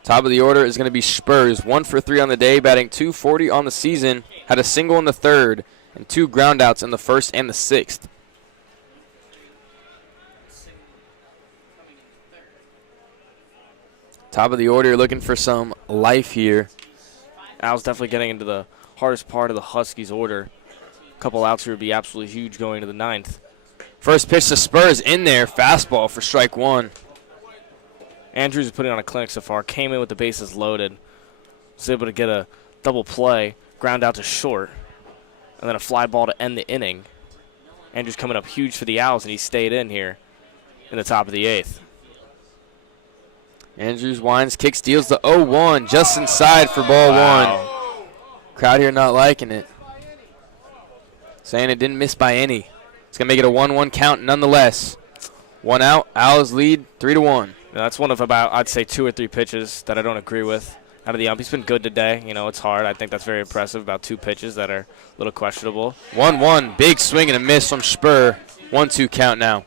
Top of the order is going to be Spurs. 1 for 3 on the day, batting .240 on the season. Had a single in the third and 2 groundouts in the first and the sixth. Top of the order, looking for some life here. Al's definitely getting into the hardest part of the Huskies' order. A couple outs here would be absolutely huge going to the 9th. First pitch to Spurs in there. Fastball for strike 1. Andrews is putting on a clinic so far. Came in with the bases loaded. Was able to get a double play, ground out to short, and then a fly ball to end the inning. Andrews coming up huge for the Owls, and he stayed in here in the top of the 8th. Andrews winds, kick, steals the 0-1 just inside for ball 1. Crowd here not liking it. Saying it didn't miss by any. It's going to make it a 1-1 count nonetheless. 1 out, Owls lead 3-1. Now, that's one of about, I'd say, 2 or 3 pitches that I don't agree with out of the ump. He's been good today. You know, it's hard. I think that's very impressive. About 2 pitches that are a little questionable. 1-1, big swing and a miss from Spur. 1-2 count now.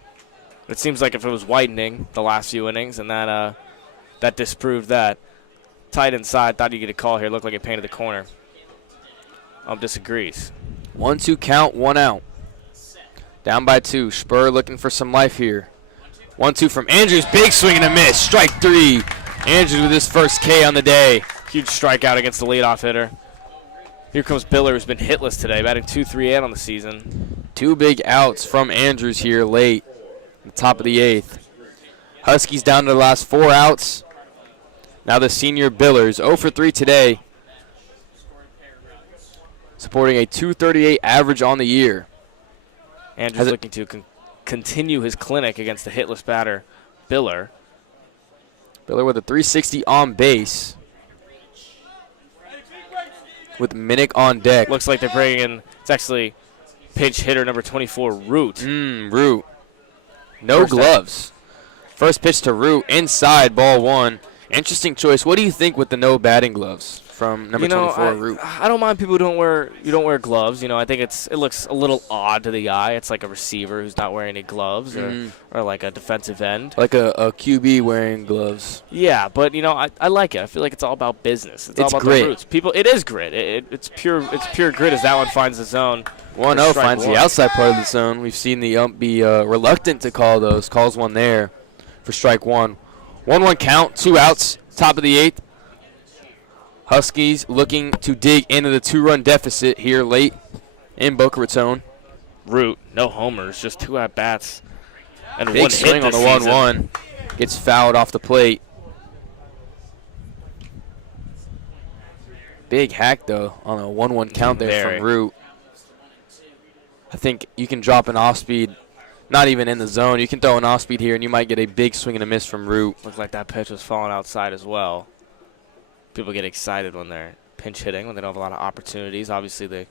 It seems like if it was widening the last few innings, and that disproved that. Tight inside, thought you'd get a call here. Looked like it painted the corner. Disagrees. 1-2 count, 1 out. Down by 2. Spur looking for some life here. 1-2 from Andrews. Big swing and a miss. Strike 3. Andrews with his first K on the day. Huge strikeout against the leadoff hitter. Here comes Biller, who's been hitless today, batting .238 on the season. 2 big outs from Andrews here late. The top of the 8th. Huskies down to the last 4 outs. Now the senior Billers, 0 for 3 today. Supporting a .238 average on the year. Andrews looking to continue his clinic against the hitless batter, Biller. Biller with a .360 on base. With Minnick on deck. Looks like they're bringing in, it's actually pinch hitter number 24, Root. Root. No gloves. First pitch to Root, inside, ball 1. Interesting choice. What do you think with the no batting gloves from number 24, Root? I don't mind people who don't wear gloves. You know, I think it looks a little odd to the eye. It's like a receiver who's not wearing any gloves, or like a defensive end. Like a QB wearing gloves. Yeah, but you know, I like it. I feel like it's all about business. It's all about grit. the roots. It is grit. It's pure grit as that one finds the zone. 1-0 finds the outside part of the zone. We've seen the ump be reluctant to call those. Calls one there for strike 1. 1-1 count, 2 outs, top of the 8th. Huskies looking to dig into the 2-run deficit here late in Boca Raton. Root, no homers, just 2 at-bats. And Big 1 swing hit on the this 1-1. Gets fouled off the plate. Big hack, though, on a 1-1 count there from Root. I think you can drop an off-speed, not even in the zone. You can throw an off-speed here, and you might get a big swing and a miss from Root. Looks like that pitch was falling outside as well. People get excited when they're pinch hitting, when they don't have a lot of opportunities. Obviously, they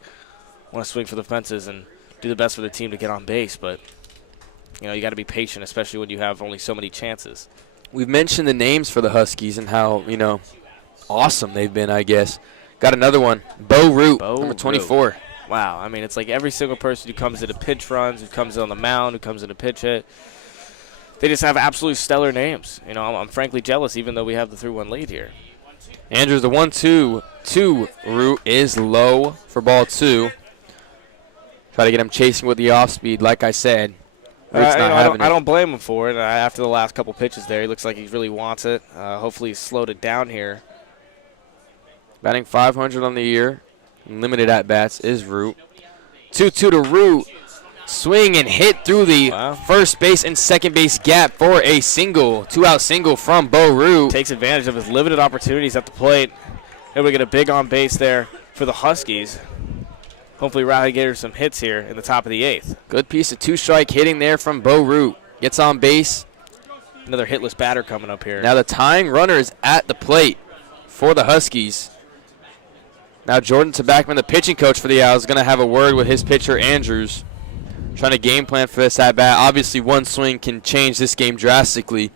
want to swing for the fences and do the best for the team to get on base, but you know, you got to be patient, especially when you have only so many chances. We've mentioned the names for the Huskies and how, you know, awesome they've been, I guess. Got another one, Bo Root, number 24. Wow. I mean, it's like every single person who comes into pitch runs, who comes in on the mound, who comes in to pitch hit, they just have absolutely stellar names. You know, I'm frankly jealous, even though we have the 3-1 lead here. Andrews, the 1-2 route is low for ball 2. Try to get him chasing with the off speed, like I said. I don't blame him for it. After the last couple pitches there, he looks like he really wants it. Hopefully he's slowed it down here. Batting .500 on the year. Limited at-bats is Root. 2-2 to Root. Swing and hit through the first base and second base gap for a single. 2-out single from Bo Root. Takes advantage of his limited opportunities at the plate. And we get a big on base there for the Huskies. Hopefully Riley gets some hits here in the top of the 8th. Good piece of 2-strike hitting there from Bo Root. Gets on base. Another hitless batter coming up here. Now the tying runner is at the plate for the Huskies. Now Jordan Tabachman, the pitching coach for the Owls, is going to have a word with his pitcher, Andrews. Trying to game plan for this at-bat. Obviously, one swing can change this game drastically.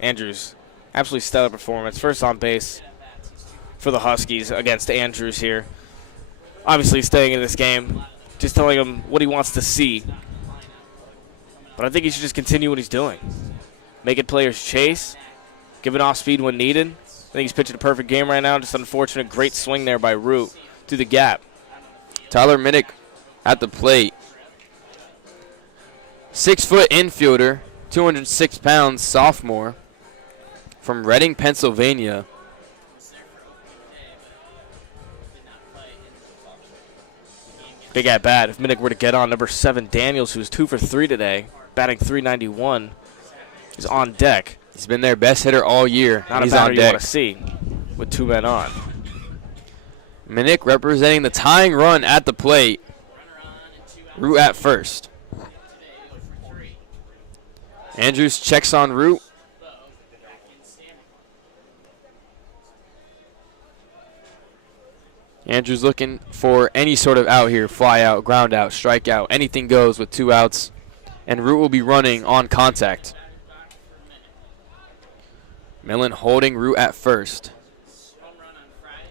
Andrews, absolutely stellar performance. First on base for the Huskies against Andrews here. Obviously staying in this game, just telling him what he wants to see. But I think he should just continue what he's doing. Making players chase, giving off speed when needed. I think he's pitching a perfect game right now. Just unfortunate, great swing there by Root through the gap. Tyler Minnick at the plate. 6-foot infielder, 206 pounds, sophomore from Reading, Pennsylvania. Big at bat. If Minnick were to get on, number 7 Daniels, who's 2 for 3 today, batting .391, is on deck. He's been their best hitter all year. Not He's a batter on you deck. want to see with 2 men on. Minnick representing the tying run at the plate. Root at first. Andrews checks on Root. Andrews looking for any sort of out here. Fly out, ground out, strike out. Anything goes with 2 outs. And Root will be running on contact. Millen holding Root at first.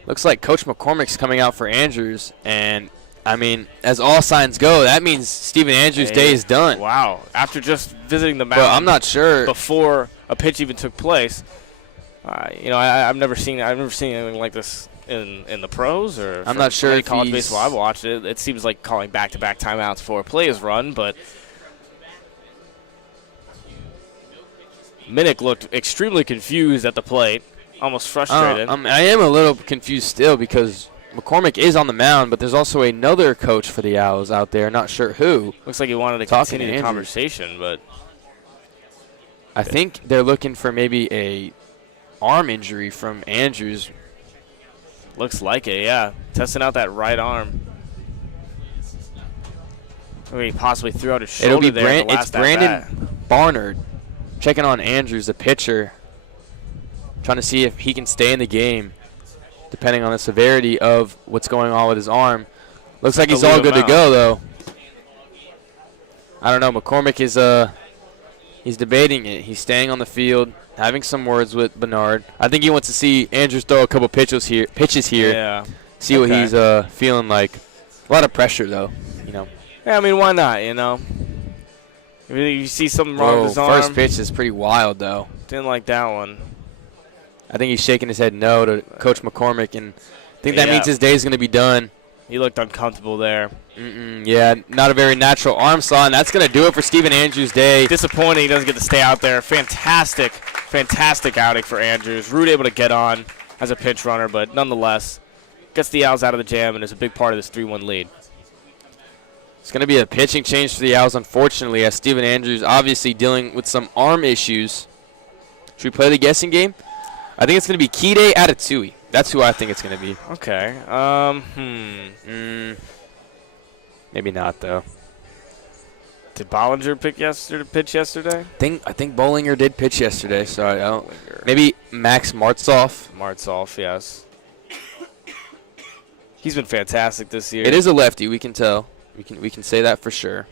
Looks like Coach McCormick's coming out for Andrews. And, I mean, as all signs go, that means Steven Andrews' day is done. Wow. After just visiting the mound, But I'm not sure. Before a pitch even took place, you know, I've never seen anything like this in the pros or I'm not sure any if college baseball I've watched. It seems like calling back-to-back timeouts before a play is run, but Minnick looked extremely confused at the plate, almost frustrated. I am a little confused still because McCormick is on the mound, but there's also another coach for the Owls out there, not sure who. Looks like he wanted to Talking continue to the Andrews. conversation, but I think they're looking for maybe a arm injury from Andrews. looks like it, yeah. Testing out that right arm. I mean, he possibly threw out his shoulder It'll be there. it's Brandon Barnard checking on Andrews, the pitcher, trying to see if he can stay in the game, depending on the severity of what's going on with his arm. Looks like he's all good to go, though. I don't know. McCormick is he's debating it. He's staying on the field, having some words with Bernard. I think he wants to see Andrews throw a couple pitches here. Yeah. See what he's feeling like. A lot of pressure, though. You know. Yeah, I mean, why not? You know, if you see something wrong with his arm. First pitch is pretty wild, though. Didn't like that one. I think he's shaking his head no to Coach McCormick, and I think that means his day is going to be done. He looked uncomfortable there. Yeah, not a very natural arm slot, and that's going to do it for Steven Andrews' day. Disappointing he doesn't get to stay out there. Fantastic outing for Andrews. Root able to get on as a pinch runner, but nonetheless, gets the Owls out of the jam and is a big part of this 3-1 lead. It's going to be a pitching change for the Owls, unfortunately, as Steven Andrews obviously dealing with some arm issues. Should we play the guessing game? I think it's going to be Kide Atatui. That's who I think it's going to be. Okay. Maybe not, though. Did Bollinger pitch yesterday? I think Bollinger did pitch yesterday, so I don't. Maybe Max Martzoff. Martzoff, yes. He's been fantastic this year. It is a lefty, we can tell. We can say that for sure.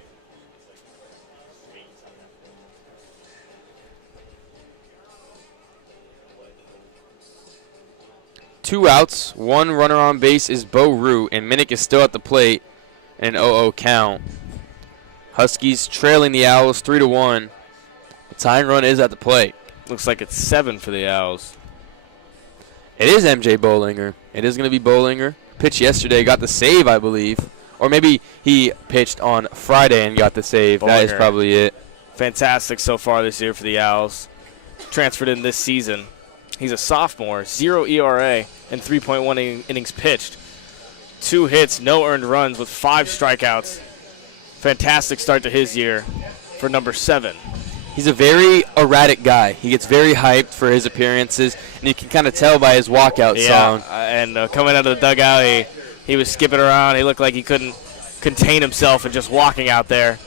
2 outs, 1 runner on base is Bo Root, and Minnick is still at the plate. An 0-0 count. Huskies trailing the Owls 3-1. The tying run is at the plate. Looks like it's 7 for the Owls. It is MJ Bollinger. It is going to be Bollinger. Pitched yesterday, got the save, I believe. Or maybe he pitched on Friday and got the save. That is probably it. Fantastic so far this year for the Owls. Transferred in this season. He's a sophomore, 0 ERA and 3.1 innings pitched. 2 hits, no earned runs with 5 strikeouts. Fantastic start to his year for number 7. He's a very erratic guy. He gets very hyped for his appearances, and you can kind of tell by his walkout song. And coming out of the dugout, he was skipping around. He looked like he couldn't contain himself and just walking out there.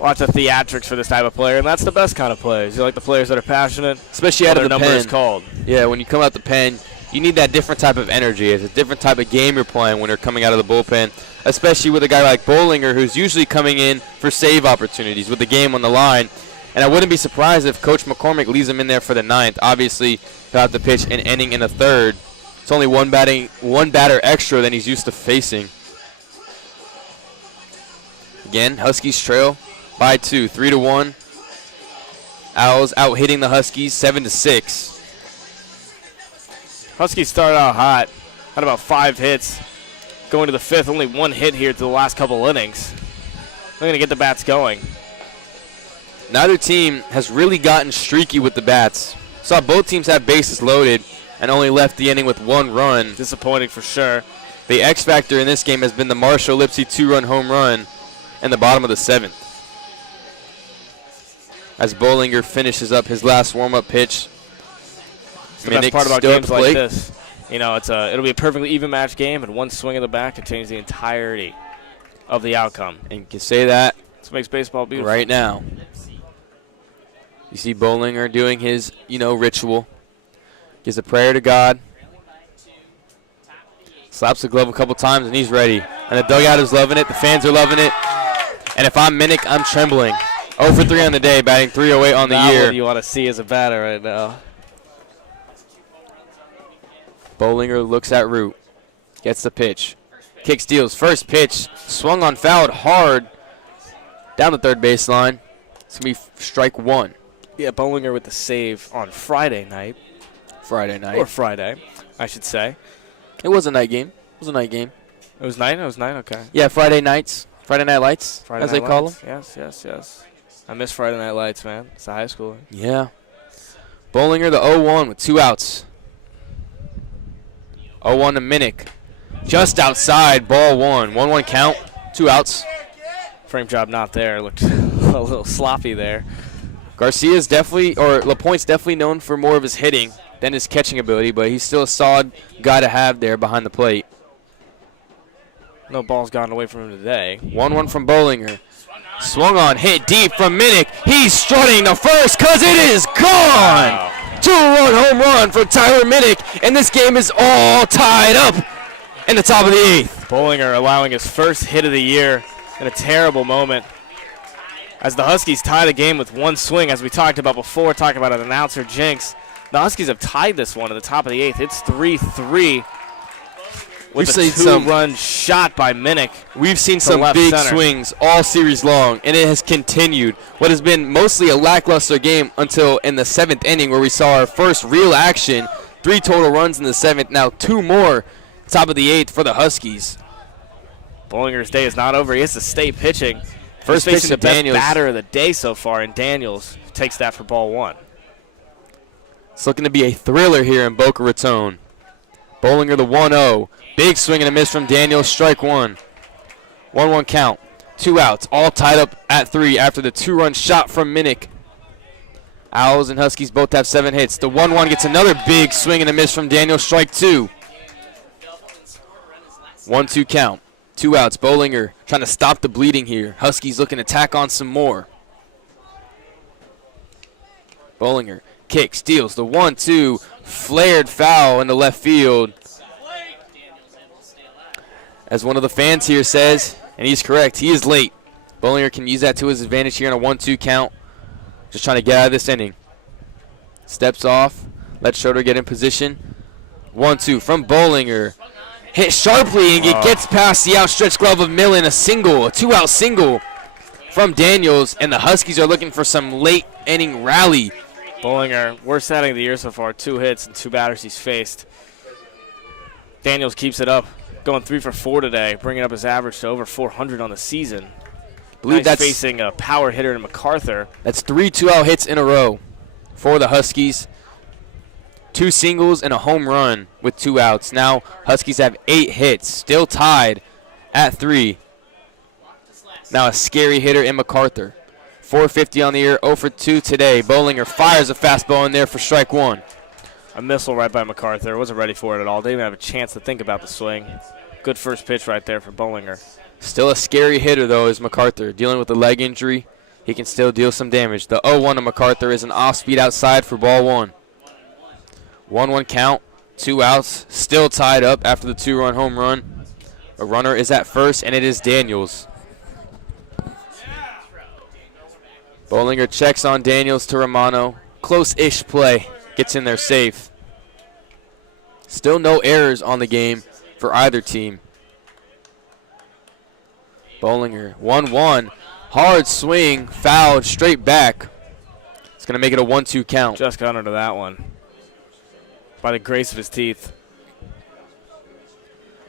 Lots of theatrics for this type of player, and that's the best kind of players. You like the players that are passionate, especially out of the number pen. Is called. Yeah, when you come out the pen, you need that different type of energy. It's a different type of game you're playing when you're coming out of the bullpen, especially with a guy like Bollinger, who's usually coming in for save opportunities with the game on the line. And I wouldn't be surprised if Coach McCormick leaves him in there for the 9th. Obviously, he'll have to pitch an inning in the 3rd. It's only one batter extra than he's used to facing. Again, Huskies trail by 2, 3-1. Owls out hitting the Huskies 7-6. Huskies started out hot, had about 5 hits. Going to the 5th, only 1 hit here through the last couple innings. They're going to get the bats going. Neither team has really gotten streaky with the bats. Saw both teams have bases loaded and only left the inning with 1 run. Disappointing for sure. The X factor in this game has been the Marshall Lipsy 2-run home run in the bottom of the 7th. As Bollinger finishes up his last warm-up pitch. It's the best part about games like this. You know, it'll be a perfectly even match game, and one swing of the bat can change the entirety of the outcome. And you can say that. That's what makes baseball beautiful. Right now. You see Bollinger doing his, ritual. Gives a prayer to God. Slaps the glove a couple times, and he's ready. And the dugout is loving it. The fans are loving it. And if I'm Minnick, I'm trembling. 0 for 3 on the day, batting .308 on the year. Not what you want to see as a batter right now. Bollinger looks at Root. Gets the pitch. Kick steals. First pitch. Swung on, fouled hard. Down the third baseline. It's going to be strike 1. Yeah, Bollinger with the save on Friday night. Or Friday, I should say. It was a night game. It was night? It was night, okay. Yeah, Friday nights. Friday Night Lights, as they call them. Yes. I miss Friday Night Lights, man. It's a high schooler. Yeah. Bollinger, the 0-1 with 2 outs. 0-1 to Minnick. Just outside, ball 1. 1-1 count, 2 outs. Frame job not there. Looked a little sloppy there. Garcia's LaPointe's definitely known for more of his hitting than his catching ability, but he's still a solid guy to have there behind the plate. No ball's gotten away from him today. 1-1 from Bollinger. Swung on, hit deep from Minnick. He's strutting to first because it is gone. Wow. 2-run home run for Tyler Minnick, and this game is all tied up in the top of the 8th. Bollinger allowing his first hit of the year in a terrible moment. As the Huskies tie the game with 1 swing, as we talked about before, talking about an announcer jinx. The Huskies have tied this one at the top of the 8th. It's 3-3 with a 2-run shot by Minnick. We've seen some big swings all series long, and it has continued. What has been mostly a lackluster game until in the 7th inning, where we saw our first real action. 3 total runs in the 7th, now 2 more top of the 8th for the Huskies. Bollinger's day is not over. He has to stay pitching. First He's pitch facing to the best Daniels. batter of the day so far, and Daniels takes that for ball 1. It's looking to be a thriller here in Boca Raton. Bollinger the 1-0. Big swing and a miss from Daniels. Strike 1. 1-1 count. 2 outs. All tied up at 3 after the 2-run shot from Minnick. Owls and Huskies both have 7 hits. The 1-1 gets another big swing and a miss from Daniels. Strike 2. 1-2 count. 2 outs. Bollinger trying to stop the bleeding here. Huskies looking to tack on some more. Bollinger kick, steals the 1-2, flared foul into left field. As one of the fans here says, and he's correct, he is late. Bollinger can use that to his advantage here in a 1-2 count. Just trying to get out of this inning. Steps off, lets Schroeder get in position. 1-2 from Bollinger. Hit sharply, and it gets past the outstretched glove of Millen. A two-out single from Daniels, and the Huskies are looking for some late inning rally. Bollinger, worst batting of the year so far. 2 hits and 2 batters he's faced. Daniels keeps it up, going 3 for 4 today, bringing up his average to over 400 on the season. Believe that's facing a power hitter in MacArthur. That's 3 2-out hits in a row for the Huskies. 2 singles and a home run with 2 outs. Now Huskies have 8 hits, still tied at 3. Now a scary hitter in MacArthur. 450 on the year, 0 for 2 today. Bollinger fires a fastball in there for strike 1. A missile right by MacArthur. Wasn't ready for it at all. Didn't even have a chance to think about the swing. Good first pitch right there for Bollinger. Still a scary hitter, though, is MacArthur. Dealing with a leg injury, he can still deal some damage. The 0-1 to MacArthur is an off-speed outside for ball 1. 1-1 count, 2 outs, still tied up after the 2-run home run. A runner is at first, and it is Daniels. Bollinger checks on Daniels to Romano. Close-ish play. Gets in there safe. Still no errors on the game for either team. Bollinger, 1-1. Hard swing, fouled, straight back. It's going to make it a 1-2 count. Just got under that one by the grace of his teeth.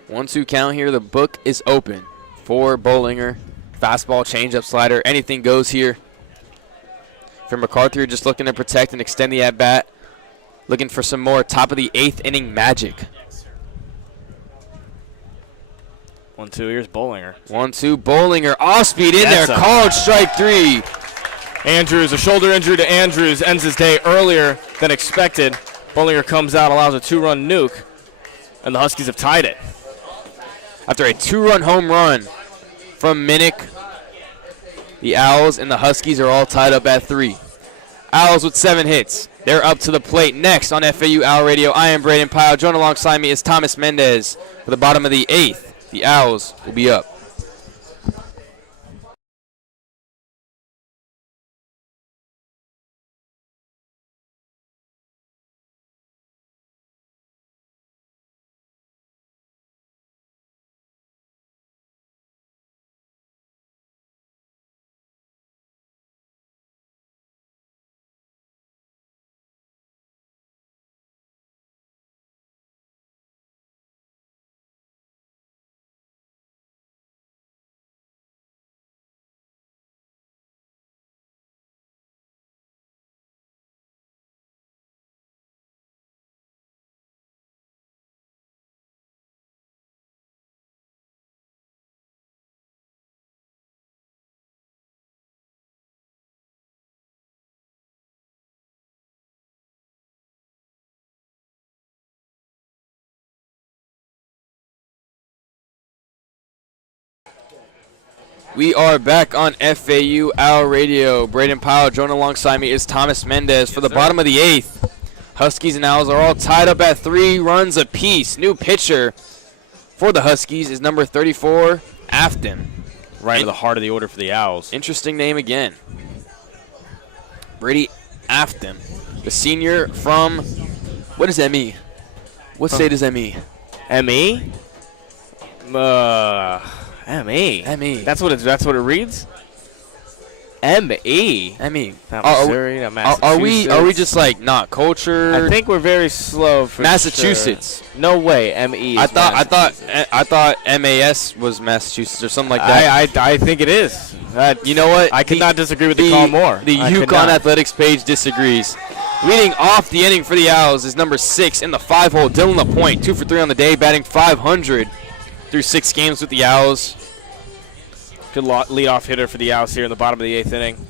1-2 count here. The book is open for Bollinger. Fastball, changeup, slider, anything goes here. For MacArthur, just looking to protect and extend the at-bat. Looking for some more top of the 8th inning magic. 1-2, here's Bollinger. 1-2, Bollinger, off speed in That's there, called strike 3. Andrews, a shoulder injury to Andrews, ends his day earlier than expected. Bollinger comes out, allows a 2-run nuke, and the Huskies have tied it. After a 2-run home run from Minnick, the Owls and the Huskies are all tied up at 3. Owls with 7 hits. They're up to the plate next on FAU Owl Radio. I am Brayden Pyle. Joined alongside me is Thomas Mendez. For the bottom of the 8th, the Owls will be up. We are back on FAU Owl Radio. Brayden Pyle, joined alongside me is Thomas Mendez. For the bottom of the 8th, Huskies and Owls are all tied up at 3 runs apiece. New pitcher for the Huskies is number 34, Afton. Right to the heart of the order for the Owls. Interesting name again. Brady Afton, the senior from, what is ME? What state is ME? ME? ME. ME. That's what it reads? ME. ME. Not Missouri, not Massachusetts. Are we just like not cultured? I think we're very slow for Massachusetts. Sure. No way. ME. I thought MAS was Massachusetts or something like that. I think it is. You know what? I cannot disagree with the call more. The UConn Athletics page disagrees. Leading off the inning for the Owls is number 6 in the 5-hole, Dylan LaPointe, 2 for 3 on the day, batting .500 through 6 games with the Owls. Good leadoff hitter for the Owls here in the bottom of the 8th inning.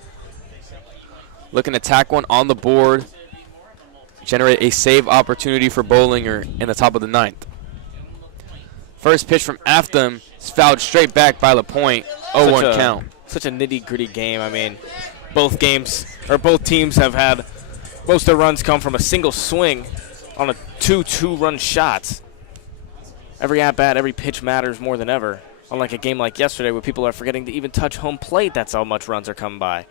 Looking to tack one on the board, generate a save opportunity for Bollinger in the top of the 9th. First pitch from Afton is fouled straight back by LaPointe. 0-1 count. Such a nitty-gritty game. I mean, both teams have had most of their runs come from a single swing on a 2-2-run shot. Every at-bat, every pitch matters more than ever. Unlike a game like yesterday where people are forgetting to even touch home plate, that's how much runs are coming by.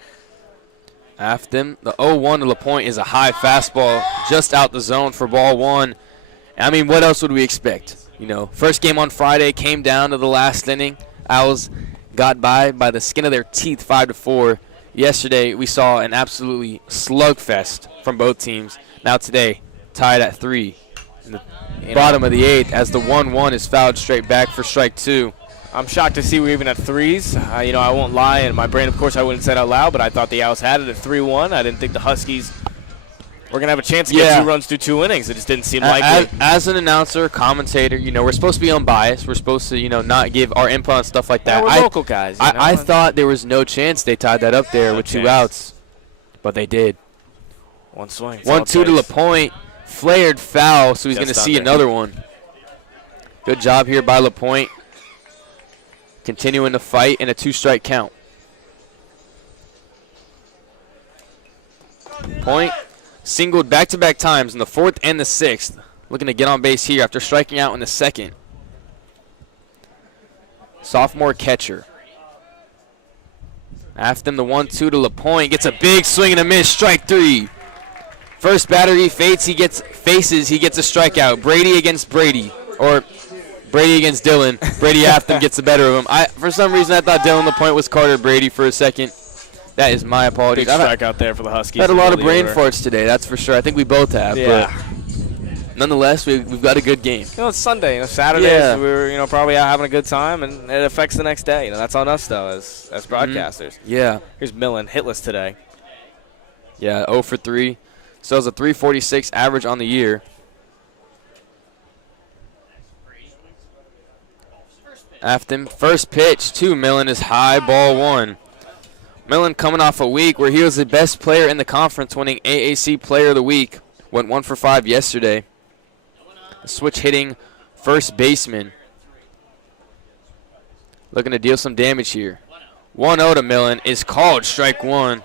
Afton, the 0-1 to LaPointe is a high fastball just out the zone for ball 1. I mean, what else would we expect? First game on Friday came down to the last inning. Owls got by the skin of their teeth, 5-4. Yesterday, we saw an absolutely slugfest from both teams. Now today, tied at 3 in the bottom of the 8th as the 1-1 is fouled straight back for strike 2. I'm shocked to see we're even at 3s. I won't lie. In my brain, of course, I wouldn't say it out loud, but I thought the Owls had it at 3-1. I didn't think the Huskies were going to have a chance to get 2 runs through 2 innings. It just didn't seem likely. As an announcer, commentator, we're supposed to be unbiased. We're supposed to, not give our input on stuff like that. Yeah, we're local guys. I thought there was no chance they tied that up there with 2 outs, but they did. One swing. 1-2 to LaPointe. Flared foul, so he's going to see another one. Good job here by LaPointe. Continuing the fight in a 2-strike count. Point singled back-to-back times in the 4th and the 6th. Looking to get on base here after striking out in the 2nd. Sophomore catcher. After him, the 1-2 to LaPointe. Gets a big swing and a miss. Strike 3. First batter he faces, he gets a strikeout. Brady against Brady. Or Brady against Dylan. Brady after him gets the better of him. For some reason, I thought Dylan LaPointe was Carter Brady for a second. That is my apologies. Big strikeout there for the Huskies. Had a lot of brain farts today, that's for sure. I think we both have. Yeah. But nonetheless, we've got a good game. It's Sunday. Saturdays we were probably out having a good time, and it affects the next day. That's on us though, as broadcasters. Yeah. Here's Millen hitless today. Yeah, 0 for 3. So it's a 346 average on the year. After him, first pitch to Millen is high, ball 1. Millen coming off a week where he was the best player in the conference, winning AAC Player of the Week. Went 1 for 5 yesterday. Switch hitting first baseman. Looking to deal some damage here. 1-0 to Millen is called strike 1.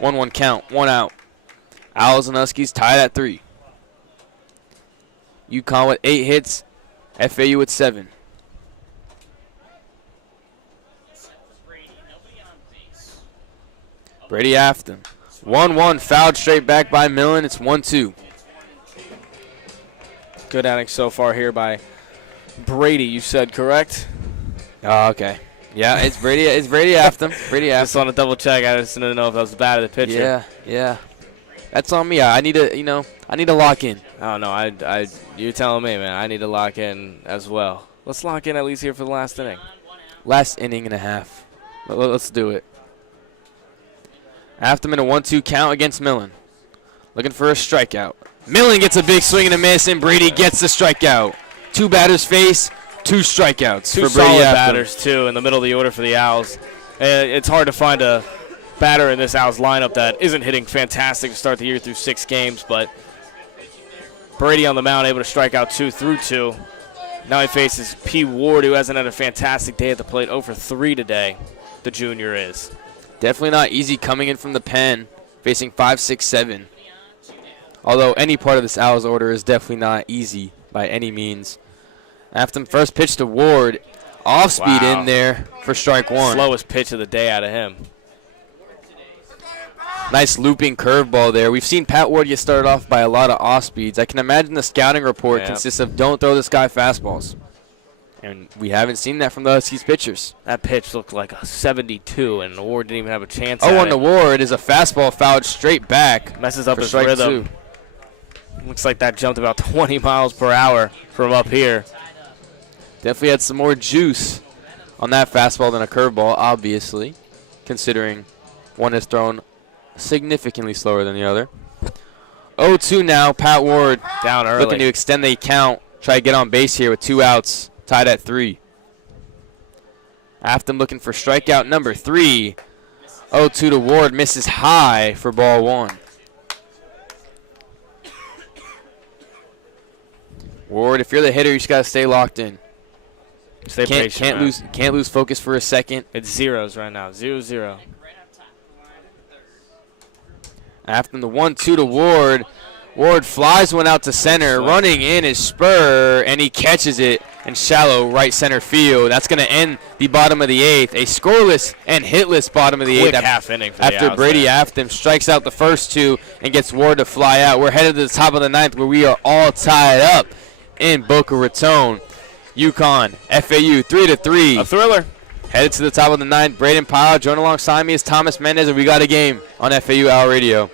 1-1 count, 1 out. Owls and Huskies tied at 3. UConn with 8 hits, FAU with 7. Brady after him. 1-1 fouled straight back by Millen. It's 1-2. Good outing so far here by Brady, you said, correct? Oh, okay. Yeah, it's Brady. It's Brady after him. Brady after. Just want to double check. I just didn't know if that was the bat of the pitcher. Yeah. That's on me. I need to, I need to lock in. Oh no, you're telling me, man. I need to lock in as well. Let's lock in at least here for the last inning. Last inning and a half. Let's do it. After him in a 1-2 count against Millen. Looking for a strikeout. Millen gets a big swing and a miss, and Brady gets the strikeout. 2 batters face, 2 strikeouts. 2 for solid Brady batters, too, in the middle of the order for the Owls. It's hard to find a batter in this Owls lineup that isn't hitting fantastic to start the year through 6 games, but Brady on the mound able to strike out 2 through 2. Now he faces P. Ward, who hasn't had a fantastic day at the plate, 0 for 3 today, the junior is. Definitely not easy coming in from the pen, facing 5, 6, 7. Although any part of this Owls order is definitely not easy by any means. After him, first pitch to Ward. Off speed in there for strike 1. Slowest pitch of the day out of him. Nice looping curveball there. We've seen Pat Ward get started off by a lot of off speeds. I can imagine the scouting report consists of don't throw this guy fastballs. And we haven't seen that from the Huskies pitchers. That pitch looked like a 72, and Ward didn't even have a chance on the Ward is a fastball fouled straight back. Messes up his rhythm. 2. Looks like that jumped about 20 miles per hour from up here. Definitely had some more juice on that fastball than a curveball, obviously, considering one is thrown significantly slower than the other. 0-2 now, Pat Ward down early. Looking to extend the count, try to get on base here with 2 outs. Tied at 3. After him looking for strikeout number 3. 0-2 to Ward. Misses high for ball 1. Ward, if you're the hitter, you just got to stay locked in. Stay patient. Can't lose focus for a second. It's zeros right now. 0-0. After him, the 1-2 to Ward. Ward flies one out to center. Running in is Spur, and he catches it in shallow right center field. That's going to end the bottom of the 8th. A scoreless and hitless bottom of the 8th. Quick half inning for after Brady after him strikes out the first 2 and gets Ward to fly out. We're headed to the top of the 9th where we are all tied up. in Boca Raton. UConn, FAU 3-3. A thriller. Headed to the top of the ninth. Brayden, Pyle. Join alongside me is Thomas Mendez, and we got a game on FAU Owl Radio.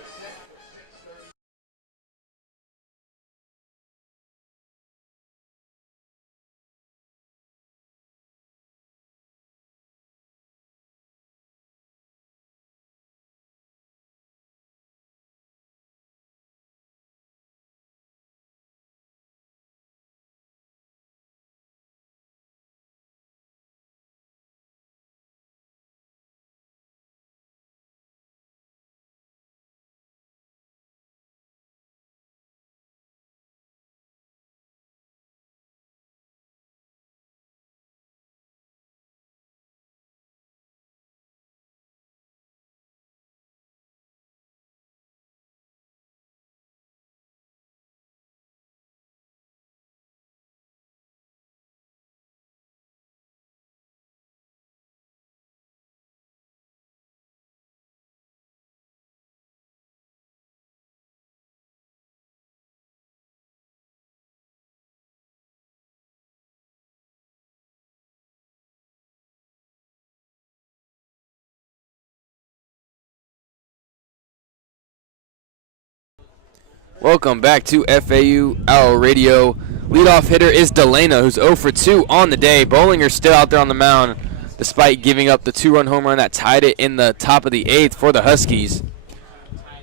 Welcome back to FAU Owl Radio. Leadoff hitter is Delana, who's 0 for 2 on the day. Bollinger's still out there on the mound, despite giving up the 2-run home run that tied it in the top of the 8th for the Huskies.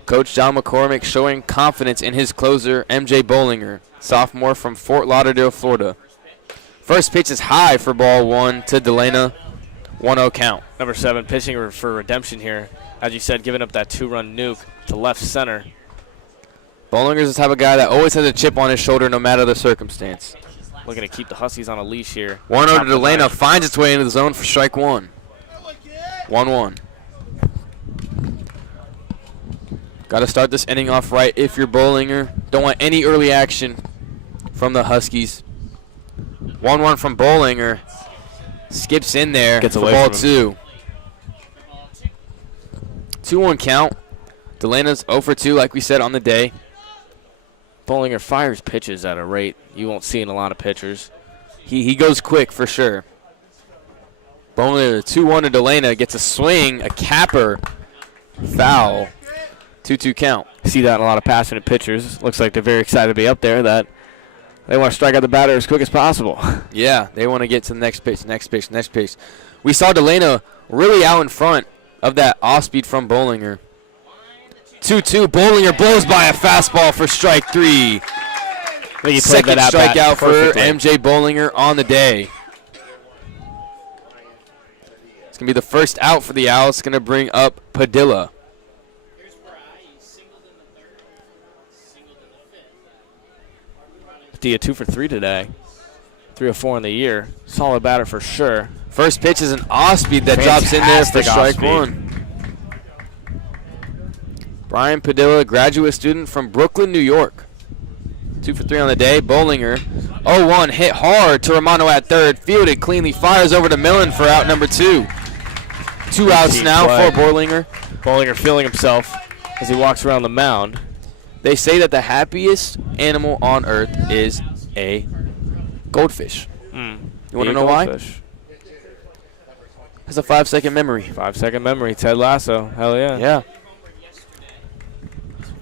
Coach John McCormick showing confidence in his closer, MJ Bollinger, sophomore from Fort Lauderdale, Florida. First pitch is high for ball 1 to Delana. 1-0 count. Number 7 pitching for redemption here. As you said, giving up that 2-run nuke to left center. Bollinger's the type of guy that always has a chip on his shoulder no matter the circumstance. Looking to keep the Huskies on a leash here. 1-0 to Delana, finds its way into the zone for strike 1. 1-1. Got to start this inning off right if you're Bollinger. Don't want any early action from the Huskies. 1-1 from Bollinger. Skips in there. Gets for away ball from 2. 2-1 count. Delana's 0 for 2 like we said on the day. Bollinger fires pitches at a rate you won't see in a lot of pitchers. He goes quick for sure. Bollinger 2-1 to Delana, gets a swing, a capper, foul. 2-2 count. See that in a lot of passionate pitchers. Looks like they're very excited to be up there. That they want to strike out the batter as quick as possible. Yeah, they want to get to the next pitch, next pitch, next pitch. We saw Delana really out in front of that off-speed from Bollinger. 2-2, Bollinger blows by a fastball for strike 3. Second strikeout for MJ Bollinger on the day. It's going to be the first out for the Owls. It's going to bring up Padilla. Padilla 2 for 3 today. 3 of 4 in the year. Solid batter for sure. First pitch is an off-speed that drops in there for strike 1. Brian Padilla, graduate student from Brooklyn, New York. 2 for 3 on the day. Bollinger, 0-1, hit hard to Romano at third. Fielded cleanly, fires over to Millen for out number 2. 2 outs now for Bollinger. Bollinger feeling himself as he walks around the mound. They say that the happiest animal on earth is a goldfish. You want to know why? It's a 5-second memory. 5-second memory. Ted Lasso. Hell yeah. Yeah.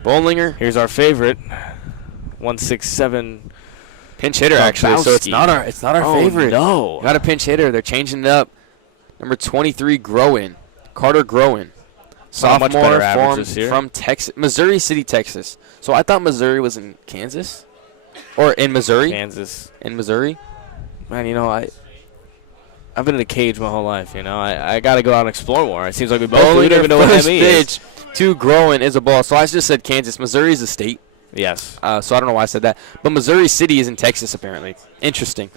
Bollinger. Here's our favorite. 167 pinch hitter actually. So it's not our favorite. No. Not a pinch hitter. They're changing it up. Number 23 Groen. Carter Groen. Sophomore from Texas, Missouri City, Texas. So I thought Missouri was in Kansas, or in Missouri. Kansas. In Missouri. Man, you know I've been in a cage my whole life. You know I got to go out and explore more. It seems like we both don't even know what that means. To Groen is a ball. So I just said Kansas. Missouri is a state. Yes. So I don't know why I said that. But Missouri City is in Texas apparently. Interesting.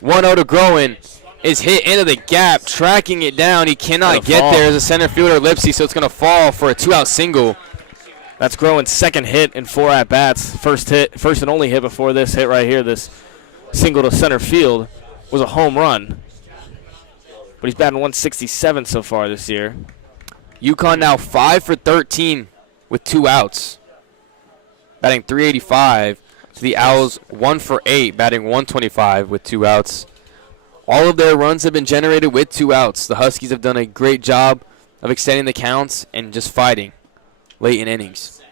1-0 to Groen. Is hit into the gap, tracking it down. He cannot get there as a center fielder, Lipsy, so it's going to fall for a 2-out single. That's Groen's second hit in 4 at-bats. First and only hit before this hit right here, this single to center field, was a home run. But he's batting 167 so far this year. UConn now 5 for 13 with 2 outs. Batting .385. the Owls 1 for 8, batting 125 with 2 outs. All of their runs have been generated with 2 outs. The Huskies have done a great job of extending the counts and just fighting late in innings.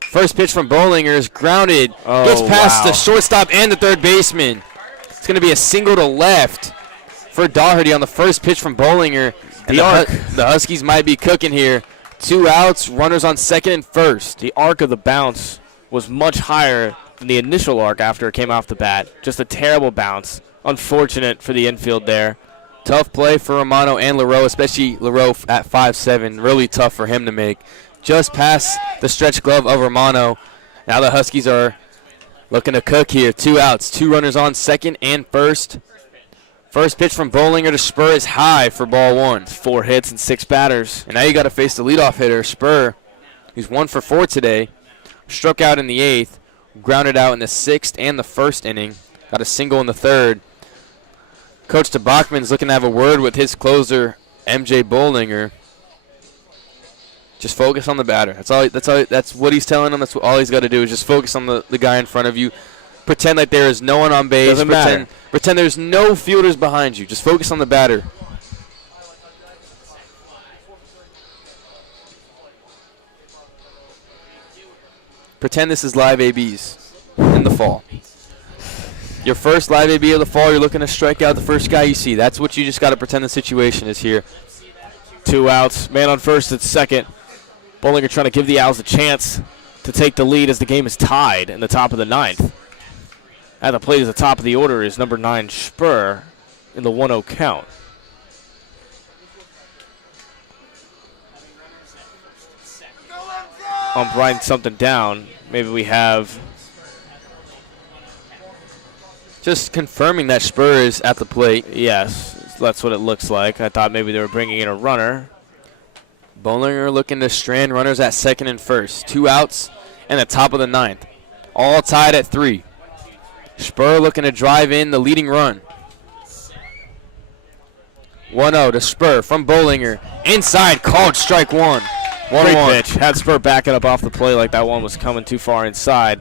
First pitch from Bollinger is grounded. Gets past the shortstop and the third baseman. It's going to be a single to left for Daugherty on the first pitch from Bollinger. And the Huskies might be cooking here. 2 outs, runners on second and first. The arc of the bounce was much higher than the initial arc after it came off the bat. Just a terrible bounce. Unfortunate for the infield there. Tough play for Romano and LaRoe, especially LaRoe at 5'7". Really tough for him to make. Just past the stretch glove of Romano. Now the Huskies are looking to cook here. 2 outs, 2 runners on second and first. First pitch from Bollinger to Spur is high for ball 1. 4 hits and 6 batters. And now you got to face the leadoff hitter, Spur, who's 1 for 4 today. Struck out in the 8th, grounded out in the 6th and the 1st inning. Got a single in the 3rd. Coach DeBachman's looking to have a word with his closer, MJ Bollinger. Just focus on the batter. That's what he's telling him. That's all he's got to do is just focus on the guy in front of you. Pretend like there is no one on base. Doesn't matter. Pretend there's no fielders behind you. Just focus on the batter. Pretend this is live ABs in the fall. Your first live AB of the fall, you're looking to strike out the first guy you see. That's what you just got to pretend the situation is here. 2 outs, man on first at second. Bollinger trying to give the Owls a chance to take the lead as the game is tied in the top of the 9th. At the plate at the top of the order is number 9, Spur, in the 1-0 count. I'm writing something down. Maybe we have... Just confirming that Spur is at the plate. Yes, that's what it looks like. I thought maybe they were bringing in a runner. Bollinger looking to strand runners at second and first. 2 outs and the top of the 9th. All tied at 3. Spur looking to drive in the leading run. 1-0 to Spur from Bollinger. Inside, called strike 1. 1-1. Great pitch. Had Spur backing up off the play like that one was coming too far inside,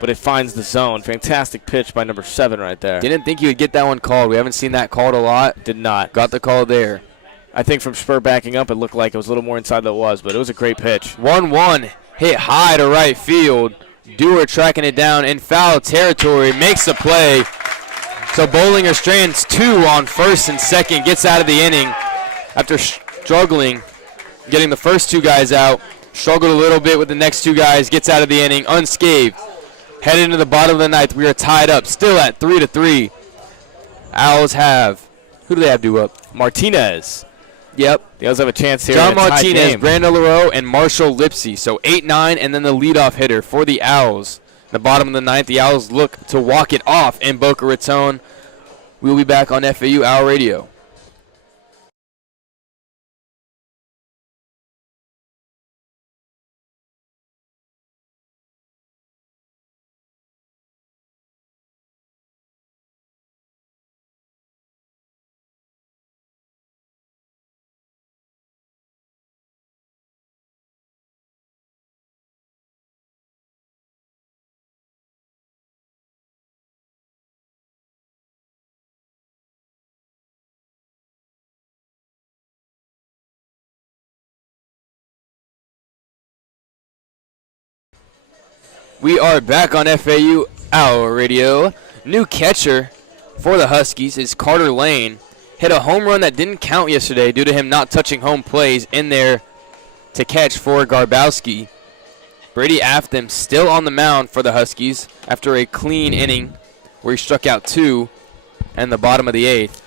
but it finds the zone. Fantastic pitch by number 7 right there. Didn't think you would get that one called. We haven't seen that called a lot. Did not. Got the call there. I think from Spur backing up, it looked like it was a little more inside than it was, but it was a great pitch. 1-1, hit high to right field. Dewar tracking it down in foul territory, makes the play. So Bollinger strands 2 on first and second, gets out of the inning after struggling, getting the first 2 guys out. Struggled a little bit with the next 2 guys, gets out of the inning unscathed. Headed into the bottom of the 9th, we are tied up, still at 3-3. Owls have, who do they have due up? Martinez. Yep. The Owls have a chance here. John in a tied Martinez, game. Brandon LaRoe, and Marshall Lipsy. So 8-9, and then the leadoff hitter for the Owls. In the bottom of the 9th, the Owls look to walk it off in Boca Raton. We'll be back on FAU Owl Radio. We are back on FAU Owl Radio. New catcher for the Huskies is Carter Lane. Hit a home run that didn't count yesterday due to him not touching home plays in there to catch for Garbowski. Brady Afton still on the mound for the Huskies after a clean inning where he struck out 2 in the bottom of the 8th.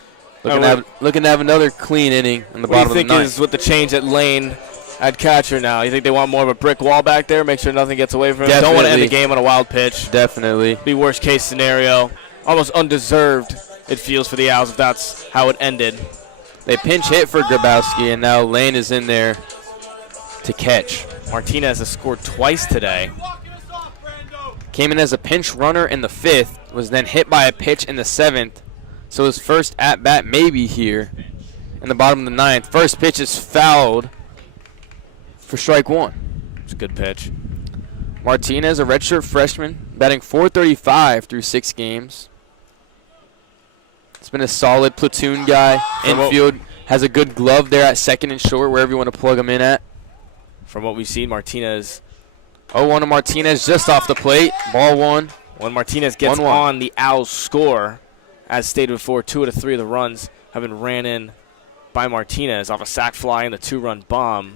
Looking to have another clean inning in the bottom of the 9th. What do you think is with the change at Lane at catcher now? You think they want more of a brick wall back there, make sure nothing gets away from him? Don't want to end the game on a wild pitch. Definitely. Be worst case scenario. Almost undeserved, it feels, for the Owls if that's how it ended. They pinch hit for Grabowski, and now Lane is in there to catch. Martinez has scored twice today. Came in as a pinch runner in the 5th, was then hit by a pitch in the 7th. So his first at-bat maybe here in the bottom of the 9th. First pitch is fouled for strike 1. It's a good pitch. Martinez, a redshirt freshman, batting .435 through 6 games. It's been a solid platoon guy. Infield, has a good glove there at second and short, wherever you want to plug him in at. From what we've seen, Martinez. 0-1 to Martinez just off the plate. Ball 1. When Martinez gets 1-1. on the Owls score, as stated before, 2 out of 3 of the runs have been ran in by Martinez off a sac fly and the 2-run bomb.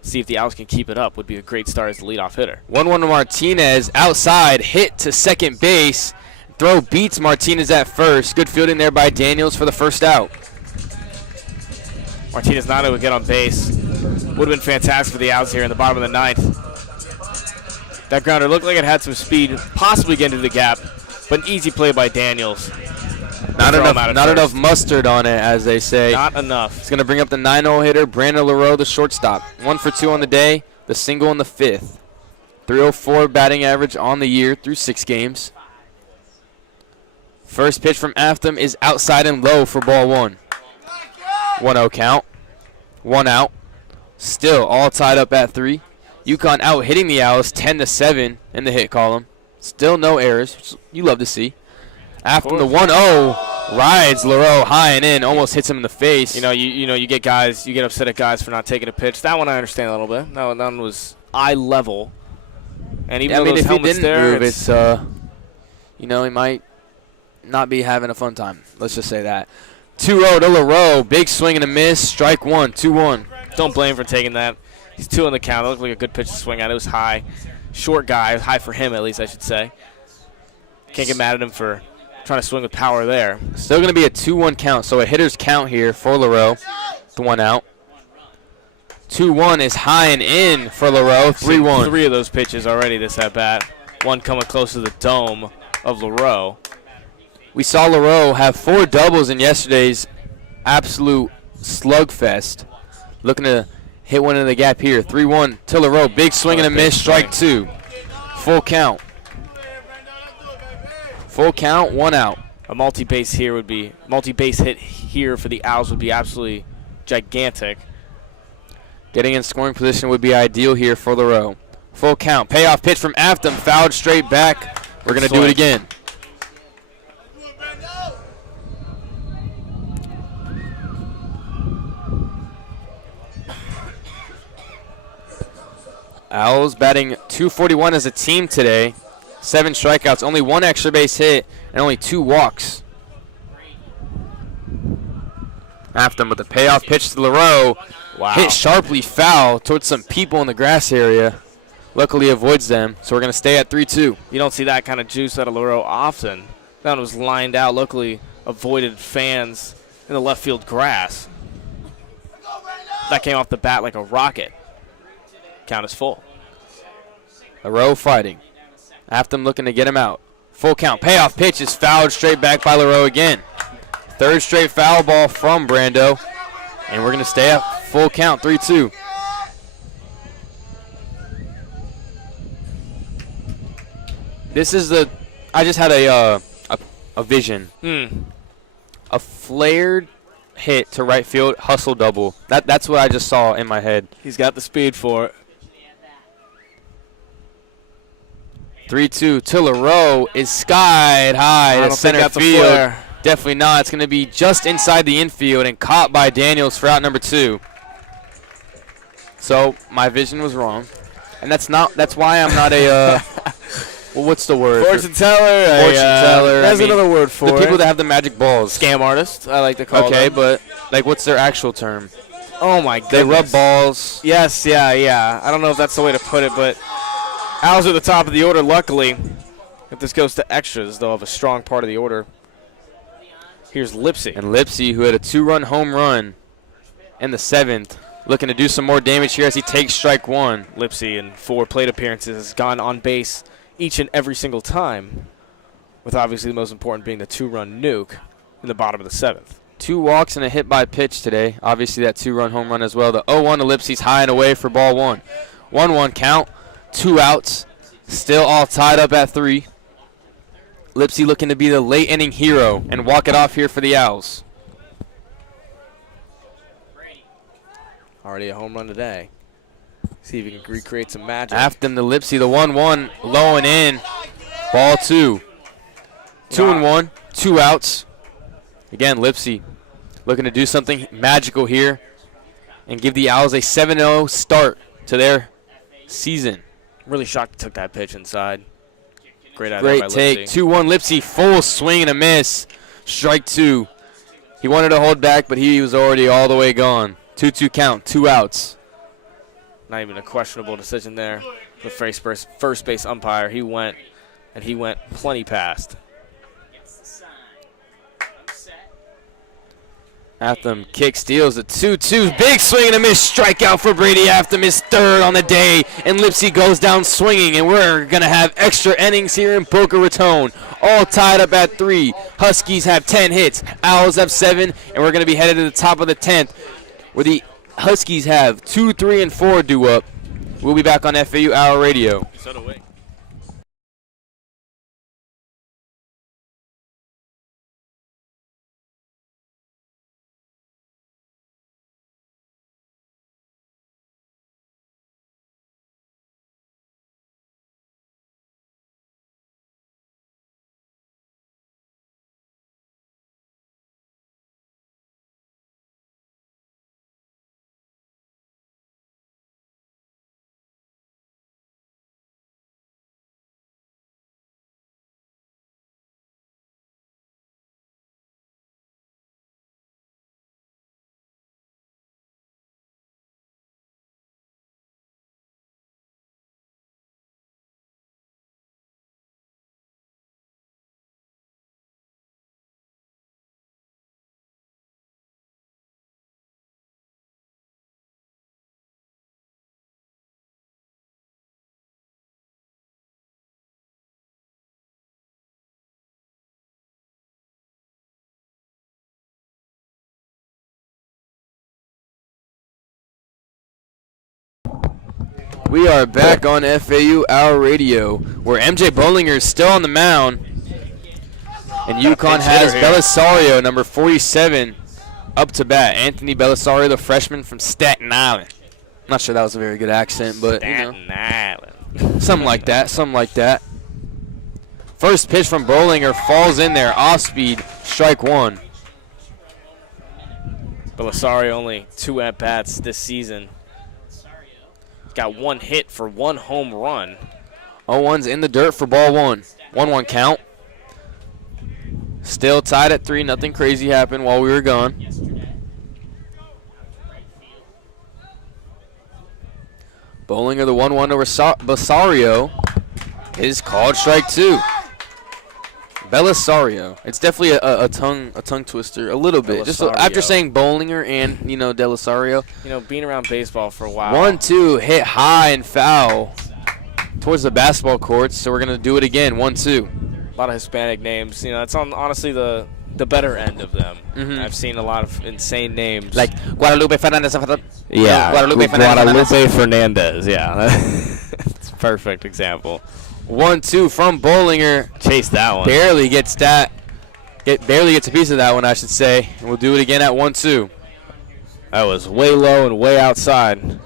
See if the Owls can keep it up. Would be a great start as the leadoff hitter. 1-1 to Martinez. Outside, hit to second base. Throw beats Martinez at first. Good fielding there by Daniels for the first out. Martinez not able to get on base. Would have been fantastic for the Owls here in the bottom of the 9th. That grounder looked like it had some speed, possibly get into the gap, but an easy play by Daniels. Not enough mustard on it, as they say. Not enough. It's going to bring up the 9-0 hitter, Brandon LaRoe, the shortstop. 1 for 2 on the day, the single in the 5th. 304 batting average on the year through 6 games. First pitch from Afton is outside and low for ball 1. 1-0 count. 1 out. Still all tied up at 3. UConn out hitting the Owls 10-7 in the hit column. Still no errors, which you love to see. After the 1-0, rides LaRoe high and in, almost hits him in the face. You get upset at guys for not taking a pitch. That one I understand a little bit. That one was eye level. And even though if he helmets didn't there, move, it's he might not be having a fun time. Let's just say that. 2-0 to LaRoe, big swing and a miss. Strike 1, 2-1. Don't blame him for taking that. He's 2 on the count. It looked like a good pitch to swing at. It was high. Short guy. It was high for him, at least, I should say. Can't get mad at him for trying to swing with power there. Still going to be a 2-1 count, so a hitter's count here for LaRoe. 1 out. 2-1 is high and in for LaRoe. 3-1. 3 of those pitches already this at-bat. One coming close to the dome of LaRoe. We saw LaRoe have 4 doubles in yesterday's absolute slugfest. Looking to hit one in the gap here. 3-1 to LaRoe. Big swing and a miss. Strike 2. Full count. Full count, 1 out. A multi-base hit here for the Owls would be absolutely gigantic. Getting in scoring position would be ideal here for LaRoe. Full count. Payoff pitch from Afton. Fouled straight back. We're going to do it again. Owls batting .241 as a team today. 7 strikeouts, only 1 extra base hit, and only 2 walks. Afton with a payoff pitch to LaRoe. Wow. Hit sharply foul towards some people in the grass area. Luckily avoids them, so we're going to stay at 3-2. You don't see that kind of juice out of LaRoe often. That one was lined out, luckily avoided fans in the left field grass. That came off the bat like a rocket. Count is full. LaRoe fighting. Afton looking to get him out. Full count. Payoff pitch is fouled straight back by LaRoe again. 3rd straight foul ball from Brando. And we're going to stay at full count, 3-2. This is I just had a vision. A flared hit to right field, hustle double. That's what I just saw in my head. He's got the speed for it. 3-2 to LaRoe is skied high to center field. Definitely not. It's going to be just inside the infield and caught by Daniels for out number 2. So my vision was wrong, and that's why I'm not a well, what's the word? Fortune teller. There's another word for the people that have the magic balls. Scam artist, I like to call them. Okay, but what's their actual term? Oh my goodness. They rub balls. Yes, yeah. I don't know if that's the way to put it, but Owls are at the top of the order, luckily. If this goes to extras, they'll have a strong part of the order. Here's Lipsy. And Lipsy, who had a 2-run home run in the 7th, looking to do some more damage here as he takes strike 1. Lipsy, in 4 plate appearances, has gone on base each and every single time, with obviously the most important being the 2-run nuke in the bottom of the 7th. 2 walks and a hit by pitch today. Obviously that 2-run home run as well. The 0-1 to Lipsy's high and away for ball 1. 1-1 count. 2 outs, still all tied up at 3. Lipsy looking to be the late inning hero and walk it off here for the Owls. Already a home run today. See if he can recreate some magic. After him to Lipsy, the 1-1, low and in. Ball 2. 2-1, 2 outs. Again, Lipsy looking to do something magical here and give the Owls a 7-0 start to their season. Really shocked he took that pitch inside. Great idea Great by take. Lipsy. 2-1 Lipsy, full swing and a miss. Strike 2. He wanted to hold back, but he was already all the way gone. 2-2 count, 2 outs. Not even a questionable decision there. The first base umpire, he went plenty past. After kick steals a 2-2. Big swing and a miss. Strikeout for Brady after his third on the day. And Lipsy goes down swinging. And we're going to have extra innings here in Boca Raton. All tied up at 3. Huskies have 10 hits. Owls have 7. And we're going to be headed to the top of the 10th, where the Huskies have 2, 3, and 4 due up. We'll be back on FAU Hour Radio. So do we. We are back on FAU Hour Radio, where MJ Bollinger is still on the mound. And UConn has Belisario, number 47, up to bat. Anthony Belisario, the freshman from Staten Island. I'm not sure that was a very good accent, but Staten Island. something like that, something like that. First pitch from Bollinger falls in there, off speed, strike 1. Belisario only 2 at-bats this season. Got 1 hit for 1 home run. 0-1's in the dirt for ball 1. 1-1 count. Still tied at 3. Nothing crazy happened while we were gone. Bollinger, the 1-1 over Belisario, is called strike 2. Belisario. It's definitely a tongue twister, a little bit. Just after saying Bollinger and Belisario. Being around baseball for a while. 1-2 hit high and foul towards the basketball courts. So we're gonna do it again. 1-2. A lot of Hispanic names. It's honestly the better end of them. Mm-hmm. I've seen a lot of insane names. Like Guadalupe Fernandez. Yeah, Guadalupe Fernandez. Yeah, it's a perfect example. 1-2 from Bollinger. Chase that one. Barely gets that. Barely gets a piece of that one, I should say. And we'll do it again at 1-2. That was way low and way outside.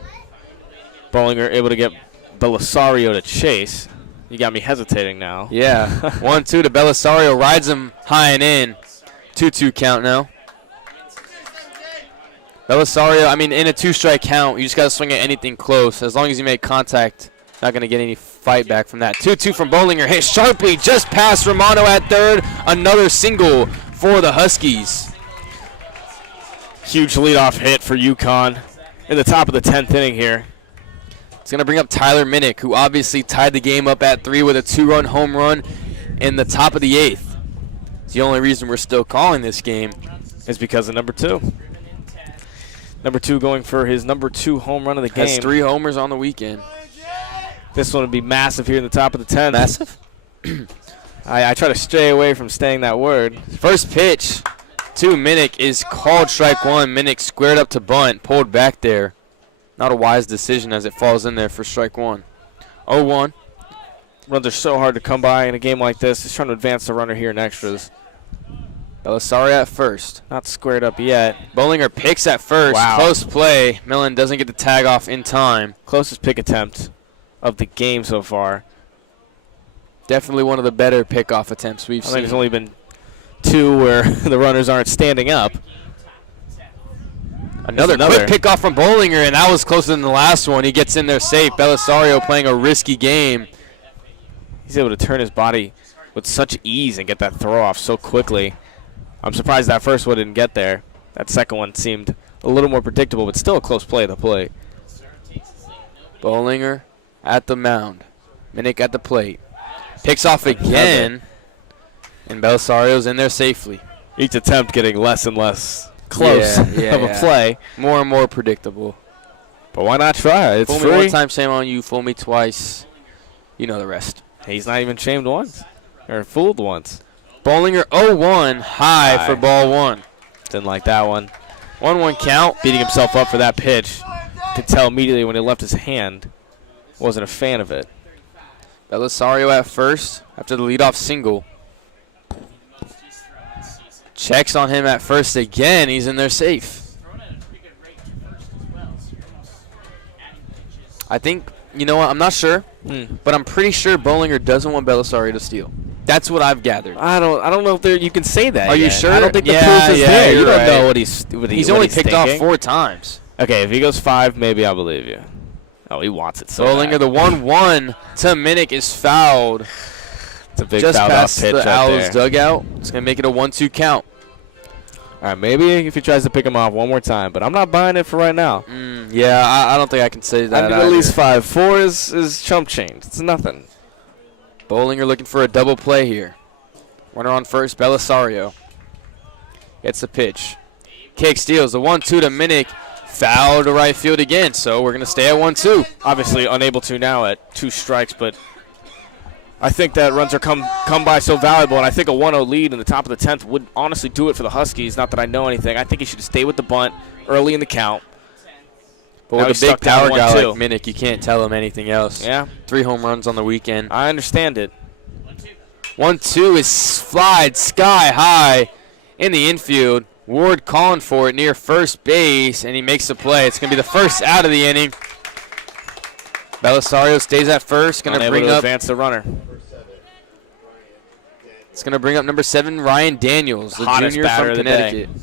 Bollinger able to get Belisario to chase. You got me hesitating now. Yeah. 1-2 to Belisario. Rides him high and in. 2-2 count now. Belisario, in a 2-strike count, you just got to swing at anything close. As long as you make contact, not going to get any fight back from that. 2-2 from Bollinger. Hit sharply just past Romano at third. Another single for the Huskies. Huge leadoff hit for UConn in the top of the 10th inning here. It's going to bring up Tyler Minnick, who obviously tied the game up at 3 with a 2-run home run in the top of the 8th. It's the only reason we're still calling this game is because of number 2. Number 2 going for his number 2 home run of the game. Has 3 homers on the weekend. This one would be massive here in the top of the 10th. Massive? I try to stray away from saying that word. First pitch to Minnick is called strike 1. Minnick squared up to bunt, pulled back there. Not a wise decision as it falls in there for strike 1. 0-1. Runs are so hard to come by in a game like this. He's trying to advance the runner here in extras. Belisario at first. Not squared up yet. Bollinger picks at first. Wow. Close play. Millen doesn't get the tag off in time. Closest pick attempt of the game so far. Definitely one of the better pickoff attempts we've I seen. think there's only been 2 where the runners aren't standing up. Another quick pickoff from Bollinger, and that was closer than the last one. He gets in there safe. Belisario playing a risky game. He's able to turn his body with such ease and get that throw off so quickly. I'm surprised that first one didn't get there. That second one seemed a little more predictable, but still a close play at the plate. Bollinger at the mound. Minnick at the plate. Picks off again, and Belisario's in there safely. Each attempt getting less and less close of a play. More and more predictable. But why not try? It's fool free. me one time, shame on you. Fool me twice. You know the rest. He's not even shamed once. Or fooled once. Bollinger 0-1 high for ball 1. Didn't like that one. 1-1 count. Beating himself up for that pitch. Could tell immediately when he left his hand. Wasn't a fan of it. Belisario at first after the leadoff single. Checks on him at first again. He's in there safe. I think, you know what, I'm not sure, but I'm pretty sure Bollinger doesn't want Belisario to steal. That's what I've gathered. I don't know if you can say that. Are you yet. sure? I don't think the proof is there. You don't right. know what he's only he's picked thinking. off 4 times. Okay, if he goes 5, maybe I'll believe you. Oh, he wants it so Bollinger, bad. the 1-1 to Minnick is fouled. It's a big just fouled past off pitch the right Owls there. dugout. It's going to make it a 1-2 count. All right, maybe if he tries to pick him off one more time, but I'm not buying it for right now. Yeah, I don't think I can say that. I need at least 5. 4 is chump change. It's nothing. Bollinger looking for a double play here. Runner on first, Belisario. Gets the pitch. Cake steals the 1-2 to Minnick. Foul to right field again, so we're going to stay at 1-2. Obviously unable to now at 2 strikes, but I think that runs are come by so valuable, and I think a 1-0 lead in the top of the 10th would honestly do it for the Huskies. Not that I know anything. I think he should stay with the bunt early in the count. But Now with he's a big stuck down power guy 1-2. like Minnick, you can't tell him anything else. Yeah. 3 home runs on the weekend. I understand it. 1-2 is flied sky high in the infield. Ward calling for it near first base, and he makes the play. It's going to be the first out of the inning. Belisario stays at first. Going to bring up advance the runner. It's going to bring up number 7, Ryan Daniels, the Hottest junior batter from of the day. Connecticut.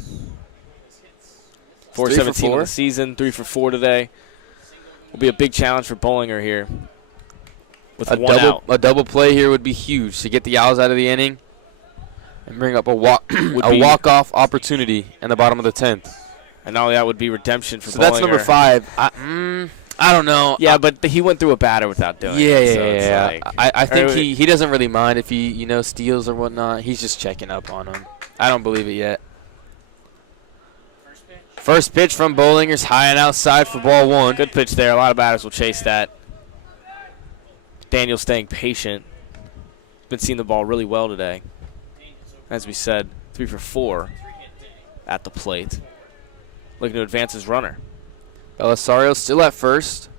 417 on the season, 3 for 4 today. Will be a big challenge for Bollinger here. With A double play here would be huge to get the Owls out of the inning and bring up a walk-off opportunity in the bottom of the 10th. And not only that would be redemption for Bollinger. So that's number 5. I don't know. Yeah, but he went through a batter without doing it. So Yeah. like, I think he doesn't really mind if he steals or whatnot. He's just checking up on him. I don't believe it yet. First pitch from Bollinger's high and outside for ball 1. Good pitch there. A lot of batters will chase that. Daniel staying patient. Been seeing the ball really well today. As we said, 3 for 4 at the plate. Looking to advance his runner. Belisario still at first.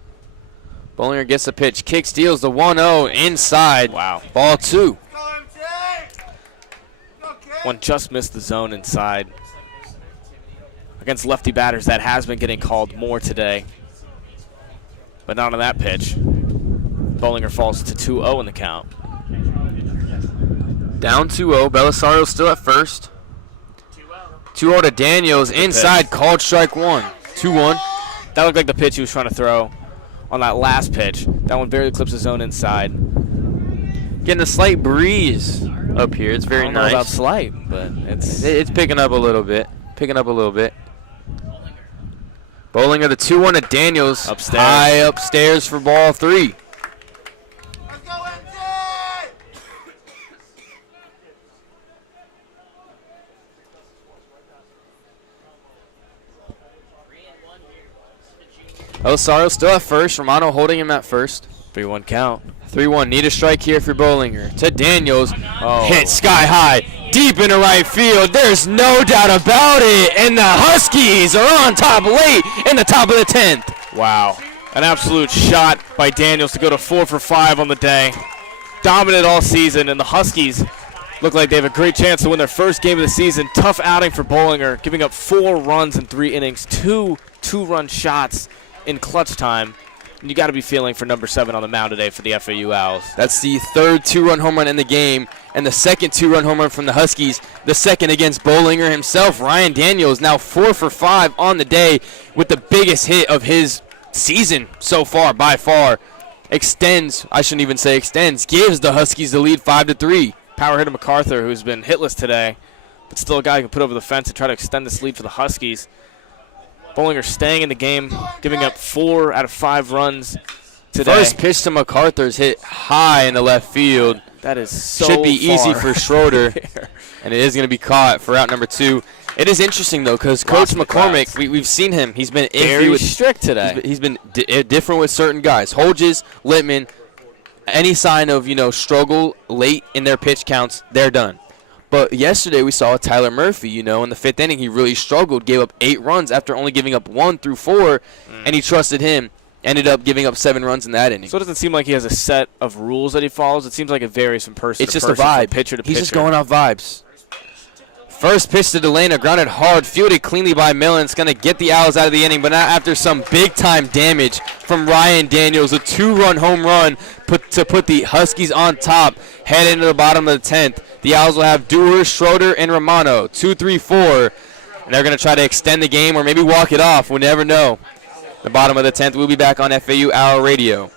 Bollinger gets the pitch. Kick steals the 1-0 inside. Wow. Ball 2. One just missed the zone inside. Against lefty batters, that has been getting called more today. But not on that pitch. Bollinger falls to 2-0 in the count. Down 2-0. Belisario still at first. 2-0 to Daniels. Inside, pitch. called strike 1. 2-1. That looked like the pitch he was trying to throw on that last pitch. That one barely clips the zone inside. Getting a slight breeze up here. It's very I don't know nice. about slight, but It's picking up a little bit. Bollinger, the 2-1 to Daniels. Upstairs. High upstairs for ball 3. Belisario still at first. Romano holding him at first. 3-1 count. 3-1. Need a strike here for Bollinger. To Daniels. Oh. Hit sky high. Deep into right field. There's no doubt about it. And the Huskies are on top late in the top of the 10th. Wow. An absolute shot by Daniels to go to 4 for 5 on the day. Dominant all season, and the Huskies Look like they have a great chance to win their first game of the season. Tough outing for Bollinger, giving up 4 runs in 3 innings, 2 two-run shots in clutch time. And you got to be feeling for number 7 on the mound today for the FAU Owls. That's the third 2-run home run in the game, and the second 2-run home run from the Huskies, the second against Bollinger himself. Ryan Daniels now 4 for 5 on the day with the biggest hit of his season so far, by far. Extends, I shouldn't even say extends, gives the Huskies the lead 5-3. Power hitter MacArthur, who's been hitless today, but still a guy who can put over the fence and try to extend this lead for the Huskies. Bollinger staying in the game, giving up 4 out of 5 runs today. First pitch to MacArthur's hit high in the left field. That is so Should be far easy for Schroeder, and it is going to be caught for out number 2. It is interesting, though, because Coach McCormick, we've seen him. He's been very strict today. He's been different with certain guys. Holges, Littman, any sign of, struggle late in their pitch counts, they're done. But yesterday we saw Tyler Murphy, in the 5th inning. He really struggled, gave up 8 runs after only giving up 1 through 4, and he trusted him. Ended up giving up 7 runs in that inning. So it doesn't seem like he has a set of rules that he follows. It seems like it varies from person it's to just person, a vibe. from pitcher to pitcher. He's just going off vibes. First pitch to Delana, grounded hard, fielded cleanly by Millen. It's going to get the Owls out of the inning, but not after some big-time damage from Ryan Daniels. A 2-run home run to put the Huskies on top, head into the bottom of the 10th. The Owls will have Dewar, Schroeder, and Romano, 2, 3, 4. And they're going to try to extend the game or maybe walk it off. We'll never know. The bottom of the 10th, we'll be back on FAU Hour Radio.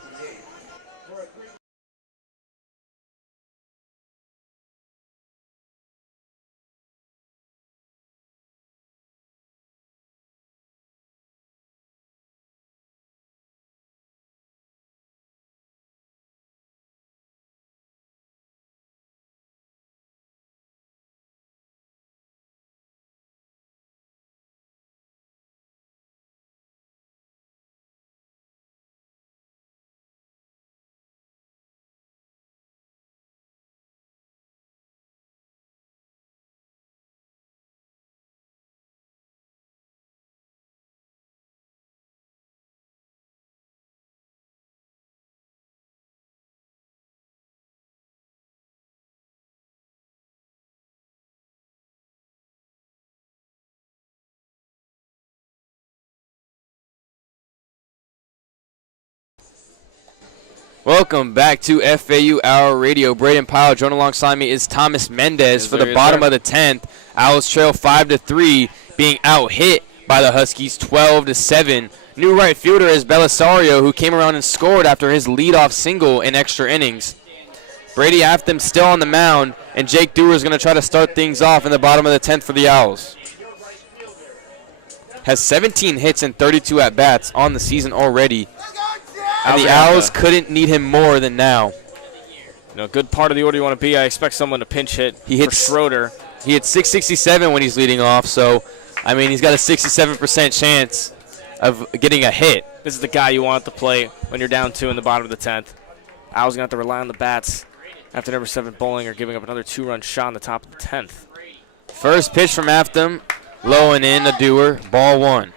Welcome back to FAU Hour Radio. Brayden Pyle, joined alongside me is Thomas Mendez for the bottom of the 10th. Owls trail 5-3, being out-hit by the Huskies 12-7. New right fielder is Belisario, who came around and scored after his leadoff single in extra innings. Brady Afton still on the mound, and Jake Dewar is going to try to start things off in the bottom of the 10th for the Owls. Has 17 hits and 32 at-bats on the season already. And the Owls couldn't need him more than now. Good part of the order you want to be. I expect someone to pinch hit for Schroeder. He hit 667 when he's leading off, so, he's got a 67% chance of getting a hit. This is the guy you want at the plate when you're down 2 in the bottom of the 10th. Owls going to have to rely on the bats after number 7 Bollinger giving up another 2-run shot in the top of the 10th. First pitch from Afton, low and in to Dewar, ball 1.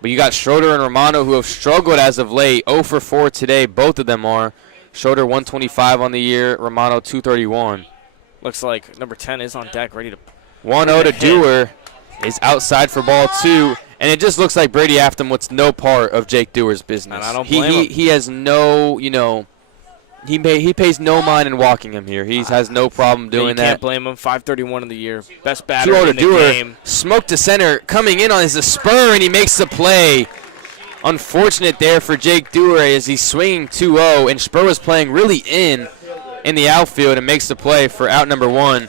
But you got Schroeder and Romano, who have struggled as of late. 0 for 4 today, both of them are. Schroeder 125 on the year, Romano 231. Looks like number 10 is on deck, ready to 1-0 to Dewar is outside for ball 2. And it just looks like Brady Afton wants no part of Jake Dewar's business. And I don't blame him. He has no, he pays no mind in walking him here. He has no problem doing that. You can't blame him. 531 in the year. Best batter in the game. Smoke to center. Coming in on is a spur, and he makes the play. Unfortunate there for Jake Dewar as he's swinging 2-0, and Spur was playing really in the outfield and makes the play for out number 1.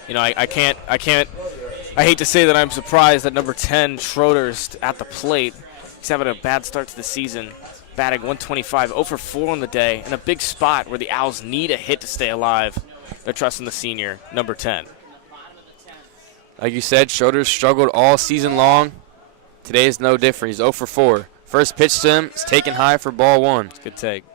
I hate to say that I'm surprised that number 10, Schroeder's at the plate. He's having a bad start to the season. Batting 125, 0 for 4 on the day, and a big spot where the Owls need a hit to stay alive. They're trusting the senior, number 10. Like you said, Schroeder's struggled all season long. Today is no different. He's 0 for 4. First pitch to him is taken high for ball 1. Good take.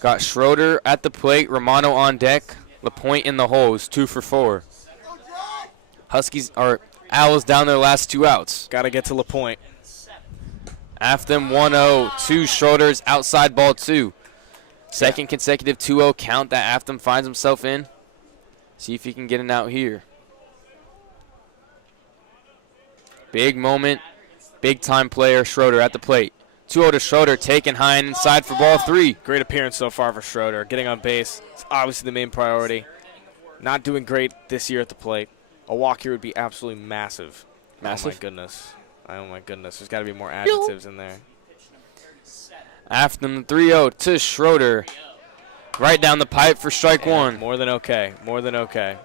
Got Schroeder at the plate, Romano on deck, LaPointe in the hole. 2 for 4. Owls down their last 2 outs. Got to get to LaPointe. After them 1-0 to Schroeder's outside ball 2. Second consecutive 2-0 count that Afton finds himself in. See if he can get it out here. Big moment, big time player, Schroeder at the plate. 2-0 to Schroeder, taken high and inside for ball 3. Great appearance so far for Schroeder. Getting on base is obviously the main priority. Not doing great this year at the plate. A walk here would be absolutely massive. Massive? Oh, my goodness. Oh, my goodness. There's got to be more adjectives in there. Afton 3-0 to Schroeder. Right down the pipe for strike one. More than okay. More than okay.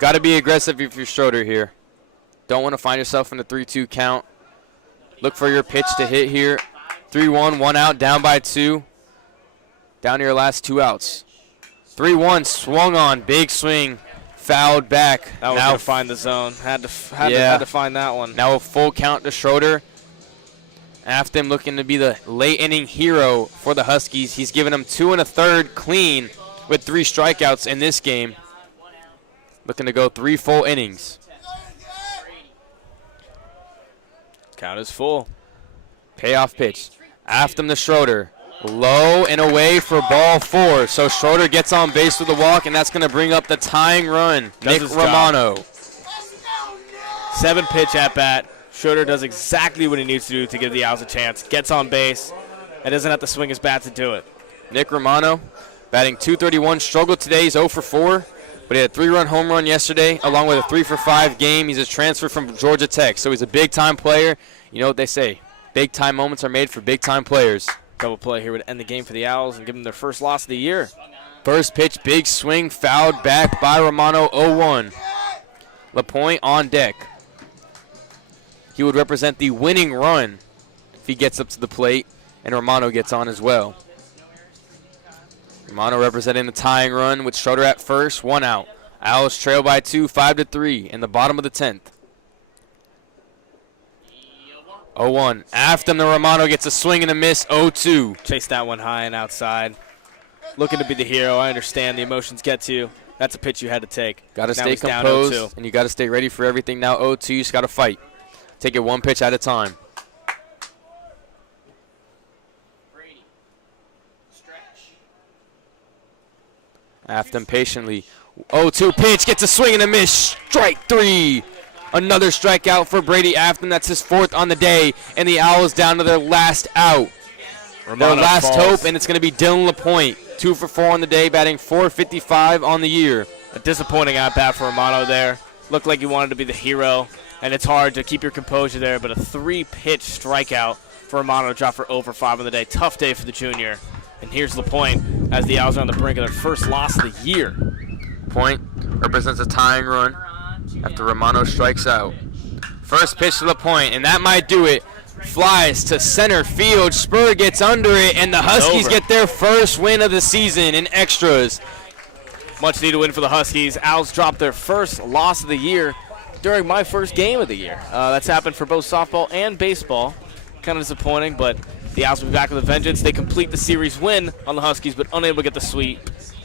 Got to be aggressive if you're Schroeder here. Don't want to find yourself in a 3-2 count. Look for your pitch to hit here. 3-1, 1 out, down by 2. Down to your last 2 outs. 3-1, swung on, big swing, fouled back. That was going to find the zone. Had to find that one. Now a full count to Schroeder. Afton looking to be the late inning hero for the Huskies. He's given them 2 1/3 clean with 3 strikeouts in this game. Looking to go 3 full innings. Count is full. Payoff pitch. Afton to Schroeder. Low and away for ball 4. So Schroeder gets on base with a walk, and that's going to bring up the tying run. Nick Romano. 7-pitch at bat. Schroeder does exactly what he needs to do to give the Owls a chance. Gets on base and doesn't have to swing his bat to do it. Nick Romano batting .231. Struggled today. He's 0 for 4. But he had a 3-run home run yesterday, along with a 3 for 5 game. He's a transfer from Georgia Tech, so he's a big-time player. You know what they say, big-time moments are made for big-time players. Double play here would end the game for the Owls and give them their first loss of the year. First pitch, big swing, fouled back by Romano, 0-1. LaPointe on deck. He would represent the winning run if he gets up to the plate, and Romano gets on as well. Romano representing the tying run with Schroeder at first, 1 out. Owls trail by 2, 5-3 in the bottom of the 10th. 0-1. Afton, the Romano gets a swing and a miss, 0-2. Chase that one high and outside. Looking to be the hero. I understand the emotions get to you. That's a pitch you had to take. Got to Now stay he's down composed, 0-2. and you got to stay ready for everything. Now 0-2, you just got to fight. Take it 1 pitch at a time. Afton patiently. 0-2 pitch, gets a swing and a miss. Strike 3. Another strikeout for Brady Afton. That's his 4th on the day. And the Owls down to their last out. Romano their last falls. hope, and it's going to be Dylan LaPointe. 2 for 4 on the day, batting .455 on the year. A disappointing at-bat for Romano there. Looked like he wanted to be the hero, and it's hard to keep your composure there, but a 3-pitch strikeout for Romano, drop for 0 for 5 on the day. Tough day for the junior. And here's LaPointe as the Owls are on the brink of their first loss of the year. Point represents a tying run after Romano strikes out. First pitch to LaPointe, and that might do it. Flies to center field. Spur gets under it, and the Huskies get their first win of the season in extras. Much needed win for the Huskies. Owls dropped their first loss of the year during my first game of the year. That's happened for both softball and baseball. Kind of disappointing, but the Owls will be back with a vengeance. They complete the series win on the Huskies, but unable to get the sweep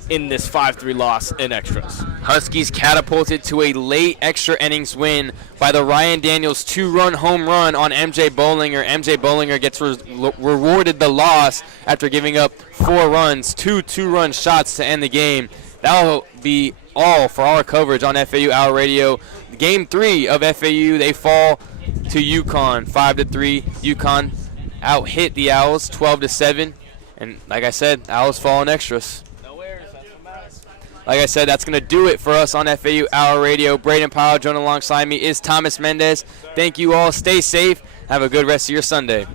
in this 5-3 loss in extras. Huskies catapulted to a late extra innings win by the Ryan Daniels 2-run home run on MJ Bollinger. MJ Bollinger gets rewarded the loss after giving up 4 runs, 2 2-run shots to end the game. That'll be all for our coverage on FAU Hour Radio. Game 3 of FAU, they fall to UConn, 5-3. UConn out-hit the Owls, 12-7. And like I said, Owls fall in extras. Like I said, that's going to do it for us on FAU Hour Radio. Brayden, Pyle, joined alongside me is Thomas Mendez. Thank you all. Stay safe. Have a good rest of your Sunday.